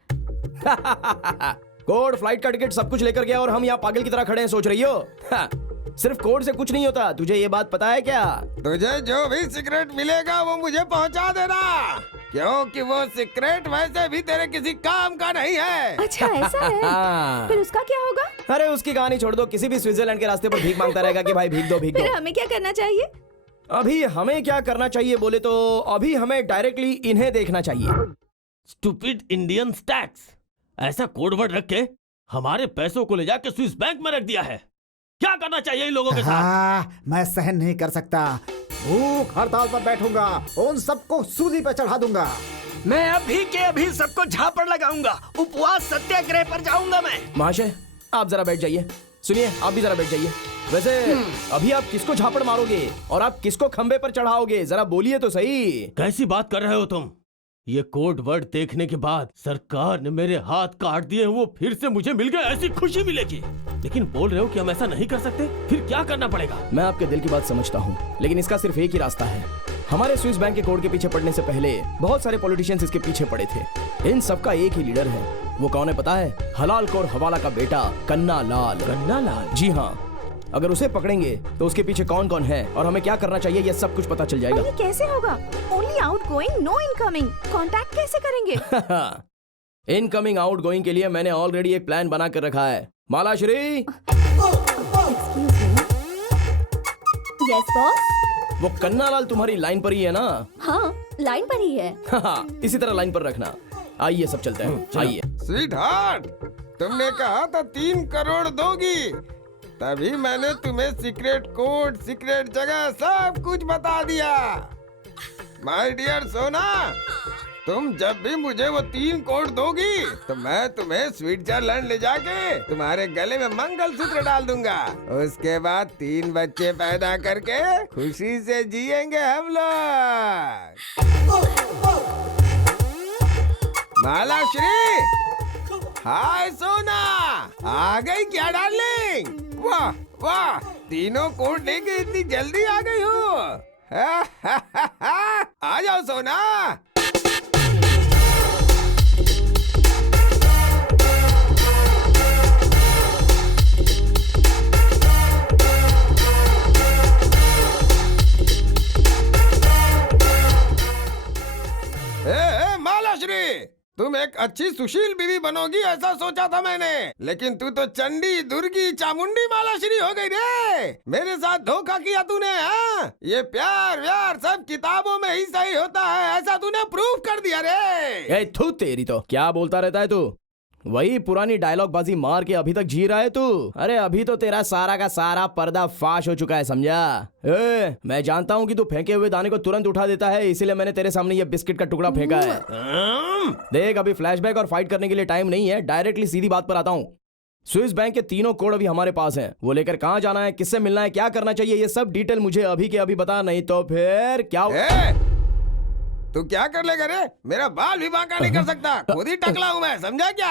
कोड, फ्लाइट का टिकट सब कुछ लेकर गया और हम यहाँ पागल की तरह खड़े हैं, सोच रही हो? सिर्फ कोड से कुछ नहीं होता। तुझे ये बात पता है क्या? तुझे जो भी सीक्रेट मिलेगा वो मुझे पहुंचा देना, क्योंकि वो सीक्रेट वैसे भी तेरे किसी काम का नहीं है। अच्छा ऐसा है? फिर उसका क्या होगा? अरे उसकी कहानी छोड़ दो। किसी भी स्विट्जरलैंड के रास्ते पर भीख मांगता रहेगा कि भाई भीख दो भीख दो। फिर हमें क्या करना चाहिए? अभी हमें क्या करना चाहिए बोले तो अभी हमें डायरेक्टली इन्हें देखना चाहिए। स्टूपिड इंडियन टैक्स, ऐसा कोड वर्ड रख के हमारे पैसों को ले जाके स्विस बैंक में रख दिया है। क्या करना चाहिए इन लोगों के साथ? मैं सहन नहीं कर सकता। भूख हड़ताल पर बैठूंगा, उन सबको सूली पे चढ़ा दूंगा। मैं अभी के अभी सबको झापड़ लगाऊंगा, उपवास सत्याग्रह पर जाऊंगा मैं। महाशय आप जरा बैठ जाइए। सुनिए, आप भी जरा बैठ जाइए। वैसे अभी आप किसको झापड़ मारोगे और आप किसको खंबे पर चढ़ाओगे? जरा बोलिए तो सही। कैसी बात कर रहे हो तुम? ये कोड वर्ड देखने के बाद सरकार ने मेरे हाथ काट दिए, वो फिर से मुझे मिल गए, ऐसी खुशी मिलेगी। लेकिन बोल रहे हो कि हम ऐसा नहीं कर सकते, फिर क्या करना पड़ेगा? मैं आपके दिल की बात समझता हूँ, लेकिन इसका सिर्फ एक ही रास्ता है। हमारे स्विस बैंक के कोड के पीछे पड़ने से पहले बहुत सारे पॉलिटिशियंस इसके पीछे पड़े थे। इन सबका एक ही लीडर है। वो कौन है पता है? हलाल कोर हवाला का बेटा कन्ना लाल। कन्ना लाल? जी हाँ। अगर उसे पकड़ेंगे तो उसके पीछे कौन कौन है और हमें क्या करना चाहिए, ये सब कुछ पता चल जाएगा। ये कैसे होगा? Only outgoing, no incoming. Contact कैसे करेंगे? इनकमिंग आउटगोइंग के लिए मैंने ऑलरेडी एक प्लान बना कर रखा है। मालाश्री। Yes boss. वो कन्ना लाल तुम्हारी लाइन पर ही है ना? हाँ, लाइन पर ही है। इसी तरह लाइन पर रखना। आइए सब चलते हैं, आइए। स्वीट हार्ट, तुमने कहा था 3 करोड़ दोगी, तभी मैंने तुम्हें सीक्रेट कोड, सीक्रेट जगह सब कुछ बता दिया। माय डियर सोना, तुम जब भी मुझे वो 3 करोड़ दोगी तो मैं तुम्हें स्विट्जरलैंड ले जाके तुम्हारे गले में मंगलसूत्र डाल दूंगा। उसके बाद 3 बच्चे पैदा करके खुशी से जिएंगे हम लोग। मालाश्री, हाय सोना, आ गई क्या डार्लिंग? वाह वाह, 3 कोड लेके इतनी जल्दी आ गई हो। आ जाओ सोना। मालाश्री, तुम एक अच्छी सुशील बीवी बनोगी ऐसा सोचा था मैंने, लेकिन तू तो चंडी, दुर्गी, चामुंडी मालाश्री हो गई रे। मेरे साथ धोखा किया तूने। हाँ, ये प्यार व्यार सब किताबों में ही सही होता है, ऐसा तूने प्रूव कर दिया रे। थू तेरी तो, क्या बोलता रहता है तू? वही पुरानी डायलॉग बाजी मार के अभी तक जी रहा है तू? अरे अभी तो तेरा सारा का सारा पर्दा फाश हो चुका है, समझा? मैं जानता हूँ कि तू फेंके हुए दाने को तुरंत उठा देता है, इसीलिए मैंने तेरे सामने ये बिस्किट का टुकड़ा फेंका है। देख, अभी फ्लैशबैक और फाइट करने के लिए टाइम नहीं है, डायरेक्टली सीधी बात पर आता हूँ। स्विस बैंक के 3 कोड अभी हमारे पास हैं। वो लेकर कहाँ जाना है, किससे मिलना है, क्या करना चाहिए, ये सब डिटेल मुझे अभी के अभी बता, नहीं तो फिर क्या। तू क्या कर लेगा रे? मेरा बाल भी बांका नहीं कर सकता, खुद ही टकला हूँ मैं, समझा क्या?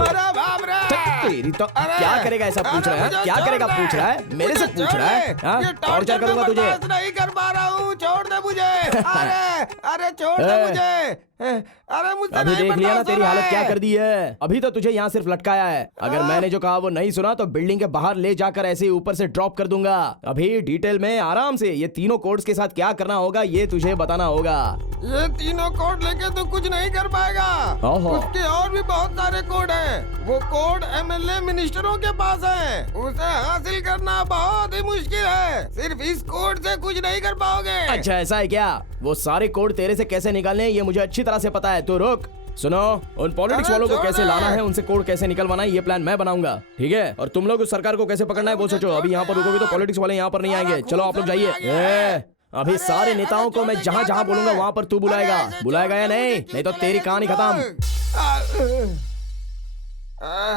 अरे बाप रे, तेरी तो क्या करेगा ऐसा पूछ रहा है? क्या करेगा पूछ रहा है? मेरे से पूछ रहा है? टॉर्चर करूंगा तुझे। नहीं कर पा रहा हूँ, छोड़ दे मुझे। अरे छोड़ दे मुझे। अरे मुझसे अभी देख लिया ना तेरी हालत क्या कर दी है। अभी तो तुझे यहाँ सिर्फ लटकाया है। अगर मैंने जो कहा वो नहीं सुना तो बिल्डिंग के बाहर ले जाकर ऐसे ही ऊपर से ड्रॉप कर दूंगा। अभी डिटेल में आराम से ये 3 कोड्स के साथ क्या करना होगा ये तुझे बताना होगा। ये 3 कोड लेके तो कुछ नहीं कर पाएगा। उसके और भी बहुत सारे कोड हैं। वो कोड MLA मिनिस्टरों के पास है, उसे हासिल करना बहुत ही मुश्किल है। सिर्फ इस कोड से कुछ नहीं कर पाओगे। अच्छा ऐसा है क्या? वो सारे कोड तेरे से कैसे निकालने ये मुझे अच्छी तरह से पता है। तो रुक, सुनो, उन पॉलिटिक्स वालों को कैसे लाना है, उनसे कोड कैसे निकलवाना है, ये प्लान मैं बनाऊंगा, ठीक है? और तुम लोग उस सरकार को कैसे पकड़ना है वो सोचो। अभी यहाँ पर रुकोगे तो पॉलिटिक्स वाले यहाँ पर नहीं आएंगे। चलो आप लोग जाइए। अभी सारे नेताओं को मैं जहाँ जहाँ बोलूंगा वहाँ पर तू बुलाएगा या नहीं तो तेरी कहानी खत्म।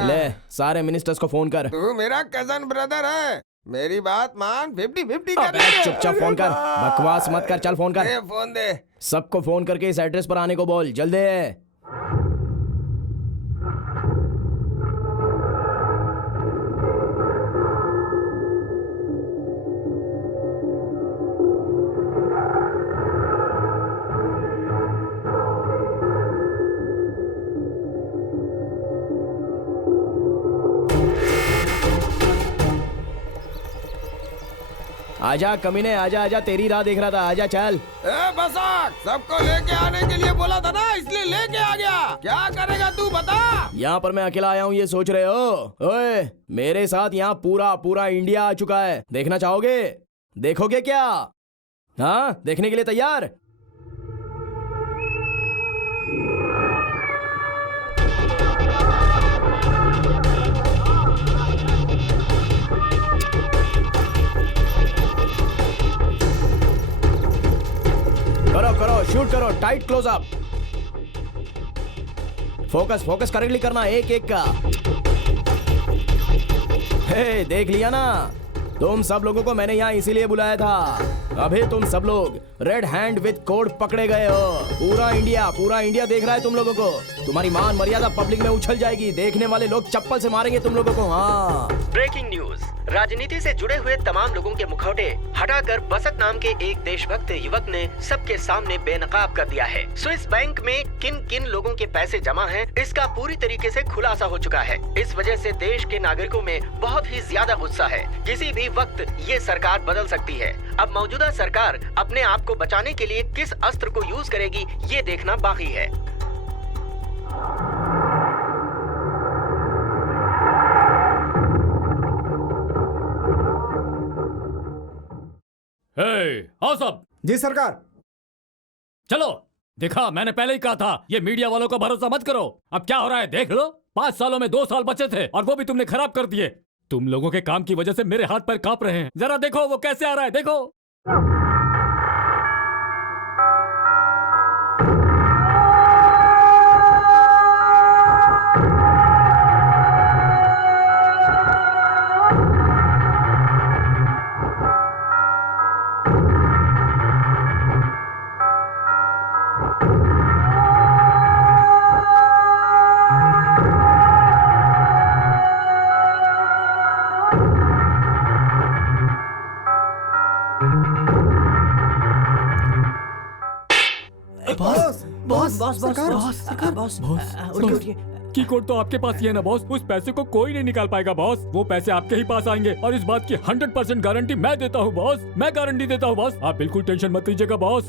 ले, सारे मिनिस्टर्स को फोन कर। तू मेरा कजन ब्रदर है, मेरी बात मान। 50-50 कर। चुपचाप फोन कर, बकवास मत कर, चल फोन कर। फोन दे। सबको फोन करके इस एड्रेस पर आने को बोल, जल्दी। आजा कमीने, आजा, तेरी राह देख रहा था, आजा चल। बसाक, सबको लेके आने के लिए बोला था ना, इसलिए लेके आ गया। क्या करेगा तू बता? यहाँ पर मैं अकेला आया हूँ ये सोच रहे हो? ओए, मेरे साथ यहाँ पूरा इंडिया आ चुका है। देखना चाहोगे? देखोगे क्या? हाँ, देखने के लिए तैयार? करो, शूट करो, tight close up. Focus correctly करना, एक का। हे, देख लिया ना? तुम सब लोगों को मैंने यहाँ इसीलिए बुलाया था। अभी तुम सब लोग रेड हैंड विद कोड पकड़े गए हो। पूरा इंडिया देख रहा है तुम लोगों को। तुम्हारी मान मर्यादा पब्लिक में उछल जाएगी। देखने वाले लोग चप्पल से मारेंगे तुम लोगों को। हाँ, ब्रेकिंग न्यूज। राजनीति से जुड़े हुए तमाम लोगों के मुखौटे हटाकर बसत नाम के एक देशभक्त युवक ने सबके सामने बेनकाब कर दिया है। स्विस बैंक में किन किन लोगों के पैसे जमा हैं, इसका पूरी तरीके से खुलासा हो चुका है। इस वजह से देश के नागरिकों में बहुत ही ज्यादा गुस्सा है। किसी भी वक्त ये सरकार बदल सकती है। अब मौजूदा सरकार अपने आप को बचाने के लिए किस अस्त्र को यूज करेगी, ये देखना बाकी है। आओ सब। जी सरकार। चलो, देखा, मैंने पहले ही कहा था ये मीडिया वालों का भरोसा मत करो। अब क्या हो रहा है देख लो। 5 सालों में 2 साल बचे थे और वो भी तुमने खराब कर दिए। तुम लोगों के काम की वजह से मेरे हाथ पैर कांप रहे हैं। जरा देखो वो कैसे आ रहा है, देखो। की कोड तो आपके पास ही है ना बॉस। उस पैसे को कोई नहीं निकाल पाएगा बॉस। वो पैसे आपके ही पास आएंगे और इस बात की 100% गारंटी मैं देता हूँ बॉस। मैं गारंटी देता हूँ बॉस। आप बिल्कुल टेंशन मत लीजिएगा बॉस।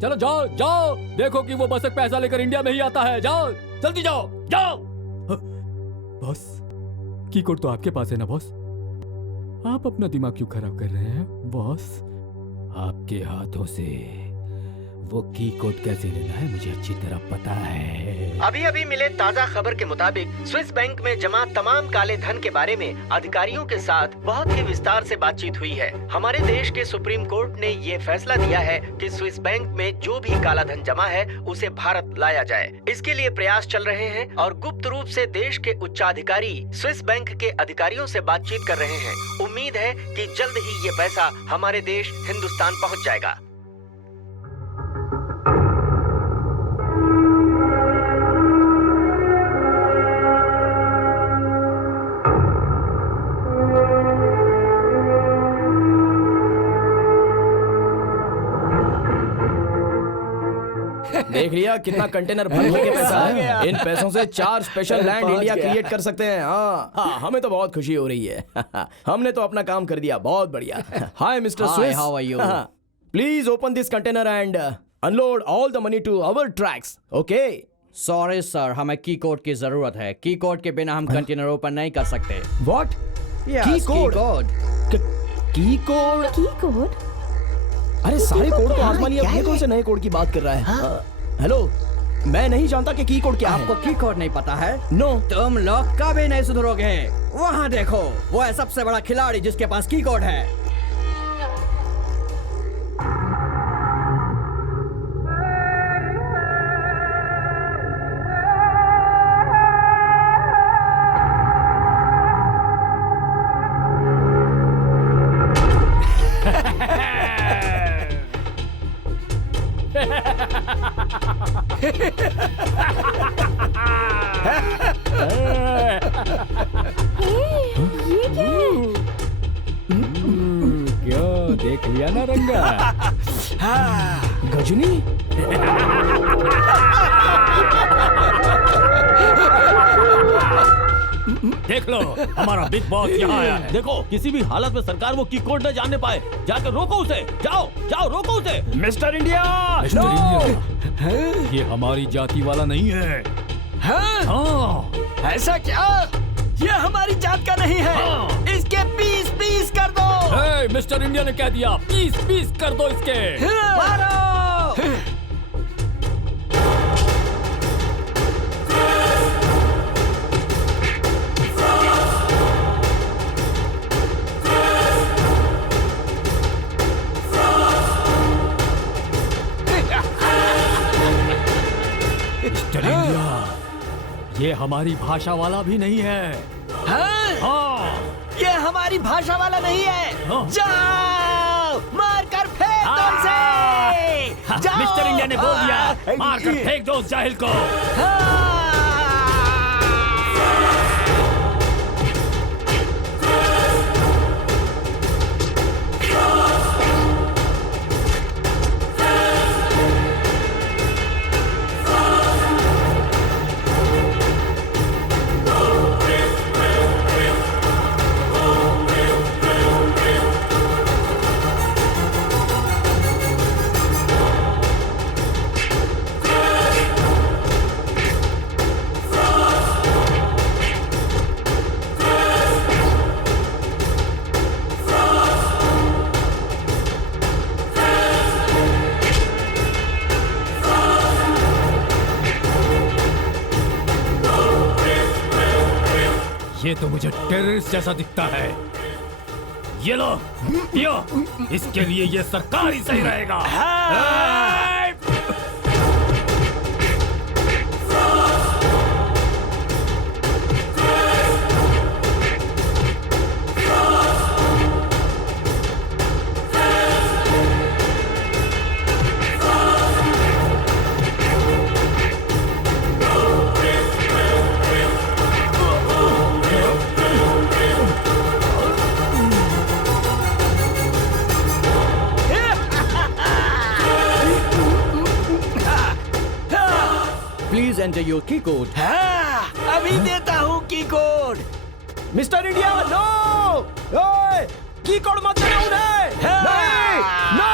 चलो जाओ जाओ, देखो कि वो बस एक पैसा लेकर इंडिया में ही आता है। जाओ जल्दी जाओ जाओ। बॉस, की कोड तो आपके पास है ना बॉस। आप अपना दिमाग क्यों खराब कर रहे हैं बॉस? आपके हाथों से वो की कोड कैसे लेना है मुझे अच्छी तरह पता है। अभी मिले ताज़ा खबर के मुताबिक स्विस बैंक में जमा तमाम काले धन के बारे में अधिकारियों के साथ बहुत ही विस्तार से बातचीत हुई है। हमारे देश के सुप्रीम कोर्ट ने ये फैसला दिया है कि स्विस बैंक में जो भी काला धन जमा है उसे भारत लाया जाए। इसके लिए प्रयास चल रहे हैं और गुप्त रूप से देश के उच्चाधिकारी स्विस बैंक के अधिकारियों से बातचीत कर रहे हैं। उम्मीद है कि जल्द ही ये पैसा हमारे देश हिंदुस्तान पहुँच जाएगा। देख लिया कितना कंटेनर भर के पैसा है। इन पैसों से 4 स्पेशल लैंड इंडिया क्रिएट कर सकते हैं। हाँ, हमें तो बहुत खुशी हो रही है। हमने तो अपना काम कर दिया। बहुत बढ़िया। Hi mister Swiss, how are you? Please open this container and unload all the money to our tracks. Okay? Sorry sir, हमें की कोड की जरूरत है। की कोड के बिना हम कंटेनर ओपन नहीं कर सकते। व्हाट? की कोड? की कोड? की कोड? अरे सारे कोड तो आसमानी है। ये कौन से नए कोड की बात कर रहा है? हेलो, मैं नहीं जानता कि की कोड क्या है। आपको की कोड नहीं पता है? नो। तुम लोग कभी नहीं सुधरोगे। वहाँ देखो, वो है सबसे बड़ा खिलाड़ी जिसके पास की कोड है। क्यों, देख लिया ना रंगा? गजनी? देख लो, हमारा बिग बॉस यहाँ आया है। देखो, किसी भी हालत में सरकार वो की कोड न जानने पाए। जाकर रोको उसे। जाओ जाओ, रोको उसे। Mister India! ये हमारी जाति वाला नहीं है। हाँ। ऐसा क्या? ये हमारी जात का नहीं है। हाँ। इसके पीस पीस कर दो। मिस्टर इंडिया ने कह दिया, पीस पीस कर दो इसके। मारो। मिस्टर इंडिया, ये हमारी भाषा वाला भी नहीं है। हाँ, ये हमारी भाषा वाला नहीं है। जाओ मार कर फेंक दो इसे। जाओ। मिस्टर इंडिया ने बोल दिया, मार कर फेंक दो उस जाहिल को। ये तो मुझे टेररिस्ट जैसा दिखता है। ये लो पियो, इसके लिए ये सरकार ही सही रहेगा। प्लीज एंटर योर की कोड। अभी देता हूँ की कोड। मिस्टर इंडिया नो, की कोड मत देना उन्हें। नहीं, नो।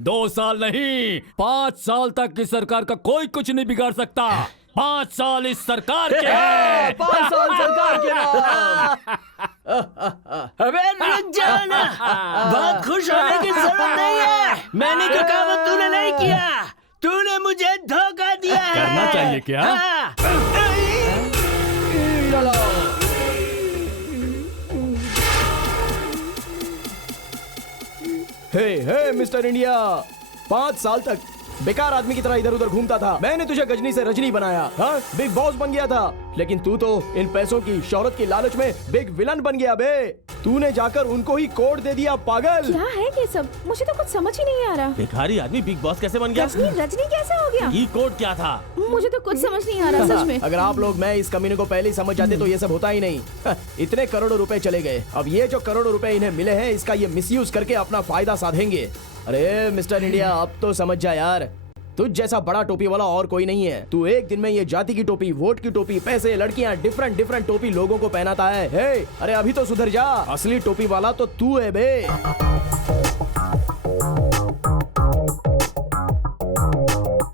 दो साल नहीं, 5 साल तक इस सरकार का कोई कुछ नहीं बिगाड़ सकता। 5 साल इस सरकार के हैं। 5 साल सरकार के नाम। अबे रुक जाओ ना, बहुत खुश होने की जरूरत नहीं है। मैंने जो कहा वो तूने नहीं किया, तूने मुझे धोखा दिया है। करना चाहिए क्या? हे मिस्टर इंडिया, 5 साल तक बेकार आदमी की तरह इधर उधर घूमता था। मैंने तुझे गजनी से रजनी बनाया, हाँ बिग बॉस बन गया था। लेकिन तू तो इन पैसों की शोहरत की लालच में बिग विलन बन गया बे। तूने जाकर उनको ही कोड दे दिया, पागल। क्या है ये सब? मुझे तो कुछ समझ ही नहीं आ रहा। भिखारी आदमी बिग बॉस कैसे बन गया? रजनी कैसे हो गया? ये कोड क्या था? मुझे तो कुछ समझ नहीं आ रहा सच में। अगर आप लोग मैं इस कमीने को पहले ही समझ जाते तो ये सब होता ही नहीं। इतने करोड़ों रुपए चले गए। अब ये जो करोड़ों रुपए इन्हें मिले हैं, इसका ये मिसयूज करके अपना फायदा साधेंगे। अरे मिस्टर इंडिया, अब तो समझ जा यार, तुझ जैसा बड़ा टोपी वाला और कोई नहीं है। तू एक दिन में ये जाति की टोपी, वोट की टोपी, पैसे, लड़कियां, डिफरेंट टोपी लोगों को पहनाता है। हे, अरे अभी तो सुधर जा, असली टोपी वाला तो तू है बे।